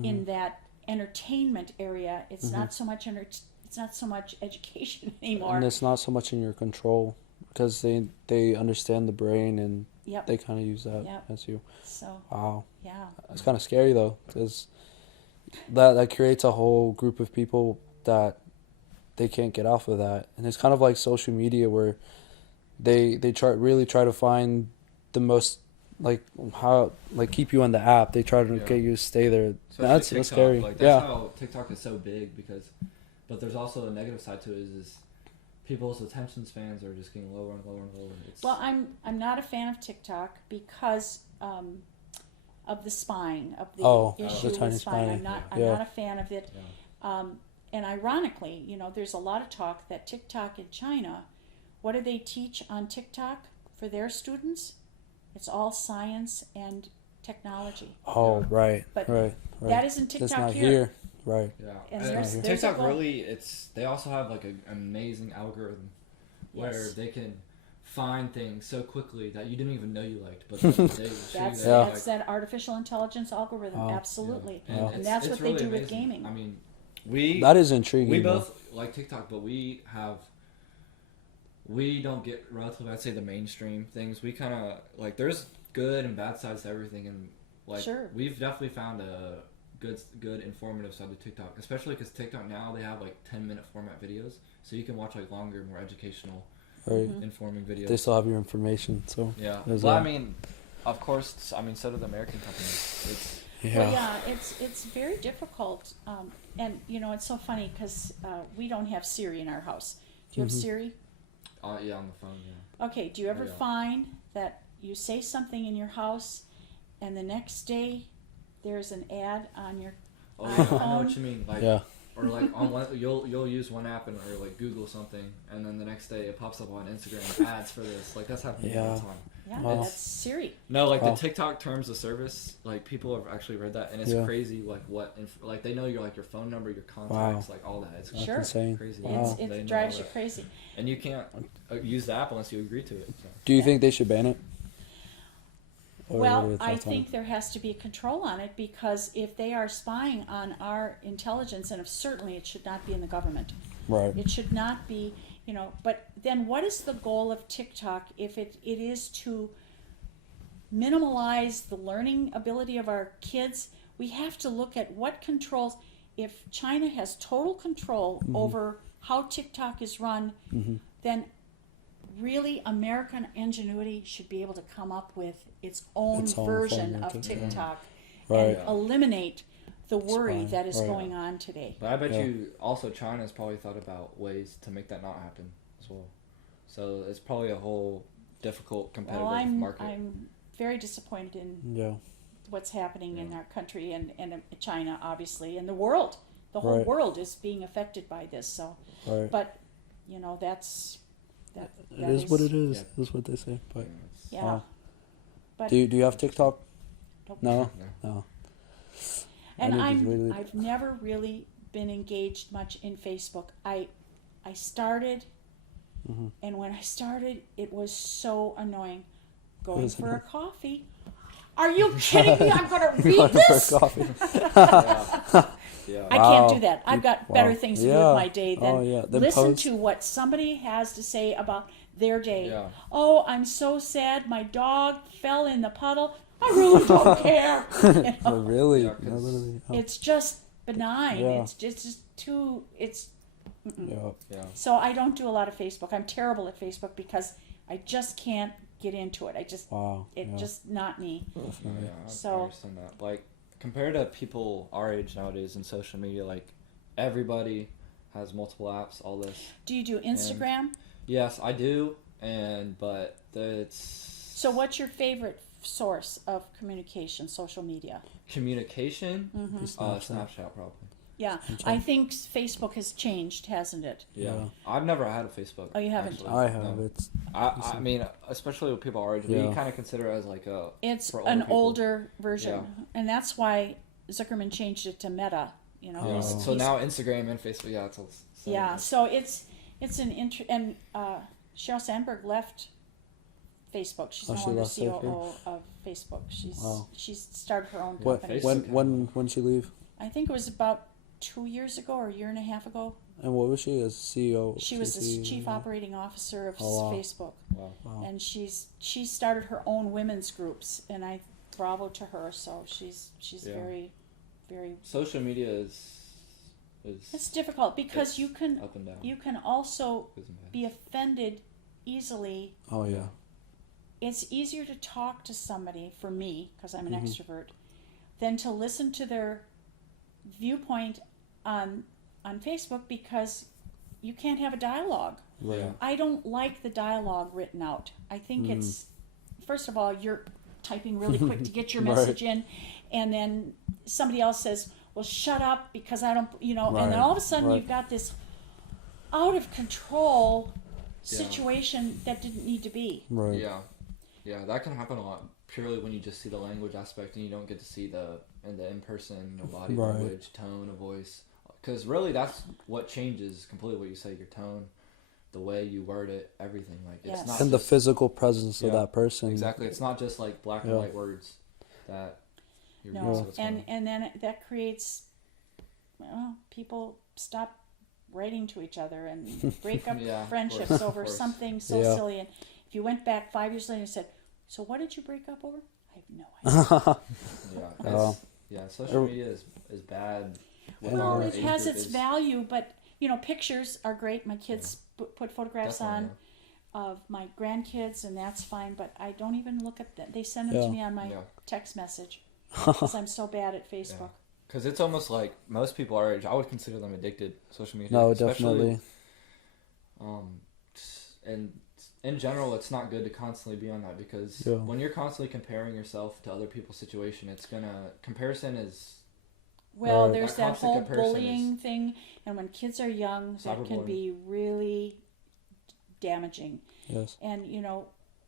in that entertainment area, it's not so much it's not so much education anymore. And it's not so much in your control because they understand the brain and Yep. they kind of use that Yep. as you. So Wow, yeah. it's kind of scary though, because that creates a whole group of people that they can't get off of that, and it's kind of like social media where they try to find the most like how like keep you on the app. They try to Yeah. get you to stay there. Especially That's TikTok. scary. Like, that's Yeah. how TikTok is so big but there's also a negative side to it is people's attention spans are just getting lower and lower and lower. Well, I'm not a fan of TikTok because of the spying, of the issue the with Chinese spying. spying. I'm Yeah. not a fan of it. Yeah. And ironically, there's a lot of talk that TikTok in China, what do they teach on TikTok for their students? It's all science and technology. Oh, right, But right. that isn't That's TikTok not here. here. Right. Yeah, And and there's a TikTok goal. really, they also have like an amazing algorithm where Yes. they can find things so quickly that you didn't even know you liked, but they show you That's that you that's like. that artificial intelligence algorithm, Wow. absolutely. Yeah. Wow. And that's it's what they really do with amazing. gaming. I mean, we That is intriguing. we though. both like TikTok, but we don't get relatively, I'd say, the mainstream things. We kind of like there's good and bad sides to everything, and like Sure. we've definitely found a good informative side to TikTok, especially because TikTok now they have like 10-minute format videos, so you can watch like longer, more educational, Right. informing videos. They still have your information, so Yeah, There's well, a- I mean, of course, so do the American companies. It's yeah. Well, yeah, it's very difficult, and it's so funny because we don't have Siri in our house. Do you have Mhm. Siri? yeah, on the phone. Yeah. Okay. Do you ever Yeah. find that you say something in your house, and the next day there's an ad on your Oh yeah, I know iPhone? what you mean. Like, Yeah. or like on one, you'll use one app and or like Google something, and then the next day it pops up on Instagram ads for this. Like that's happening all Yeah. the time. Yeah, Wow. that's Siri. No, like Wow. the TikTok terms of service, like people have actually read that, and it's Yeah. crazy. Like like they know your phone number, your contacts, like all that. It's That's Sure. insane. crazy. Wow. They know It all drives you that. crazy. And you can't use the app unless you agree to it. So. Do you think they should ban it? Or what are Well, your I thoughts on think it? there has to be a control on it because if they are spying on our intelligence, and certainly it should not be in the government. Right. It should not be, but then what is the goal of TikTok if it is to minimalize the learning ability of our kids? We have to look at what controls. If China has total control over how TikTok is run, then really American ingenuity should be able to come up with its own Its own version form of of TikTok. TikTok Right. and eliminate the worry Spying, that is right. going on today. But I bet Yeah. you also China's probably thought about ways to make that not happen as well. So it's probably a whole difficult competitive Well, market. I'm very disappointed in Yeah. what's happening in Yeah. our country and China, obviously, and the world. The whole Right. world is being affected by this. So, Right. but that's It is what it is. Yeah. That's what they say. But It's- yeah. Wow. But do you have TikTok? Nope. No. Yeah. No. and I need to really- I've never really been engaged much in Facebook. I started, Mhm. and when I started, it was so annoying. Going was for a annoying? coffee. Are you kidding me? I'm going to read Going for this. coffee. Yeah. I can't Wow. do that. I've got Wow. better things to do Yeah. with my day than Oh, yeah. Then listen post. to what somebody has to say about their day. Yeah. Oh, I'm so sad. My dog fell in the puddle. I really don't care. You know? Oh, really? Yeah, 'cause No, literally. Oh. It's just benign. Yeah. It's just too. It's Yeah. Yeah. so I don't do a lot of Facebook. I'm terrible at Facebook because I just can't get into it. Wow. It yeah. just not me. Definitely. Yeah, I So- understand that. Like compared to people our age nowadays in social media, like everybody has multiple apps. All this. Do you do Instagram? Yes, I do, but it's So what's your favorite source of communication, social media? communication. Mm-hmm. Snapchat probably. Yeah, I think Facebook has changed, hasn't it? Yeah. I've never had a Facebook. Oh, you haven't? actually. I have. No. It's I mean, especially with people our age, Yeah. we kind of consider it as like a. It's for an people. older version, and that's why Zuckerman changed it to Meta. Yeah. he's- So he's- now Instagram and Facebook, yeah, it's all. same. yeah. So it's and Sheryl Sandberg left Facebook. She's Oh, no she longer left COO of Facebook. Wow. She's started her own what? company. Facebook When she leave? I think it was about 2 years ago or a year and a half ago. And what was she as CEO? She was the CC? chief operating officer of Oh, wow. Facebook, Wow. Wow. and she started her own women's groups, and I bravo to her. So she's Yeah. very, very. Social media is It's difficult because it's you can up and down. you can also Good and bad. be offended easily. Oh yeah. It's easier to talk to somebody, for me, because I'm an Mhm. extrovert, than to listen to their viewpoint on Facebook, because you can't have a dialogue. Right. Yeah. I don't like the dialogue written out. I think it's, first of all, you're typing really quick to get your Right. message in, and then somebody else says, well, shut up because I don't, and then Right. all of a sudden Right. you've got this out of control Yeah. situation that didn't need to be. Right. Yeah, that can happen a lot purely when you just see the language aspect and you don't get to see the in-person body Right. language, tone of voice. Because really, that's what changes completely what you say, your tone, the way you word it, everything. Like Yes. it's not And the just- physical presence of Yeah, that person. Exactly, it's not just like black and Yeah. white words that you're No, using what's going on. and then that creates, people stop writing to each other and break up Yeah, of friendships course, of over course. something so Yeah. silly. And if you went back 5 years later and said, so what did you break up over? I have no idea. Yeah, Oh. social media is bad. with Well, our it age has group its is- value, but pictures are great. My kids put photographs Definitely, on of my grandkids, and that's fine. But I don't even look at them. They send them Yeah. to me on my Yeah. text message because I'm so bad at Facebook. Because it's almost like most people our age, I would consider them addicted to social media. No, especially, definitely. And in general, it's not good to constantly be on that because Yeah. when you're constantly comparing yourself to other people's situation, comparison is Well, Right. there's That that constant whole comparison bullying thing, and when kids are young, that can Cyberbullying. be really damaging. Yes. And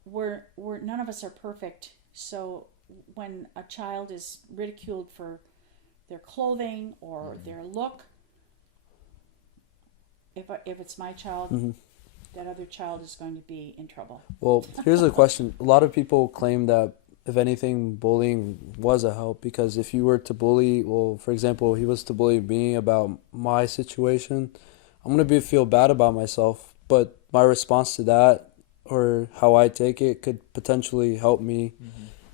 we're none of us are perfect. So when a child is ridiculed for their clothing or their look, if it's my child, Mhm. that other child is going to be in trouble. Well, here's a question. A lot of people claim that, if anything, bullying was a help because if you were to bully, well, for example, he was to bully me about my situation, I'm going to feel bad about myself, but my response to that or how I take it could potentially help me.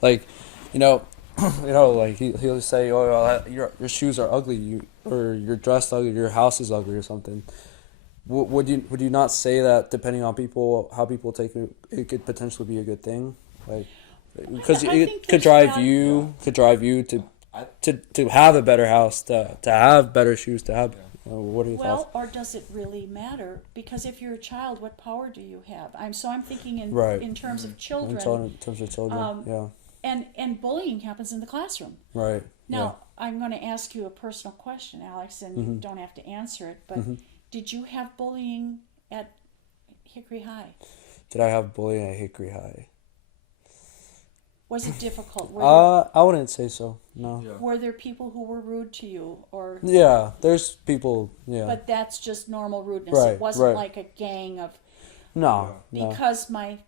Like, like he'll say, "Oh, well, your shoes are ugly, or you're dressed ugly, your house is ugly, or something." Would you not say that depending on how people take it, it could potentially be a good thing, like because I it think could there's drive you to I- to have a better house, to have better shoes, to have. What are your Well, thoughts? or does it really matter? Because if you're a child, what power do you have? I'm thinking Right. in terms of In children. terms of children, yeah, And bullying happens in the classroom. right. Now, I'm going to ask you a personal question, Alex, and you don't have to answer it, but did you have bullying at Hickory High? Did I have bullying at Hickory High? Was it difficult? I wouldn't say so. No. Yeah. Were there people who were rude to you? Or Yeah, there's people. Yeah. But that's just normal rudeness. Right, It wasn't right. like a gang of... No. No. Because my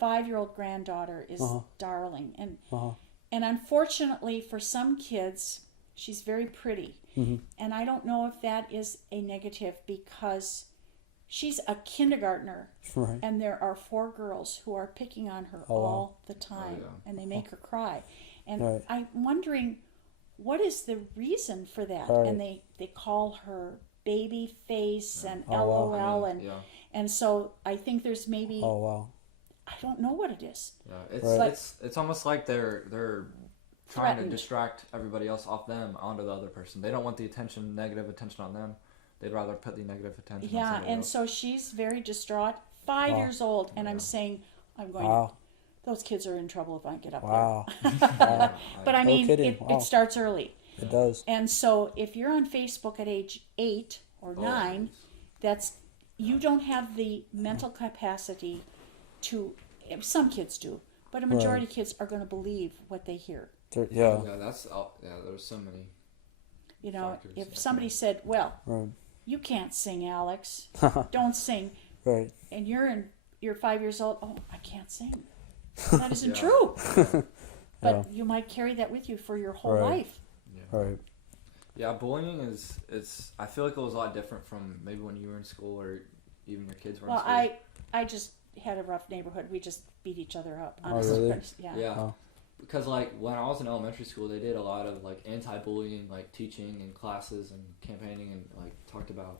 5-year-old granddaughter is Uh-huh. darling. And Uh-huh. And unfortunately, for some kids, she's very pretty. Mm-hmm. And I don't know if that is a negative because she's a kindergartner Right. and there are 4 girls who are picking on her Oh, wow. all the time yeah. and they make her cry. And Right. I'm wondering, what is the reason for that? Right. And they call her baby face and Oh, wow. LOL. And, Yeah. and so I think there's maybe, Oh wow. I don't know what it is. Yeah, it's Right. it's almost like they're trying Threatened. to distract everybody else off them onto the other person. They don't want the negative attention on them. They'd rather put the negative attention on Yeah, somebody and else. so she's very distraught, 5 Wow. years old, and I'm saying, I'm going Wow. those kids are in trouble if I get up Wow. there. Wow. But I No mean, kidding. it, Wow. it starts early. It does. And so if you're on Facebook at age 8 or 9, you don't have the mental capacity to, some kids do, but a majority of kids are going to believe what they hear. Yeah. There's so many. You know, Factors, if yeah. somebody said, well, Right. you can't sing, Alex, don't sing, Right. and you're 5 years old, oh, I can't sing. That isn't Yeah. true. But Yeah. you might carry that with you for your whole Right. life. Yeah. Right. Yeah, bullying is. I feel like it was a lot different from maybe when you were in school or even your kids were in Well, school. I just had a rough neighborhood. We just beat each other up. Oh, Honestly, really? yeah. Yeah. Oh. Because like when I was in elementary school, they did a lot of like anti-bullying, like teaching in classes and campaigning, and like talked about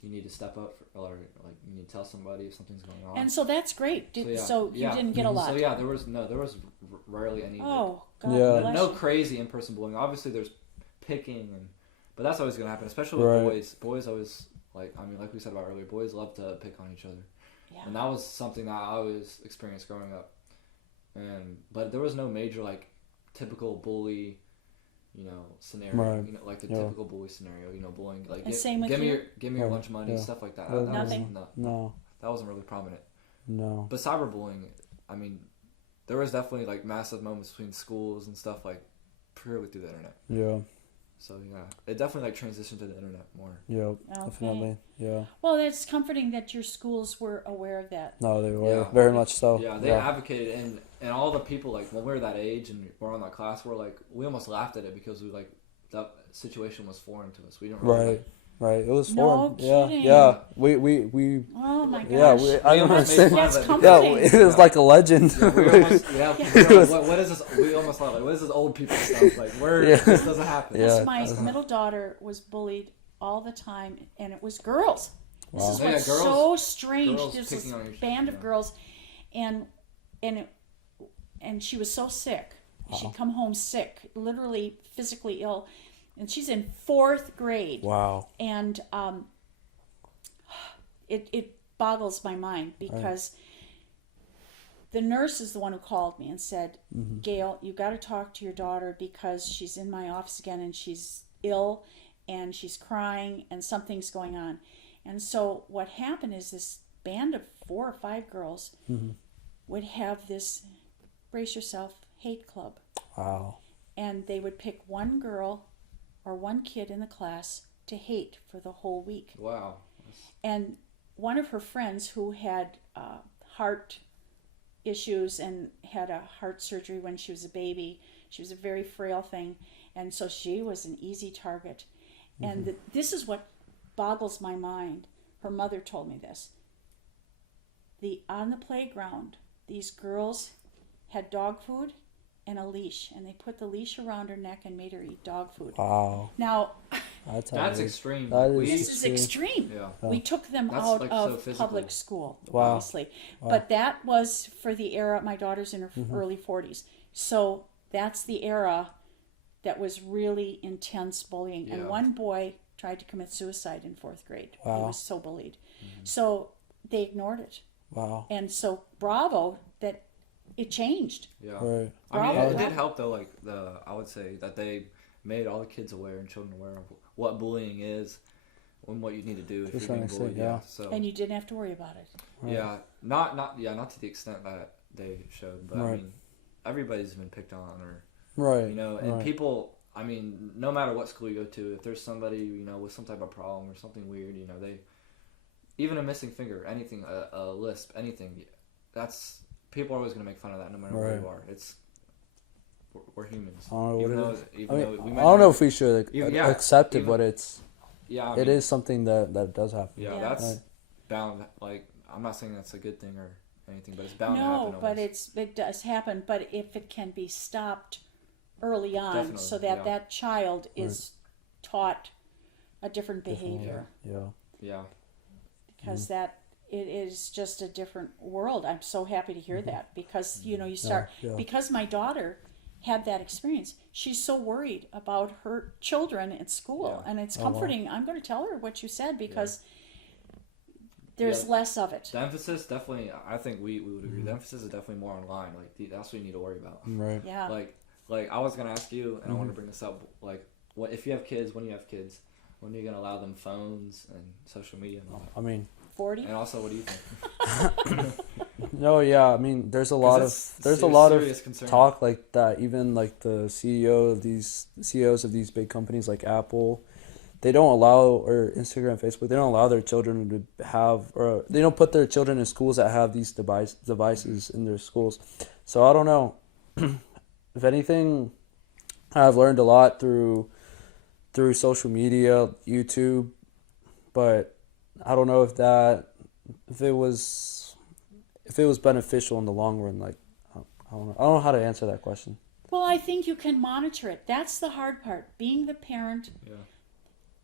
you need to step up or like you need to tell somebody if something's going on. And so that's great. So you didn't get a lot. So yeah, there was rarely any. Oh God Yeah. bless No you. crazy in-person bullying. Obviously, there's picking but that's always gonna happen, especially with Right. boys. Boys always like we said about earlier, boys love to pick on each other, Yeah. and that was something that I always experienced growing up. But there was no major like typical bully, scenario. Right. Like the Yeah. typical bully scenario. Bullying like And same with give me you? give me your Yeah. lunch money, Yeah. stuff like that. Yeah. That Nothing? No. that wasn't really prominent. No. But cyberbullying, I mean, there was definitely like massive moments between schools and stuff like purely through the internet. Yeah. So yeah, it definitely like transitioned to the internet more. Yeah. Okay. Definitely. Yeah. Well, it's comforting that your schools were aware of that. No, they were Yeah. very much so. Yeah, they advocated, and all the people like when we were that age and we're on that class, we almost laughed at it because we like that situation was foreign to us. We didn't really, Right. Right. It was No foreign. Yeah. kidding. Yeah. We. Oh my gosh. Yeah. I We don't almost understand. made fun That's of it comforting. Yeah. It was like a legend. Yeah, we almost, yeah, It was- what is this? We almost thought like, what is this old people stuff? Like, Yeah. this doesn't happen. Yeah. My middle daughter was bullied all the time, and it was girls. This Wow. is Yeah, what's girls- so strange. girls There's this picking on each- band of yeah. girls, and she was so sick. Wow. She'd come home sick, literally physically ill, and she's in 4th grade. Wow. And it boggles my mind because the nurse is the one who called me and said, Gayle, you got to talk to your daughter because she's in my office again and she's ill and she's crying and something's going on. And so what happened is this band of 4 or 5 girls would have this, brace yourself, hate club. Wow. And they would pick one girl or one kid in the class to hate for the whole week. Wow. And one of her friends who had heart issues and had a heart surgery when she was a baby, she was a very frail thing, and so she was an easy target. And this is what boggles my mind. Her mother told me this. On the playground, these girls had dog food and a leash, and they put the leash around her neck and made her eat dog food. Wow. Now, That's That's extreme. That is this is extreme. Yeah. We took them That's, out like, so of physical. public school, Wow. obviously. But that was for the era, my daughter's in her early 40s. So that's the era that was really intense bullying. Yeah. And one boy tried to commit suicide in 4th grade. He Wow. was so bullied. So they ignored it. Wow. And so bravo that it changed. Yeah. Right. I mean, Bravo. it did help though. Like I would say that they made all the kids aware and children aware of what bullying is and what you need to do if To you're some being extent, bullied. yeah. So And you didn't have to worry about it. Right. yeah, not to the extent that they showed, but I Right. mean, everybody's been picked on or Right. and right. people. I mean, no matter what school you go to, if there's somebody with some type of problem or something weird, they even a missing finger, anything, a lisp, anything, that's people are always going to make fun of that no matter where Right. you are. We're humans. I don't know Even what though, it is. even I though mean, we I might don't know not- if we should Yeah, accept it, even- but it Yeah, I mean, is something that does happen. Yeah, Yeah. that's Right. bound. Like, I'm not saying that's a good thing or anything, but it's bound to happen. No, but always. it does happen. But if it can be stopped early on, Definitely, so that yeah. that child is taught a different behavior, Yeah. Yeah, because that it is just a different world. I'm so happy to hear that because you start yeah. because my daughter had that experience. She's so worried about her children at school, Yeah. and it's Oh, wow. comforting. I'm going to tell her what you said because there's Yeah. less of it. the emphasis definitely. I think we would agree. The emphasis is definitely more online. Like that's what you need to worry about. Right. Yeah. Like I was gonna ask you, and I want to bring this up. Like, what if you have kids? When you have kids, when are you gonna allow them phones and social media and all that? I mean, 40. And also, what do you think? no, yeah. I mean, there's a lot of serious concern. talk like that. Even like the CEOs of these big companies like Apple, they don't allow, or Instagram, Facebook, they don't allow their children to have, or they don't put their children in schools that have these devices in their schools. So I don't know. If anything, I've learned a lot through through social media, YouTube, but I don't know if it was beneficial in the long run. Like, I don't know how to answer that question. Well, I think you can monitor it. That's the hard part. Being the parent, Yeah.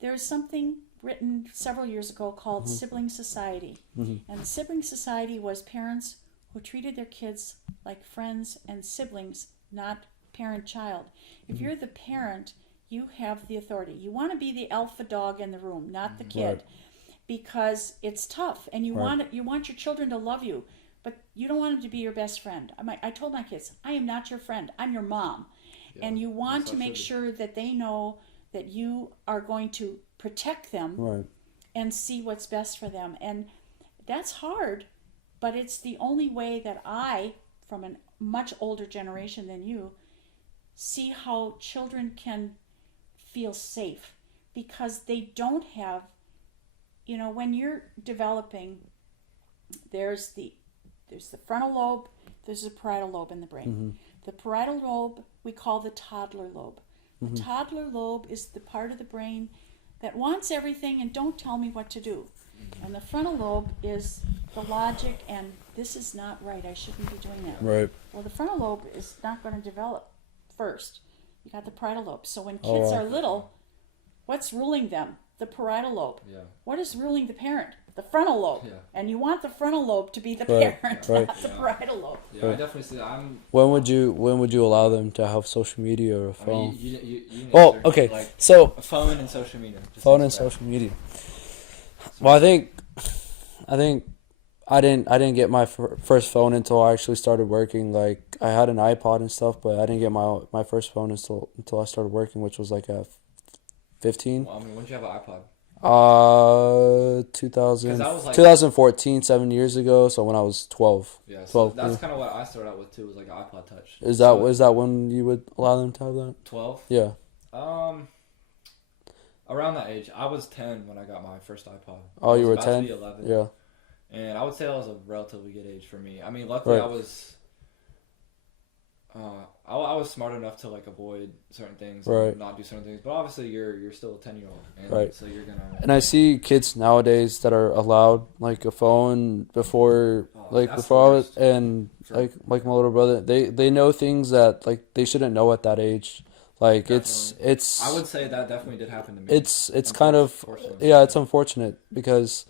there's something written several years ago called Sibling Society. And the Sibling Society was parents who treated their kids like friends and siblings, not parent-child. If you're the parent, you have the authority. You want to be the alpha dog in the room, not the kid, Right. because it's tough, and you want your children to love you, but you don't want them to be your best friend. I told my kids, I am not your friend. I'm your mom, and you want to make sure that they know that you are going to protect them Right. and see what's best for them. And that's hard, but it's the only way that I, from a much older generation than you, see how children can feel safe, because they don't have, when you're developing, there's the frontal lobe, there's the parietal lobe in the brain. The parietal lobe we call the toddler lobe. The toddler lobe is the part of the brain that wants everything and don't tell me what to do. And the frontal lobe is the logic and this is not right, I shouldn't be doing that. Right. Well, the frontal lobe is not going to develop first. You got the parietal lobe. So when kids are little, what's ruling them? The parietal lobe. Yeah. What is ruling the parent? The frontal lobe. Yeah. And you want the frontal lobe to be the Right, parent, right. not the parietal lobe. Yeah, I definitely see that. When would you allow them to have social media or a I phone? mean, you Oh, answer, okay. Like So a phone and social media. Just phone and answer that. social media. Well, I think I didn't get my first phone until I actually started working. Like, I had an iPod and stuff, but I didn't get my first phone until I started working, which was like at 15. Well, I mean, when did you have an iPod? 2000, 'Cause I was like- 2014, 7 years ago. So when I was 12. Yeah, so 12. that's Yeah. kind of what I started out with too. Was like an iPod Touch. Is So, that when you would allow them to have that? 12? Yeah. Around that age, I was 10 when I got my first iPod. Oh, I you was were about to 10? be 11. Yeah. And I would say that was a relatively good age for me. I mean, luckily Right. I was smart enough to like avoid certain things, Right. and not do certain things. But obviously, you're still a 10-year-old, and Right. so you're gonna. And I see kids nowadays that are allowed like a phone before That's before I the was, worst. and For- like my little brother, they know things that like they shouldn't know at that age. Like it's I would say that definitely did happen to me. it's kind of Unfortunately. yeah, it's unfortunate because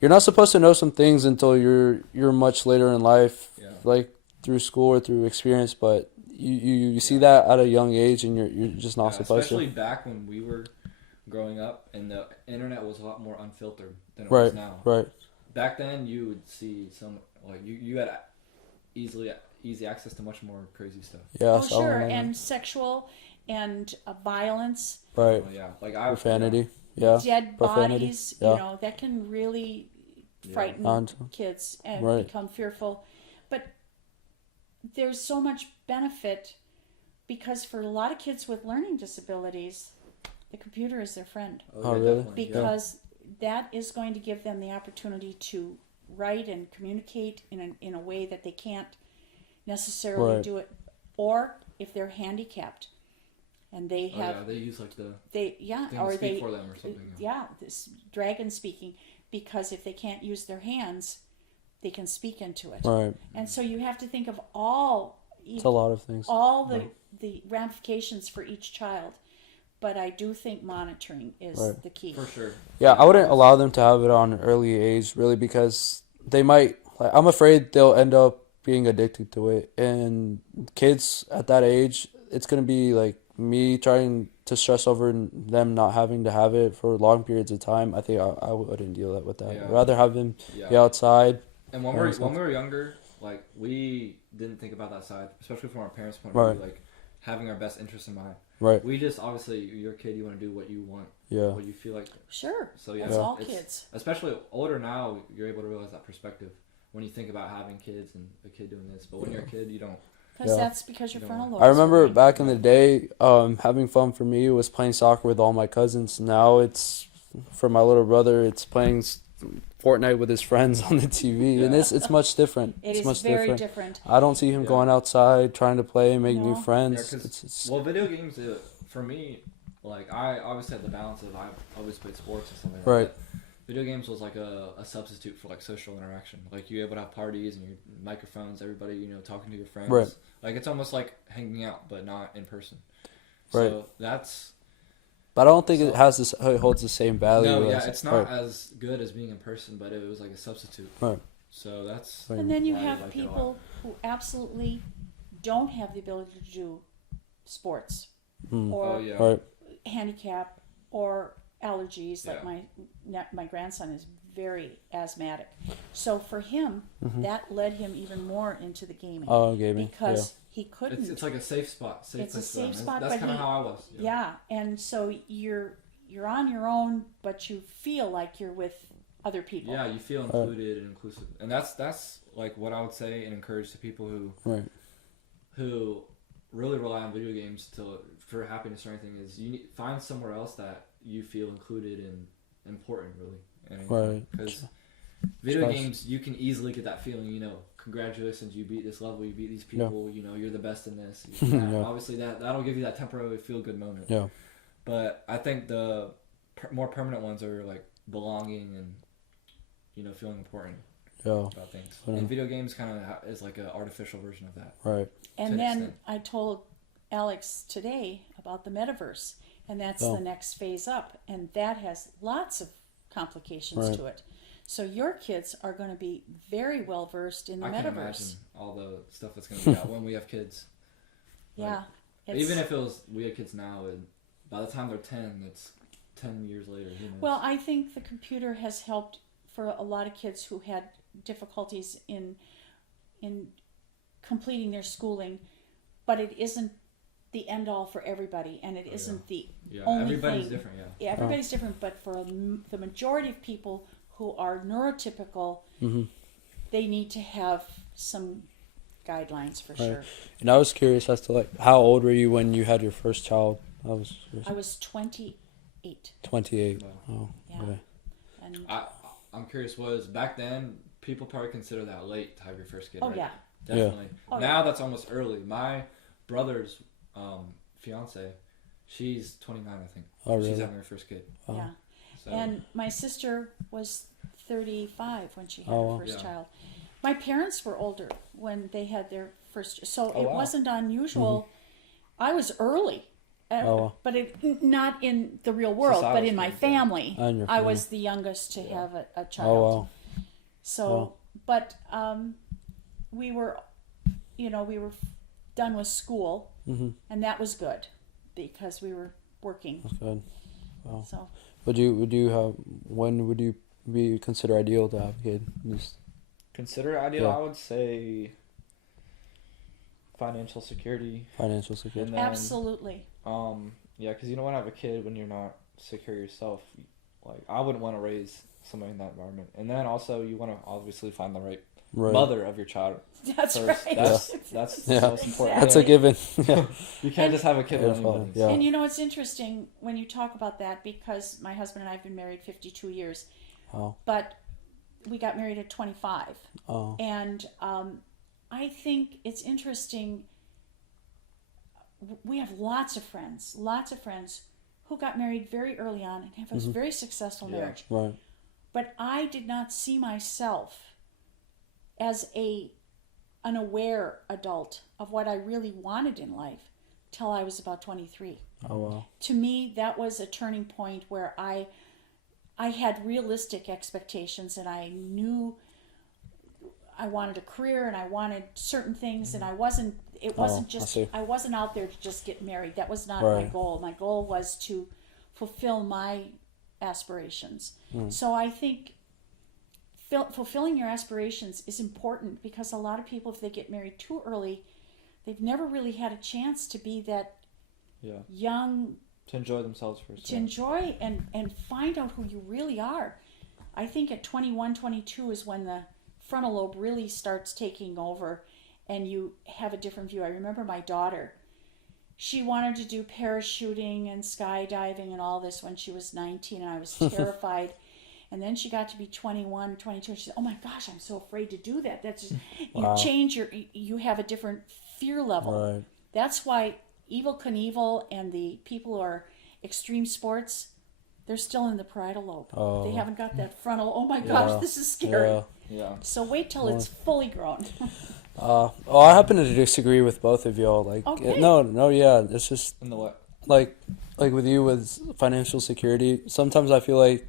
you're not supposed to know some things until you're much later in life, Yeah. like through school or through experience, but you see that at a young age and you're just not Yeah, supposed especially to. back when we were growing up and the internet was a lot more unfiltered than it Right. was now. Right. Back then, you would see some like you had easy access to much more crazy stuff. Yeah. Oh, so I sure. don't know. And sexual and violence, Right. So, yeah, like I Profanity. Yeah. dead Profanity. bodies, Yeah. that can really frighten And- kids and Right. become fearful. But there's so much benefit because for a lot of kids with learning disabilities, the computer is their friend. Oh, really? definitely, yeah. Because that is going to give them the opportunity to write and communicate in a way that they can't necessarily Right. do it. Or if they're handicapped and they Oh, have yeah, they use like the thing thing or to speak they for them or something. this dragon speaking, because if they can't use their hands, they can speak into it. Right. And so you have to think of all It's a lot of things. all the ramifications for each child. But I do think monitoring is Right. the key. For sure. Yeah, I wouldn't allow them to have it on an early age, really, because they might. Like, I'm afraid they'll end up being addicted to it, and kids at that age, it's gonna be like me trying to stress over them not having to have it for long periods of time. I think I wouldn't deal with that. Yeah. I'd rather have them Yeah. be outside. And when we were younger, like we didn't think about that side, especially from our parents' point of view, like having our best interests in mind. Right. We just obviously you're a kid, you want to do what you want, Yeah. what you feel like. Sure. So yeah, That's all it's- kids. Especially older now, you're able to realize that perspective when you think about having kids and a kid doing this. But when you're a kid, you don't. Because Yeah. that's because your You frontal don't- lobe. I is remember working. back in the day, having fun for me was playing soccer with all my cousins. Now it's for my little brother. It's playing Fortnite with his friends on the TV, and it's much different. It It's is much very different. different. I don't see him Yeah. going outside trying to play and make new No. friends. Yeah, 'cause- It's Well, video games for me, Like, I always had the balance of I always played sports or something like Right. that. Video games was like a substitute for like social interaction. Like, you're able to have parties and your microphones, everybody, you know, talking to your friends. Right. Like, it's almost like hanging out, but not in person. Right. So that's... But I don't think So- it holds the same value. No, yeah, as, it's not as good as being in person, but it was like a substitute. Right. So that's... Right. And then you why I have like it a people who absolutely don't have the ability to do sports or Oh, yeah. Right. handicap or allergies. Like Yeah. my grandson is very asthmatic, so for him that led him even more into the gaming. Oh, gaming. Because he couldn't. It's like a safe spot. Safe It's a place for them. safe spot, That's but kind of how I was. yeah, and so you're on your own, but you feel like you're with other people. Yeah, you feel included and inclusive, and that's like what I would say and encourage to people Right. who really rely on video games for happiness or anything is find somewhere else that you feel included and important, really. Right. Because video Trust. games, you can easily get that feeling. You know, congratulations, you beat this level, you beat these people. You know, you're the best in this. Yeah. Obviously, that'll give you that temporary feel good moment. Yeah. But I think the more permanent ones are like belonging and, you know, feeling important Yeah. about things. Yeah. And video games kind of is like an artificial version of that. Right. And to an then extent. I told Alex today about the metaverse, and that's Oh. the next phase up, and that has lots of complications Right. to it. So your kids are going to be very well versed in the I metaverse. can imagine all the stuff that's going to be out when we have kids. Yeah. Like, even if we have kids now, and by the time they're 10, it's 10 years later. Who knows? Well, I think the computer has helped for a lot of kids who had difficulties in completing their schooling, but it isn't the end all for everybody, and it isn't the only everybody's thing. different. Yeah, everybody's different, but for the majority of people who are neurotypical, they need to have some guidelines for sure. And I was curious as to like how old were you when you had your first child? I was 28. 28. Wow. Oh. Yeah. Okay. And I'm curious, was back then people probably consider that late to have your first kid, oh right? yeah. Definitely. Oh, now that's almost early. My brother's fiance, she's 29, I think. Oh, really? She's having her first kid. Oh. Yeah. So, And my sister was 35 when she had Oh, her wow. first Yeah. child. My parents were older when they had their first, so Oh, it wow. wasn't unusual. I was early, Oh, wow. but not in the real world, but in my Societal family. And your I family. was the youngest to have a child. Oh, wow. So, Wow. but we were done with school, and that was good because we were working. That's good. Wow. So When would you be consider ideal to have a kid? Just, consider ideal, Yeah. I would say financial security. financial security. And then, absolutely. yeah, because you don't want to have a kid when you're not secure yourself. Like, I wouldn't want to raise somebody in that environment. And then also, you want to obviously find the right Right. mother of your child. That's First. right. That's Yeah. the most important. That's a given. Yeah. You can't just have a kid with Beautiful, anybody. yeah. And you know, it's interesting when you talk about that because my husband and I have been married 52 years, Oh. but we got married at 25. Oh. And I think it's interesting. We have lots of friends who got married very early on and have a very successful Yeah. marriage. Right. But I did not see myself as an aware adult of what I really wanted in life till I was about 23. Oh, wow. To me, that was a turning point where I had realistic expectations and I knew I wanted a career and I wanted certain things and it wasn't I just see. I wasn't out there to just get married. That was not my Right. goal. My goal was to fulfill my aspirations. So I think fulfilling your aspirations is important because a lot of people, if they get married too early, they've never really had a chance to be that Yeah. young, To enjoy themselves first. to enjoy and find out who you really are. I think at 21, 22 is when the frontal lobe really starts taking over and you have a different view. I remember my daughter, she wanted to do parachuting and skydiving and all this when she was 19 and I was terrified. And then she got to be 21, 22 and she said, "Oh my gosh, I'm so afraid to do that." That's just, Wow. you have a different fear level. Right. That's why Evel Knievel and the people who are extreme sports, they're still in the parietal lobe. Oh. They haven't got that frontal, oh my gosh, Yeah. this is scary. Yeah. Yeah. So wait till it's fully grown. Well, I happen to disagree with both of y'all. Like, Okay. no, yeah. It's just In the what? like with you with financial security. Sometimes I feel like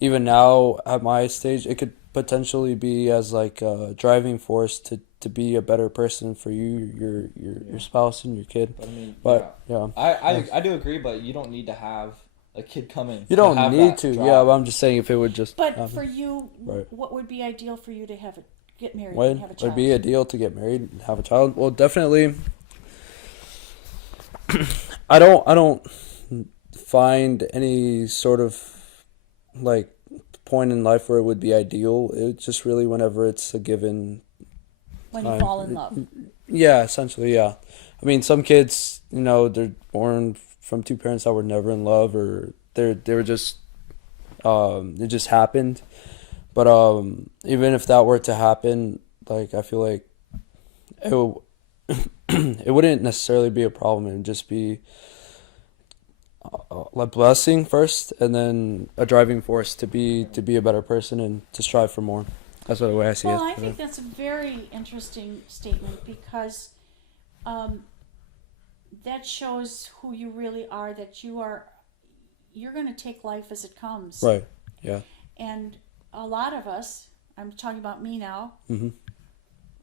even now at my stage, it could potentially be as like a driving force to be a better person for you, your spouse, and your kid. But I mean, But yeah, I do agree, but you don't need to have a kid come in. you don't have need that to. drive. Yeah, but I'm just saying if it would just. But for you, Right. what would be ideal for you to get married When and have a would child? be a deal to get married and have a child? Well, definitely. I don't find any sort of like point in life where it would be ideal. It's just really whenever it's a given. When you fall in love. Yeah, essentially, yeah. I mean, some kids, they're born from two parents that were never in love, or they were just it just happened. But even if that were to happen, like I feel like it wouldn't necessarily be a problem. It would just be a blessing first, and then a driving force to be a better person and to strive for more. That's the way I see it. Well, I think that's a very interesting statement because that shows who you really are. That you're going to take life as it comes. Right. Yeah. And a lot of us, I'm talking about me now. Mm-hmm.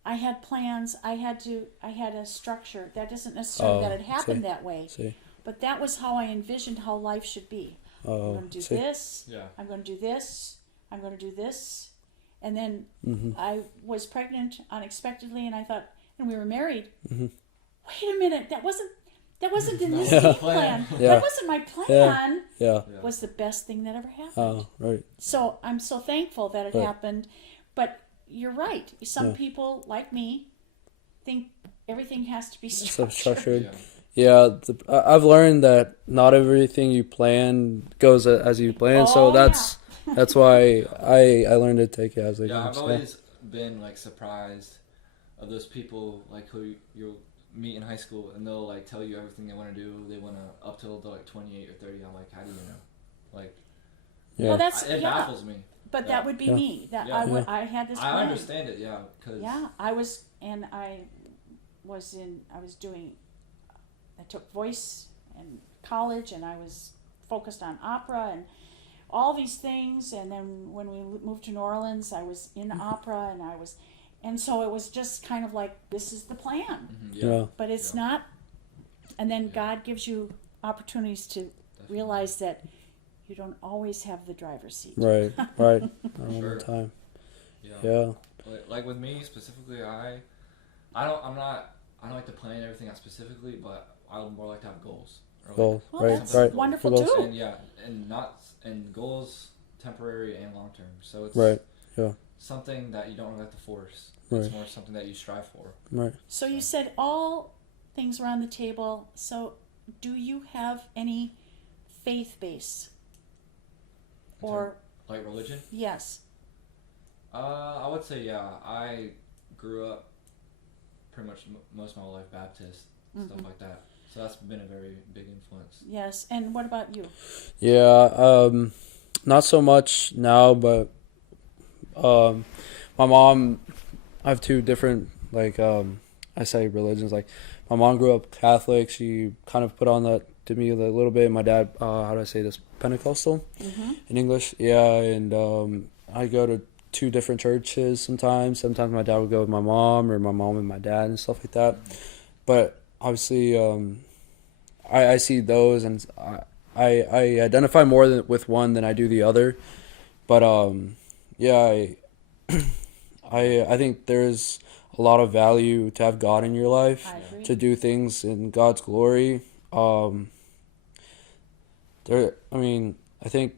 I had plans. I had a structure. That isn't necessarily that it happened that way. See. But that was how I envisioned how life should be. I'm going to do see. this. Yeah. I'm going to do this. I'm going to do this. And then Mm-hmm. I was pregnant unexpectedly, and I thought, and we were married. Mm-hmm. Wait a minute, that wasn't in this Yeah. game plan. Yeah. That wasn't my plan. Yeah. Yeah. Was the best thing that ever happened. Oh, right. So I'm so thankful that it Right. happened. But you're right. Some Yeah. people like me think everything has to be So structured. structured. Yeah. Yeah, I've learned that not everything you plan goes as you plan. So Oh, that's why I learned to take it as a Yeah, game. I've So. always been like surprised of those people like who you'll meet in high school, and they'll like tell you everything they want to do. They want to up till they're like 28 or 30. I'm like, how do you know? Like, Yeah. Well, that's it yeah. baffles me. But that would be Yeah. me. That Yeah. I had this I plan. understand it, yeah, because Yeah, I was doing. I took voice in college, and I was focused on opera and all these things. And then when we moved to New Orleans, I was in opera, and so it was just kind of like, this is the plan. Yeah. But it's Yeah. not. And then God gives you opportunities to realize that you don't always have the driver's seat. Right. Right. All Sure. the time. Yeah. Yeah. Like with me specifically, I don't like to plan everything out specifically, but I would more like to have goals. Or Goals. Well, Right. that's Right. wonderful Goals. too. And yeah, and goals temporary and long term. So it's Right. Yeah. something that you don't really have to force. Right. It's more something that you strive for. Right. So you said all things were on the table. So do you have any faith base? Or Like religion? yes. I would say yeah. I grew up pretty much most of my life Baptist, stuff like that. So that's been a very big influence. Yes. And what about you? Yeah. Not so much now, but my mom. I have two different I say religions. Like my mom grew up Catholic. She kind of put on that to me a little bit. My dad, how do I say this? Pentecostal in English. Yeah, and I go to two different churches sometimes. Sometimes my dad would go with my mom, or my mom and my dad, and stuff like that. But obviously, I see those, and I identify more with one than I do the other. But yeah, I think there's a lot of value to have God in your life, I agree. to do things in God's glory. I think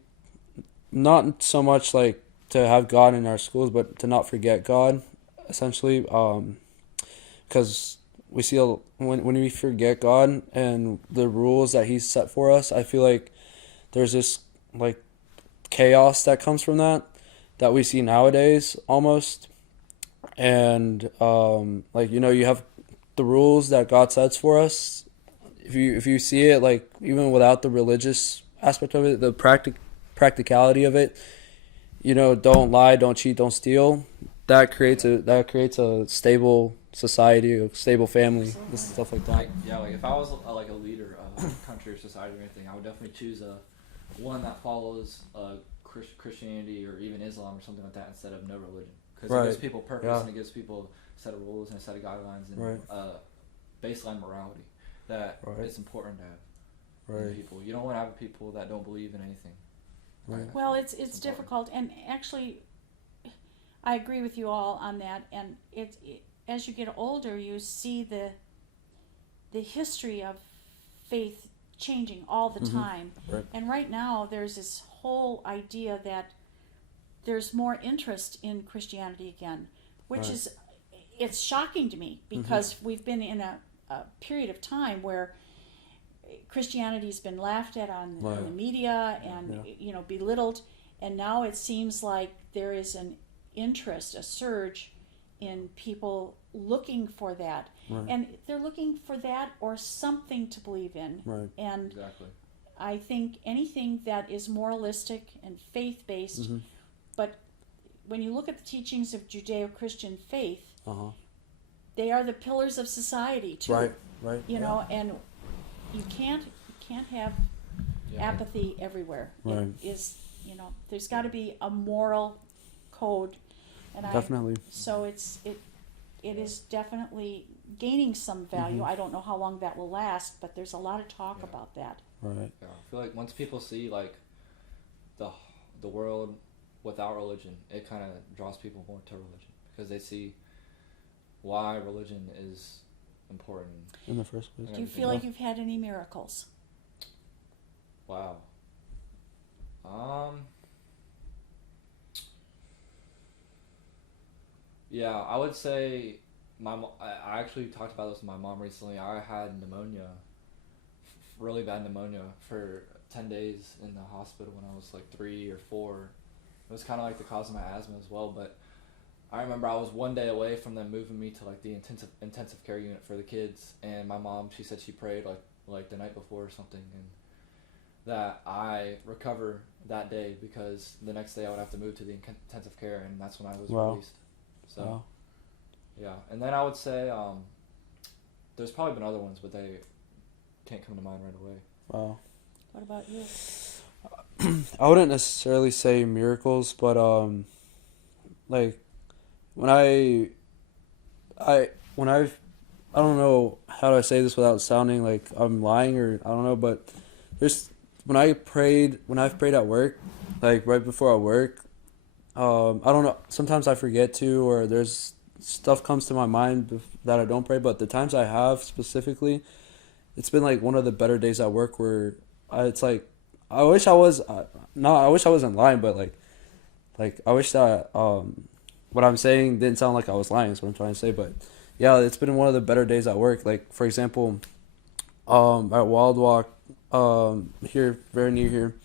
not so much like to have God in our schools, but to not forget God, essentially, because we see when we forget God and the rules that He's set for us, I feel like there's this like chaos that comes from that we see nowadays almost, and you have the rules that God sets for us, if you see it like even without the religious aspect of it, the practicality of it, don't lie, don't cheat, don't steal. That creates a stable society, a stable family, and Absolutely. stuff like that. Like yeah, like if I was like a leader of a country or society or anything, I would definitely choose a one that follows Christianity or even Islam or something like that instead of no religion, because it gives Right. people purpose Yeah. and it gives people a set of rules and a set of guidelines and Right. baseline morality that Right. it's important to have in Right. people. You don't want to have people that don't believe in anything. Right. Well, it's important. difficult, and actually, I agree with you all on that. And as you get older, you see the history of faith changing all the time. Right. And right now, there's this whole idea that there's more interest in Christianity again, which Right. is it's shocking to me because we've been in a period of time where Christianity's been laughed at on in the Right. media and belittled, and now it seems like there is an interest, a surge in people looking for that, Right. and they're looking for that or something to believe in. Right. And Exactly. I think anything that is moralistic and faith based, Mm-hmm. but when you look at the teachings of Judeo-Christian faith, Uh-huh. they are the pillars of society too. Right. Right. And you can't have Yeah. apathy everywhere. Right. It is, there's got to be a moral code, and Definitely. so it is definitely gaining some value. I don't know how long that will last, but there's a lot of talk about that. Right. Yeah, I feel like once people see like the world without religion, it kind of draws people more to religion because they see why religion is important. In the first place. Do you feel like you've had any miracles? Wow. Yeah, I would say I actually talked about this with my mom recently. I had pneumonia, really bad pneumonia, for 10 days in the hospital when I was like 3 or 4. It was kind of like the cause of my asthma as well, but I remember I was one day away from them moving me to like the intensive care unit for the kids, and my mom, she said she prayed like the night before or something, and that I recover that day because the next day I would have to move to the intensive care, and that's when I was Wow. released. So Wow. yeah, and then I would say there's probably been other ones, but they can't come to mind right away. Wow. What about you? I wouldn't necessarily say miracles, but like when I don't know how do I say this without sounding like I'm lying or I don't know, but there's I've prayed at work, like right before I work, I don't know, sometimes I forget to, or there's stuff comes to my mind that I don't pray, but the times I have specifically, it's been like one of the better days at work where it's like I wish I was no, I wish I wasn't lying, but like I wish that what I'm saying didn't sound like I was lying. Is what I'm trying to say. But yeah, it's been one of the better days at work. Like for example, at Wild Walk, here very near here,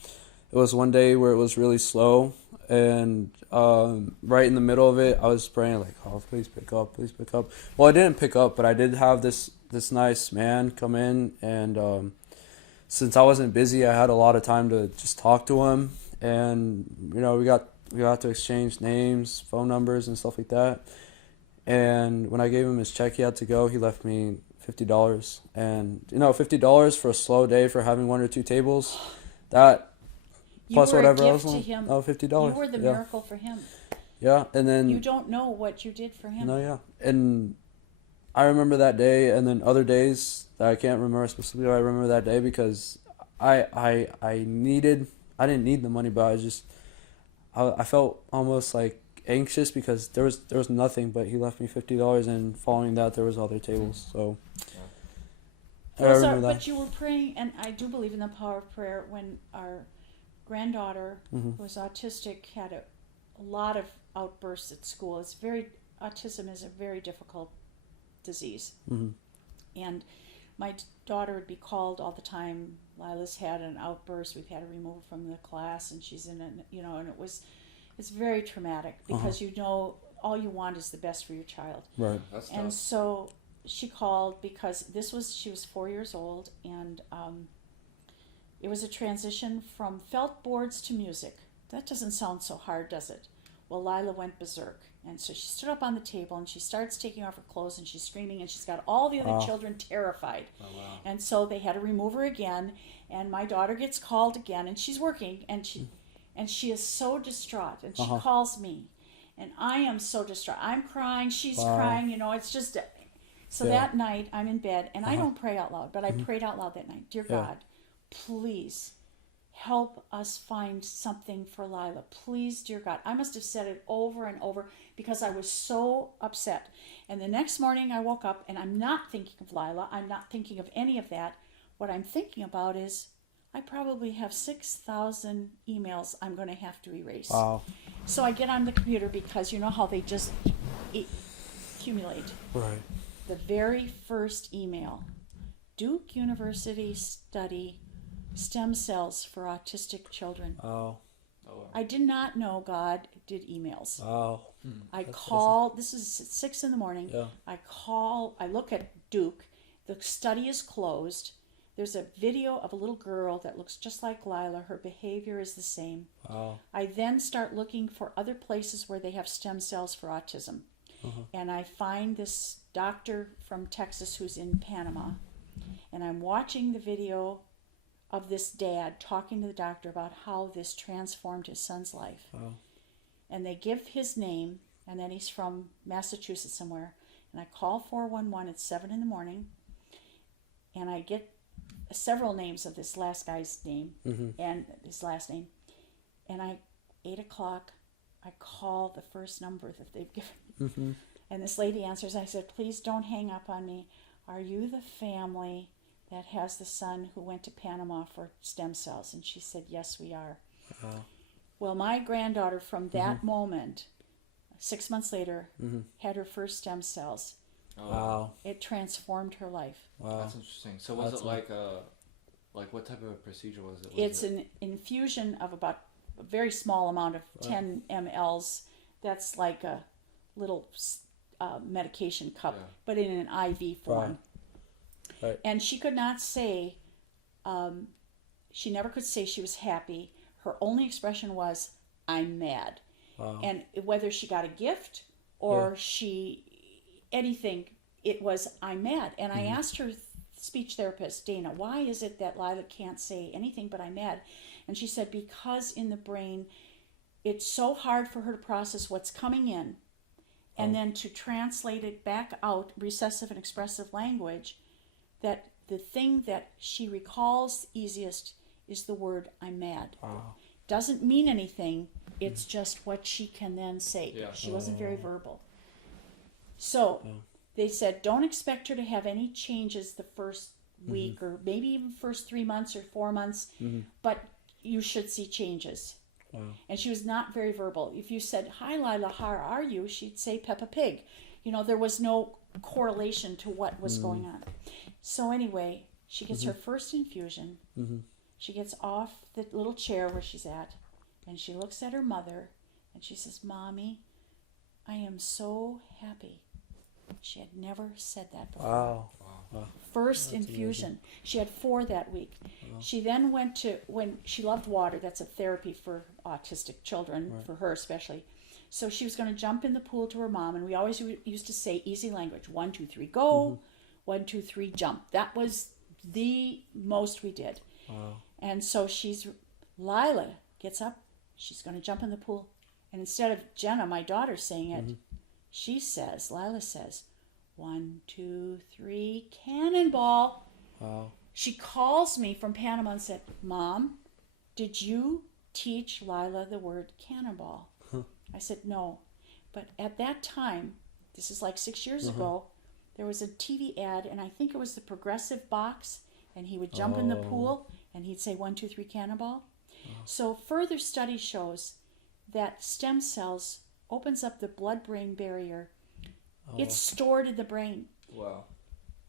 it was one day where it was really slow, and right in the middle of it, I was praying like, "Oh, please pick up, please pick up." Well, I didn't pick up, but I did have this nice man come in, and since I wasn't busy, I had a lot of time to just talk to him, and we got to exchange names, phone numbers, and stuff like that. And when I gave him his check, he had to go. He left me $50, and $50 for a slow day for having one or two tables, that You plus were whatever a else. gift to him. Oh, $50. You were the Yeah, miracle for him. yeah, and then You don't know what you did for him. no, yeah, and I remember that day, and then other days that I can't remember specifically. I remember that day because I didn't need the money, but I felt almost like anxious because there was nothing, but he left me $50, and following that there was other tables. So I remember that. But you were praying, and I do believe in the power of prayer. When our granddaughter, who was autistic, had a lot of outbursts at school. Autism is a very difficult disease, and my daughter would be called all the time. Lila's had an outburst. We've had her removed from the class, and she's in and it's very traumatic because all you want is the best for your child. Right. That's And tough. so she called because she was 4 years old, and it was a transition from felt boards to music. That doesn't sound so hard, does it? Well, Lila went berserk. And so she stood up on the table and she starts taking off her clothes and she's screaming and she's got all the other children terrified. Oh, wow. And so they had to remove her again. And my daughter gets called again and she's working and she is so distraught. And she calls me and I am so distraught. I'm crying, she's crying, it's just. So that night I'm in bed and I don't pray out loud, but I prayed out loud that night. Dear God, please help us find something for Lila. Please, dear God. I must have said it over and over because I was so upset. And the next morning I woke up and I'm not thinking of Lila. I'm not thinking of any of that. What I'm thinking about is I probably have 6,000 emails I'm going to have to erase. Wow. So I get on the computer because you know how they just accumulate. Right. The very first email, Duke University study stem cells for autistic children. Oh. I did not know God did emails. Oh. I call, this is 6 in the morning. Yeah. I look at Duke. The study is closed. There's a video of a little girl that looks just like Lila. Her behavior is the same. Wow. I then start looking for other places where they have stem cells for autism. And I find this doctor from Texas who's in Panama. And I'm watching the video of this dad talking to the doctor about how this transformed his son's life. Wow. And they give his name, and then he's from Massachusetts somewhere. And I call 411 at 7 in the morning, and I get several names of this last guy's name and his last name. And 8 o'clock, I call the first number that they've given me. And this lady answers. I said, please don't hang up on me. Are you the family that has the son who went to Panama for stem cells? And she said, yes, we are. Well, my granddaughter from that moment, 6 months later, had her first stem cells. Oh. Wow. It transformed her life. Wow. That's interesting. So was it like what type of a procedure was it? It's an infusion of about a very small amount of 10 mLs. That's like a little medication cup, but in an IV form. Right. And she could not say, she never could say she was happy. Her only expression was, I'm mad. Wow. And whether she got a gift or anything, it was, I'm mad. And I asked her speech therapist, Dana, why is it that Lila can't say anything but I'm mad? And she said, because in the brain, it's so hard for her to process what's coming in and then to translate it back out, recessive and expressive language, that the thing that she recalls easiest is the word I'm mad. Wow. Doesn't mean anything, it's just what she can then say. Yeah. She wasn't very verbal. So they said, don't expect her to have any changes the first week or maybe even first 3 months or 4 months, but you should see changes. Wow. And she was not very verbal. If you said, hi Lila, how are you? She'd say Peppa Pig. There was no correlation to what was going on. So anyway, she gets her first infusion. She gets off the little chair where she's at, and she looks at her mother, and she says, Mommy, I am so happy. She had never said that before. Wow. First infusion. Amazing. She had 4 that week. Wow. She then went to, when she loved water, that's a therapy for autistic children, for her especially. So she was going to jump in the pool to her mom, and we always used to say easy language, 1, 2, 3, go, 1, 2, 3, jump. That was the most we did. Wow. And so Lila gets up, she's going to jump in the pool, and instead of Jenna, my daughter, saying it, Lila says, 1, 2, 3, cannonball. Wow. She calls me from Panama and said, Mom, did you teach Lila the word cannonball? I said, no. But at that time, this is like 6 years ago, there was a TV ad, and I think it was the Progressive box, and he would jump in the pool, and he'd say 1, 2, 3, cannonball. So further study shows that stem cells opens up the blood-brain barrier. It's stored in the brain. Wow.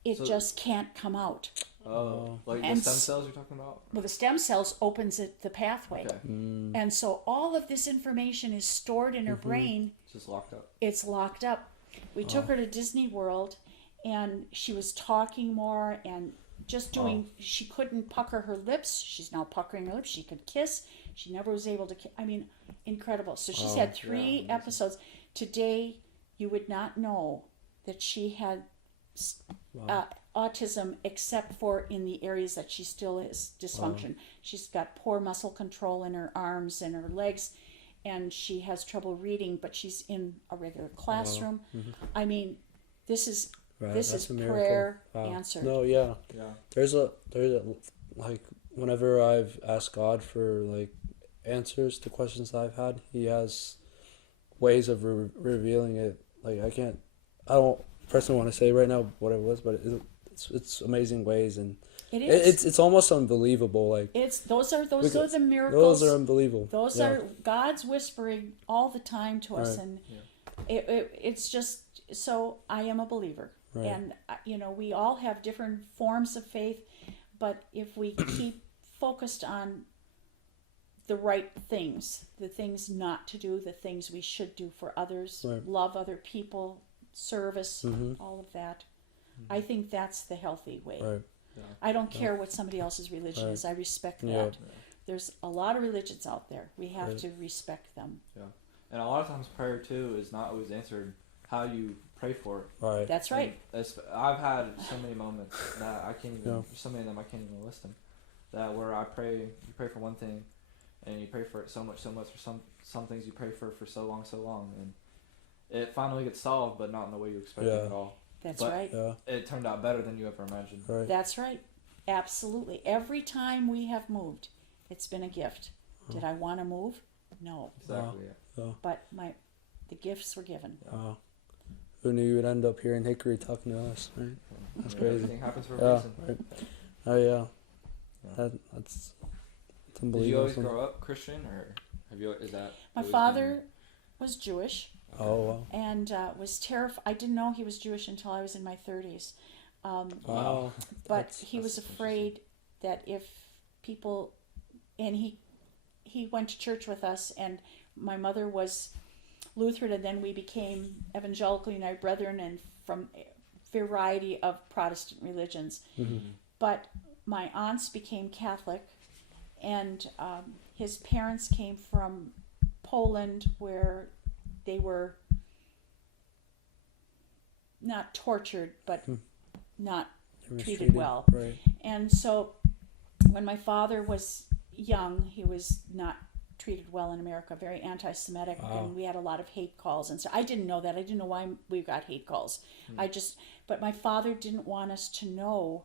It just can't come out. Oh, like And the stem cells you're talking about? Well, the stem cells opens the pathway. Okay. And so all of this information is stored in her brain. It's just locked up. It's locked up. We took her to Disney World, and she was talking more and just doing. She couldn't pucker her lips. She's now puckering her lips. She could kiss. She never was able to. I mean, incredible. So she's had 3 episodes. Today, you would not know that she had autism, except for in the areas that she still has dysfunction. She's got poor muscle control in her arms and her legs, and she has trouble reading, but she's in a regular classroom. I mean, this is prayer answered. No, yeah. There's a like, whenever I've asked God for like answers to questions that I've had, He has ways of revealing it. Like I don't personally want to say right now what it was, but it's amazing ways, and it is. It's almost unbelievable. Like those are the miracles. Those are unbelievable. Those are God's whispering all the time to us, and it's just so. I am a believer, and we all have different forms of faith, but if we keep focused on the right things, the things not to do, the things we should do for others, love other people, service, all of that. I think that's the healthy way. I don't care what somebody else's religion is. I respect that. There's a lot of religions out there. We have to respect them. And a lot of times prayer too is not always answered how you pray for it. That's right. I've had so many moments that I can't even, so many of them I can't even list them, that where you pray for one thing, and you pray for it so much for some things you pray for so long, and it finally gets solved, but not in the way you expected at all. That's right. It turned out better than you ever imagined. That's right. Absolutely. Every time we have moved, it's been a gift. Did I want to move? No. Exactly. But the gifts were given. Who knew you would end up here in Hickory talking to us, right? That's crazy. Everything happens for a reason. Right. Oh yeah. That's unbelievable. Did you always grow up Christian, or is that? My father was Jewish. Oh wow. And was terrified. I didn't know he was Jewish until I was in my 30s. Wow. But he was afraid that if people, and he went to church with us, and my mother was Lutheran, and then we became Evangelical United Brethren, and from a variety of Protestant religions. But my aunts became Catholic, and his parents came from Poland, where they were not tortured, but not treated well. And so when my father was young, he was not treated well in America, very anti-Semitic, and we had a lot of hate calls. And so I didn't know that. I didn't know why we got hate calls. But my father didn't want us to know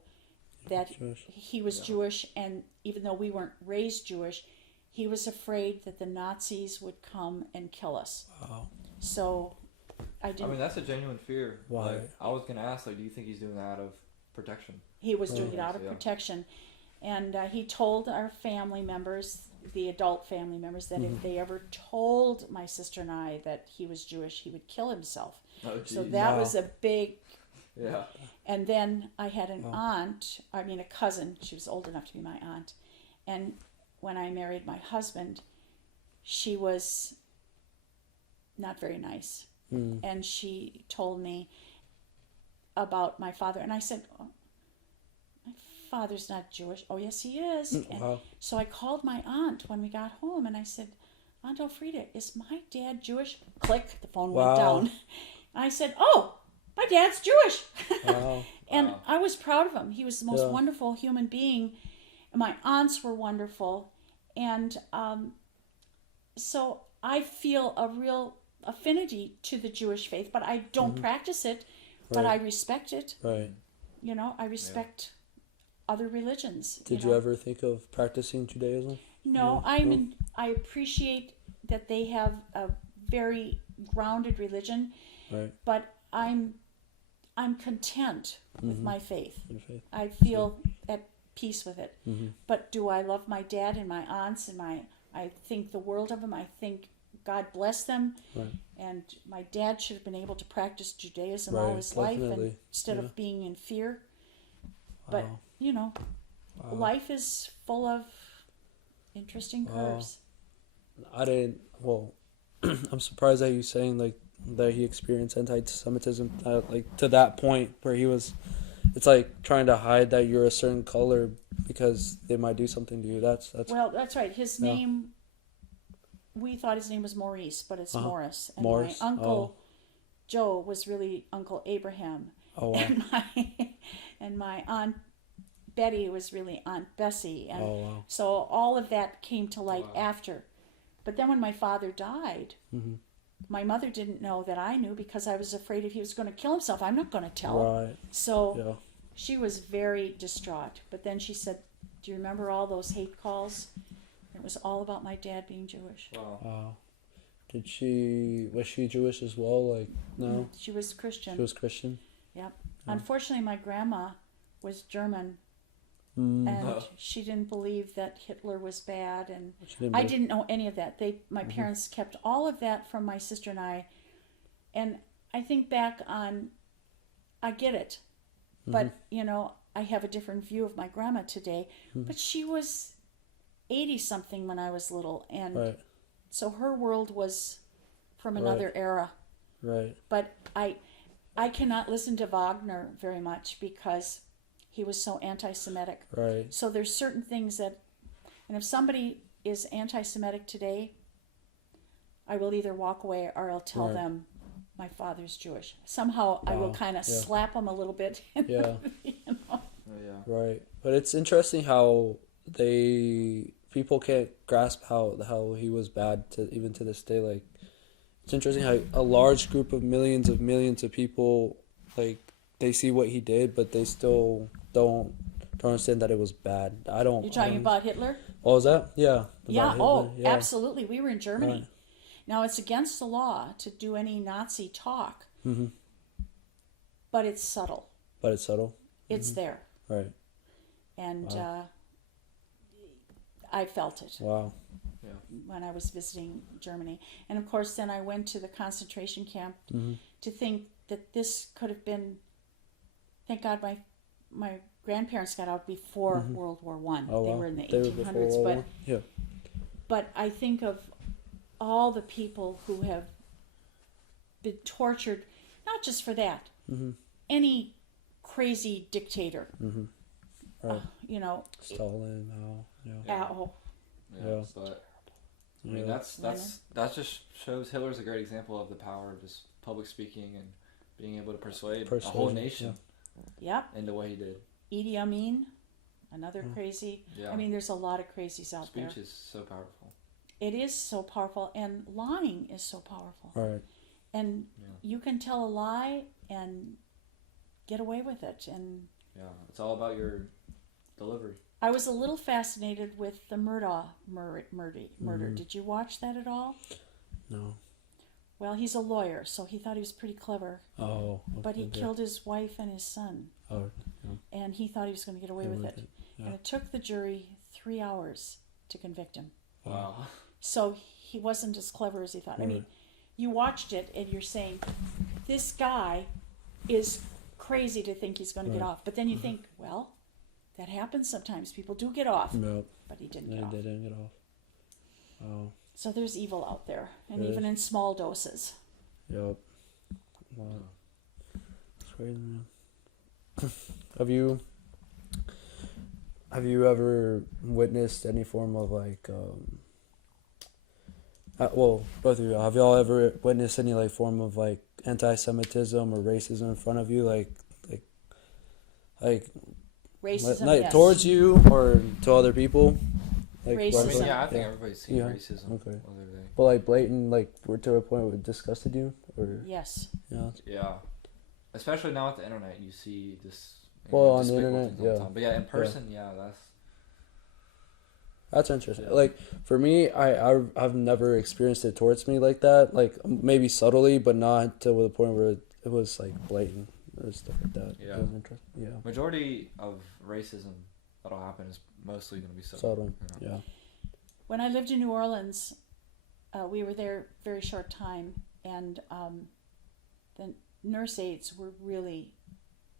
that he was Jewish, and even though we weren't raised Jewish, he was afraid that the Nazis would come and kill us. So I didn't. I mean, that's a genuine fear. Why? Like, I was gonna ask, like, do you think he's doing that out of protection? He was doing it out of protection, and he told our family members, the adult family members, that if they ever told my sister and I that he was Jewish, he would kill himself. So that was a big. And then I had a cousin. She was old enough to be my aunt, and when I married my husband, she was not very nice. And she told me about my father. And I said, my father's not Jewish. Oh, yes, he is. And so I called my aunt when we got home, and I said, Aunt Elfrida, is my dad Jewish? Click, the phone went down. I said, oh, my dad's Jewish. And I was proud of him. He was the most wonderful human being. My aunts were wonderful. And so I feel a real affinity to the Jewish faith, but I don't practice it, but I respect it. I respect other religions. Did you ever think of practicing Judaism? No, I appreciate that they have a very grounded religion, but I'm content with my faith. I feel at peace with it. But do I love my dad and my aunts, and I think the world of them. I think God bless them. And my dad should have been able to practice Judaism all his life, and instead of being in fear. But life is full of interesting curves. I'm surprised that you're saying like that he experienced anti-Semitism, like to that point where he was. It's like trying to hide that you're a certain color because they might do something to you. That's Well, that's right. His yeah. name, we thought his name was Maurice, but it's Morris. And Morris. my uncle Joe was really Uncle Abraham. Oh wow. And my aunt Betty was really Aunt Bessie. And Oh wow. so all of that came to light after. But then when my father died, my mother didn't know that I knew because I was afraid if he was going to kill himself, I'm not going to tell. Right. So Yeah. she was very distraught. But then she said, "Do you remember all those hate calls?" It was all about my dad being Jewish. Wow. Wow. Was she Jewish as well? Like, no? She was Christian. She was Christian? Yep. Unfortunately, my grandma was German, Mm. and she didn't believe that Hitler was bad, and She didn't I believe- didn't know any of that. My parents kept all of that from my sister and I, and I think back on, I get it, but you know, I have a different view of my grandma today. But she was 80 something when I was little, and Right. so her world was from another era. Right. But I cannot listen to Wagner very much because he was so anti-Semitic. Right. So there's certain things that, and if somebody is anti-Semitic today, I will either walk away or I'll tell Right. them my father's Jewish. Somehow I will Wow. kind of Yeah. slap them a little bit. Yeah. You know? Oh, yeah. Right. But it's interesting how people can't grasp how he was bad to even to this day. Like, it's interesting how a large group of millions of people, like, they see what he did, but they still don't understand that it was bad. I don't. You're talking about Hitler? Oh, is that? Yeah. Yeah. About Hitler? Oh, absolutely. We were in Germany. Right. Now it's against the law to do any Nazi talk, but it's subtle. But it's subtle. It's there, Right. and I felt it Wow. when I was visiting Germany. And of course, then I went to the concentration camp to think that this could have been. Thank God, my grandparents got out before World War One. Oh, They wow. were in the They were before 1800s, World but War. Yeah. but I think of all the people who have been tortured, not just for that. Any crazy dictator, Right. you know, Stalin. Oh, yeah. oh, Yeah. Yeah. But I mean, Yeah. that just shows Hitler's a great example of the power of just public speaking and being able to persuade a whole Persuasion, nation yep. into what he did. Idi Amin, another crazy. Yeah. I mean, there's a lot of crazies out Speech there. is so powerful. It is so powerful, and lying is so powerful. Right. And you can tell a lie and get away with it. And Yeah, it's all about your delivery. I was a little fascinated with the Murdaugh murder. Did you watch that at all? No. Well, he's a lawyer, so he thought he was pretty clever. Oh. But he okay. killed his wife and his son, Oh. Yeah. and he thought he was going to get away with it. Yeah. And it took the jury 3 hours to convict him. Wow. So he wasn't as clever as he thought. I mean, you watched it and you're saying, this guy is crazy to think he's going to get off. But then you think, well, that happens sometimes. People do get off. No. But he didn't They get off. didn't get off. Oh. So there's evil out there, and There even is. in small doses. Yep. Wow. That's crazy, man. Have you ever witnessed any form of like well, both of you, have y'all ever witnessed any like form of like anti-Semitism or racism in front of you, like Racism, like yes. towards you or to other people? Like Racism. I mean, So- yeah, I think everybody's seen Yeah. racism. Okay. Whether they, But like blatant, like we're to a point where it disgusted you, or Yes. yeah. yeah. Especially now with the internet, you see this. Well, on the despicable internet, things all the yeah. time. But yeah, in person, yeah, That's interesting. Yeah. Like for me, I've never experienced it towards me like that. Like maybe subtly, but not to the point where it was like blatant or stuff like that. Yeah. It was interesting. Yeah. majority of racism that'll happen is mostly going to be subtle. Subtle. you know? Yeah. When I lived in New Orleans, we were there a very short time, and the nurse aides were really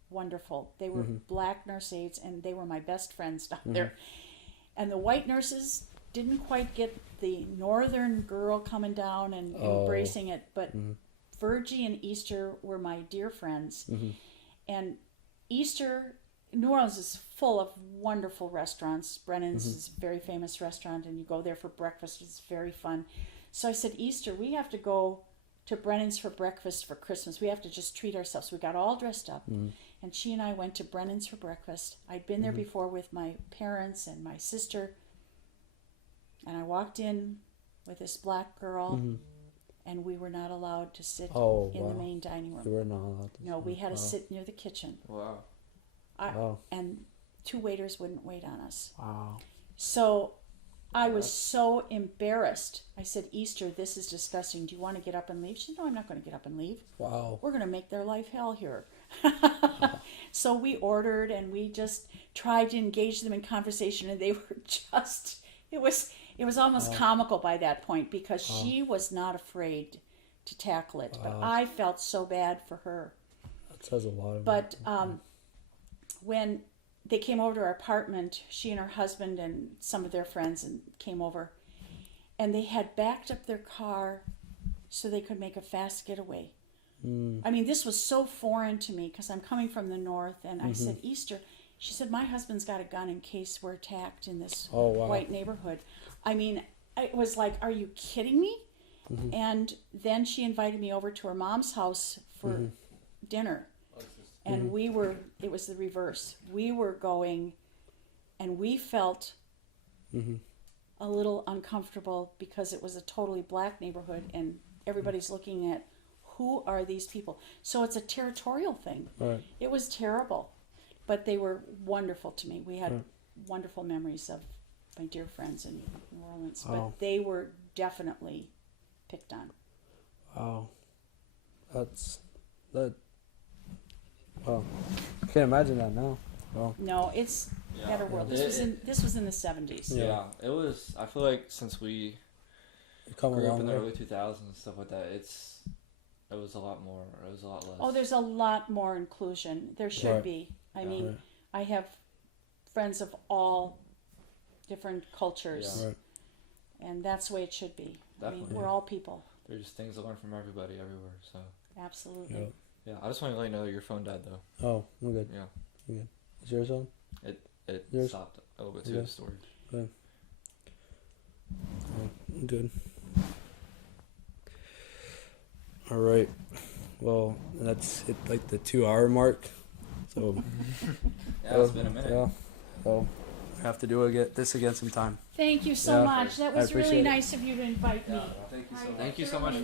wonderful. They were black nurse aides, and they were my best friends down there. And the white nurses didn't quite get the northern girl coming down and embracing it, but Virgie and Easter were my dear friends. Mm-hmm. And Easter, New Orleans is full of wonderful restaurants. Brennan's is a very famous restaurant, and you go there for breakfast. It's very fun. So I said, Easter, we have to go to Brennan's for breakfast for Christmas. We have to just treat ourselves. We got all dressed up, and she and I went to Brennan's for breakfast. I'd been there before with my parents and my sister, and I walked in with this black girl, and we were not allowed to sit in the main dining room. You were not allowed to. No, we had to sit near the kitchen. Wow. And 2 waiters wouldn't wait on us. Wow. So I was so embarrassed. I said, Easter, this is disgusting. Do you want to get up and leave? She said, no, I'm not going to get up and leave. Wow. We're going to make their life hell here. So we ordered, and we just tried to engage them in conversation, and they were just, it was almost comical by that point, because she was not afraid to tackle it. But I felt so bad for her. That says a lot. But when they came over to our apartment, she and her husband and some of their friends and came over, and they had backed up their car so they could make a fast getaway. I mean, this was so foreign to me because I'm coming from the north, and I said, Easter, she said, my husband's got a gun in case we're attacked in this white neighborhood. I mean, it was like, are you kidding me? And then she invited me over to her mom's house for dinner. And it was the reverse. We were going, and we felt a little uncomfortable because it was a totally black neighborhood, and everybody's looking at, who are these people? So it's a territorial thing. Right. It was terrible, but they were wonderful to me. We had wonderful memories of my dear friends in New Orleans, but they were definitely picked on. Wow. That. Wow. I can't imagine that now. Wow. No, it's better world. This was in the 70s. Yeah, it was. I feel like since we grew up in the early 2000s and stuff like that, it was a lot more. It was a lot less. Oh, there's a lot more inclusion. There should be. I mean, I have friends of all different cultures, and that's the way it should be. Definitely. I mean, we're all people. There's just things to learn from everybody everywhere. So absolutely. Yeah, I just want to let you know that your phone died though. Oh, we're good. Yeah. We're good. Is yours on? It stopped a little bit too. The story. Good. Oh, good. All right. Well, that's hit like the 2-hour mark. So yeah, it's been a minute. Yeah. So we have to do this again sometime. Thank you so much. That was really nice of you to invite me. Thank you so much.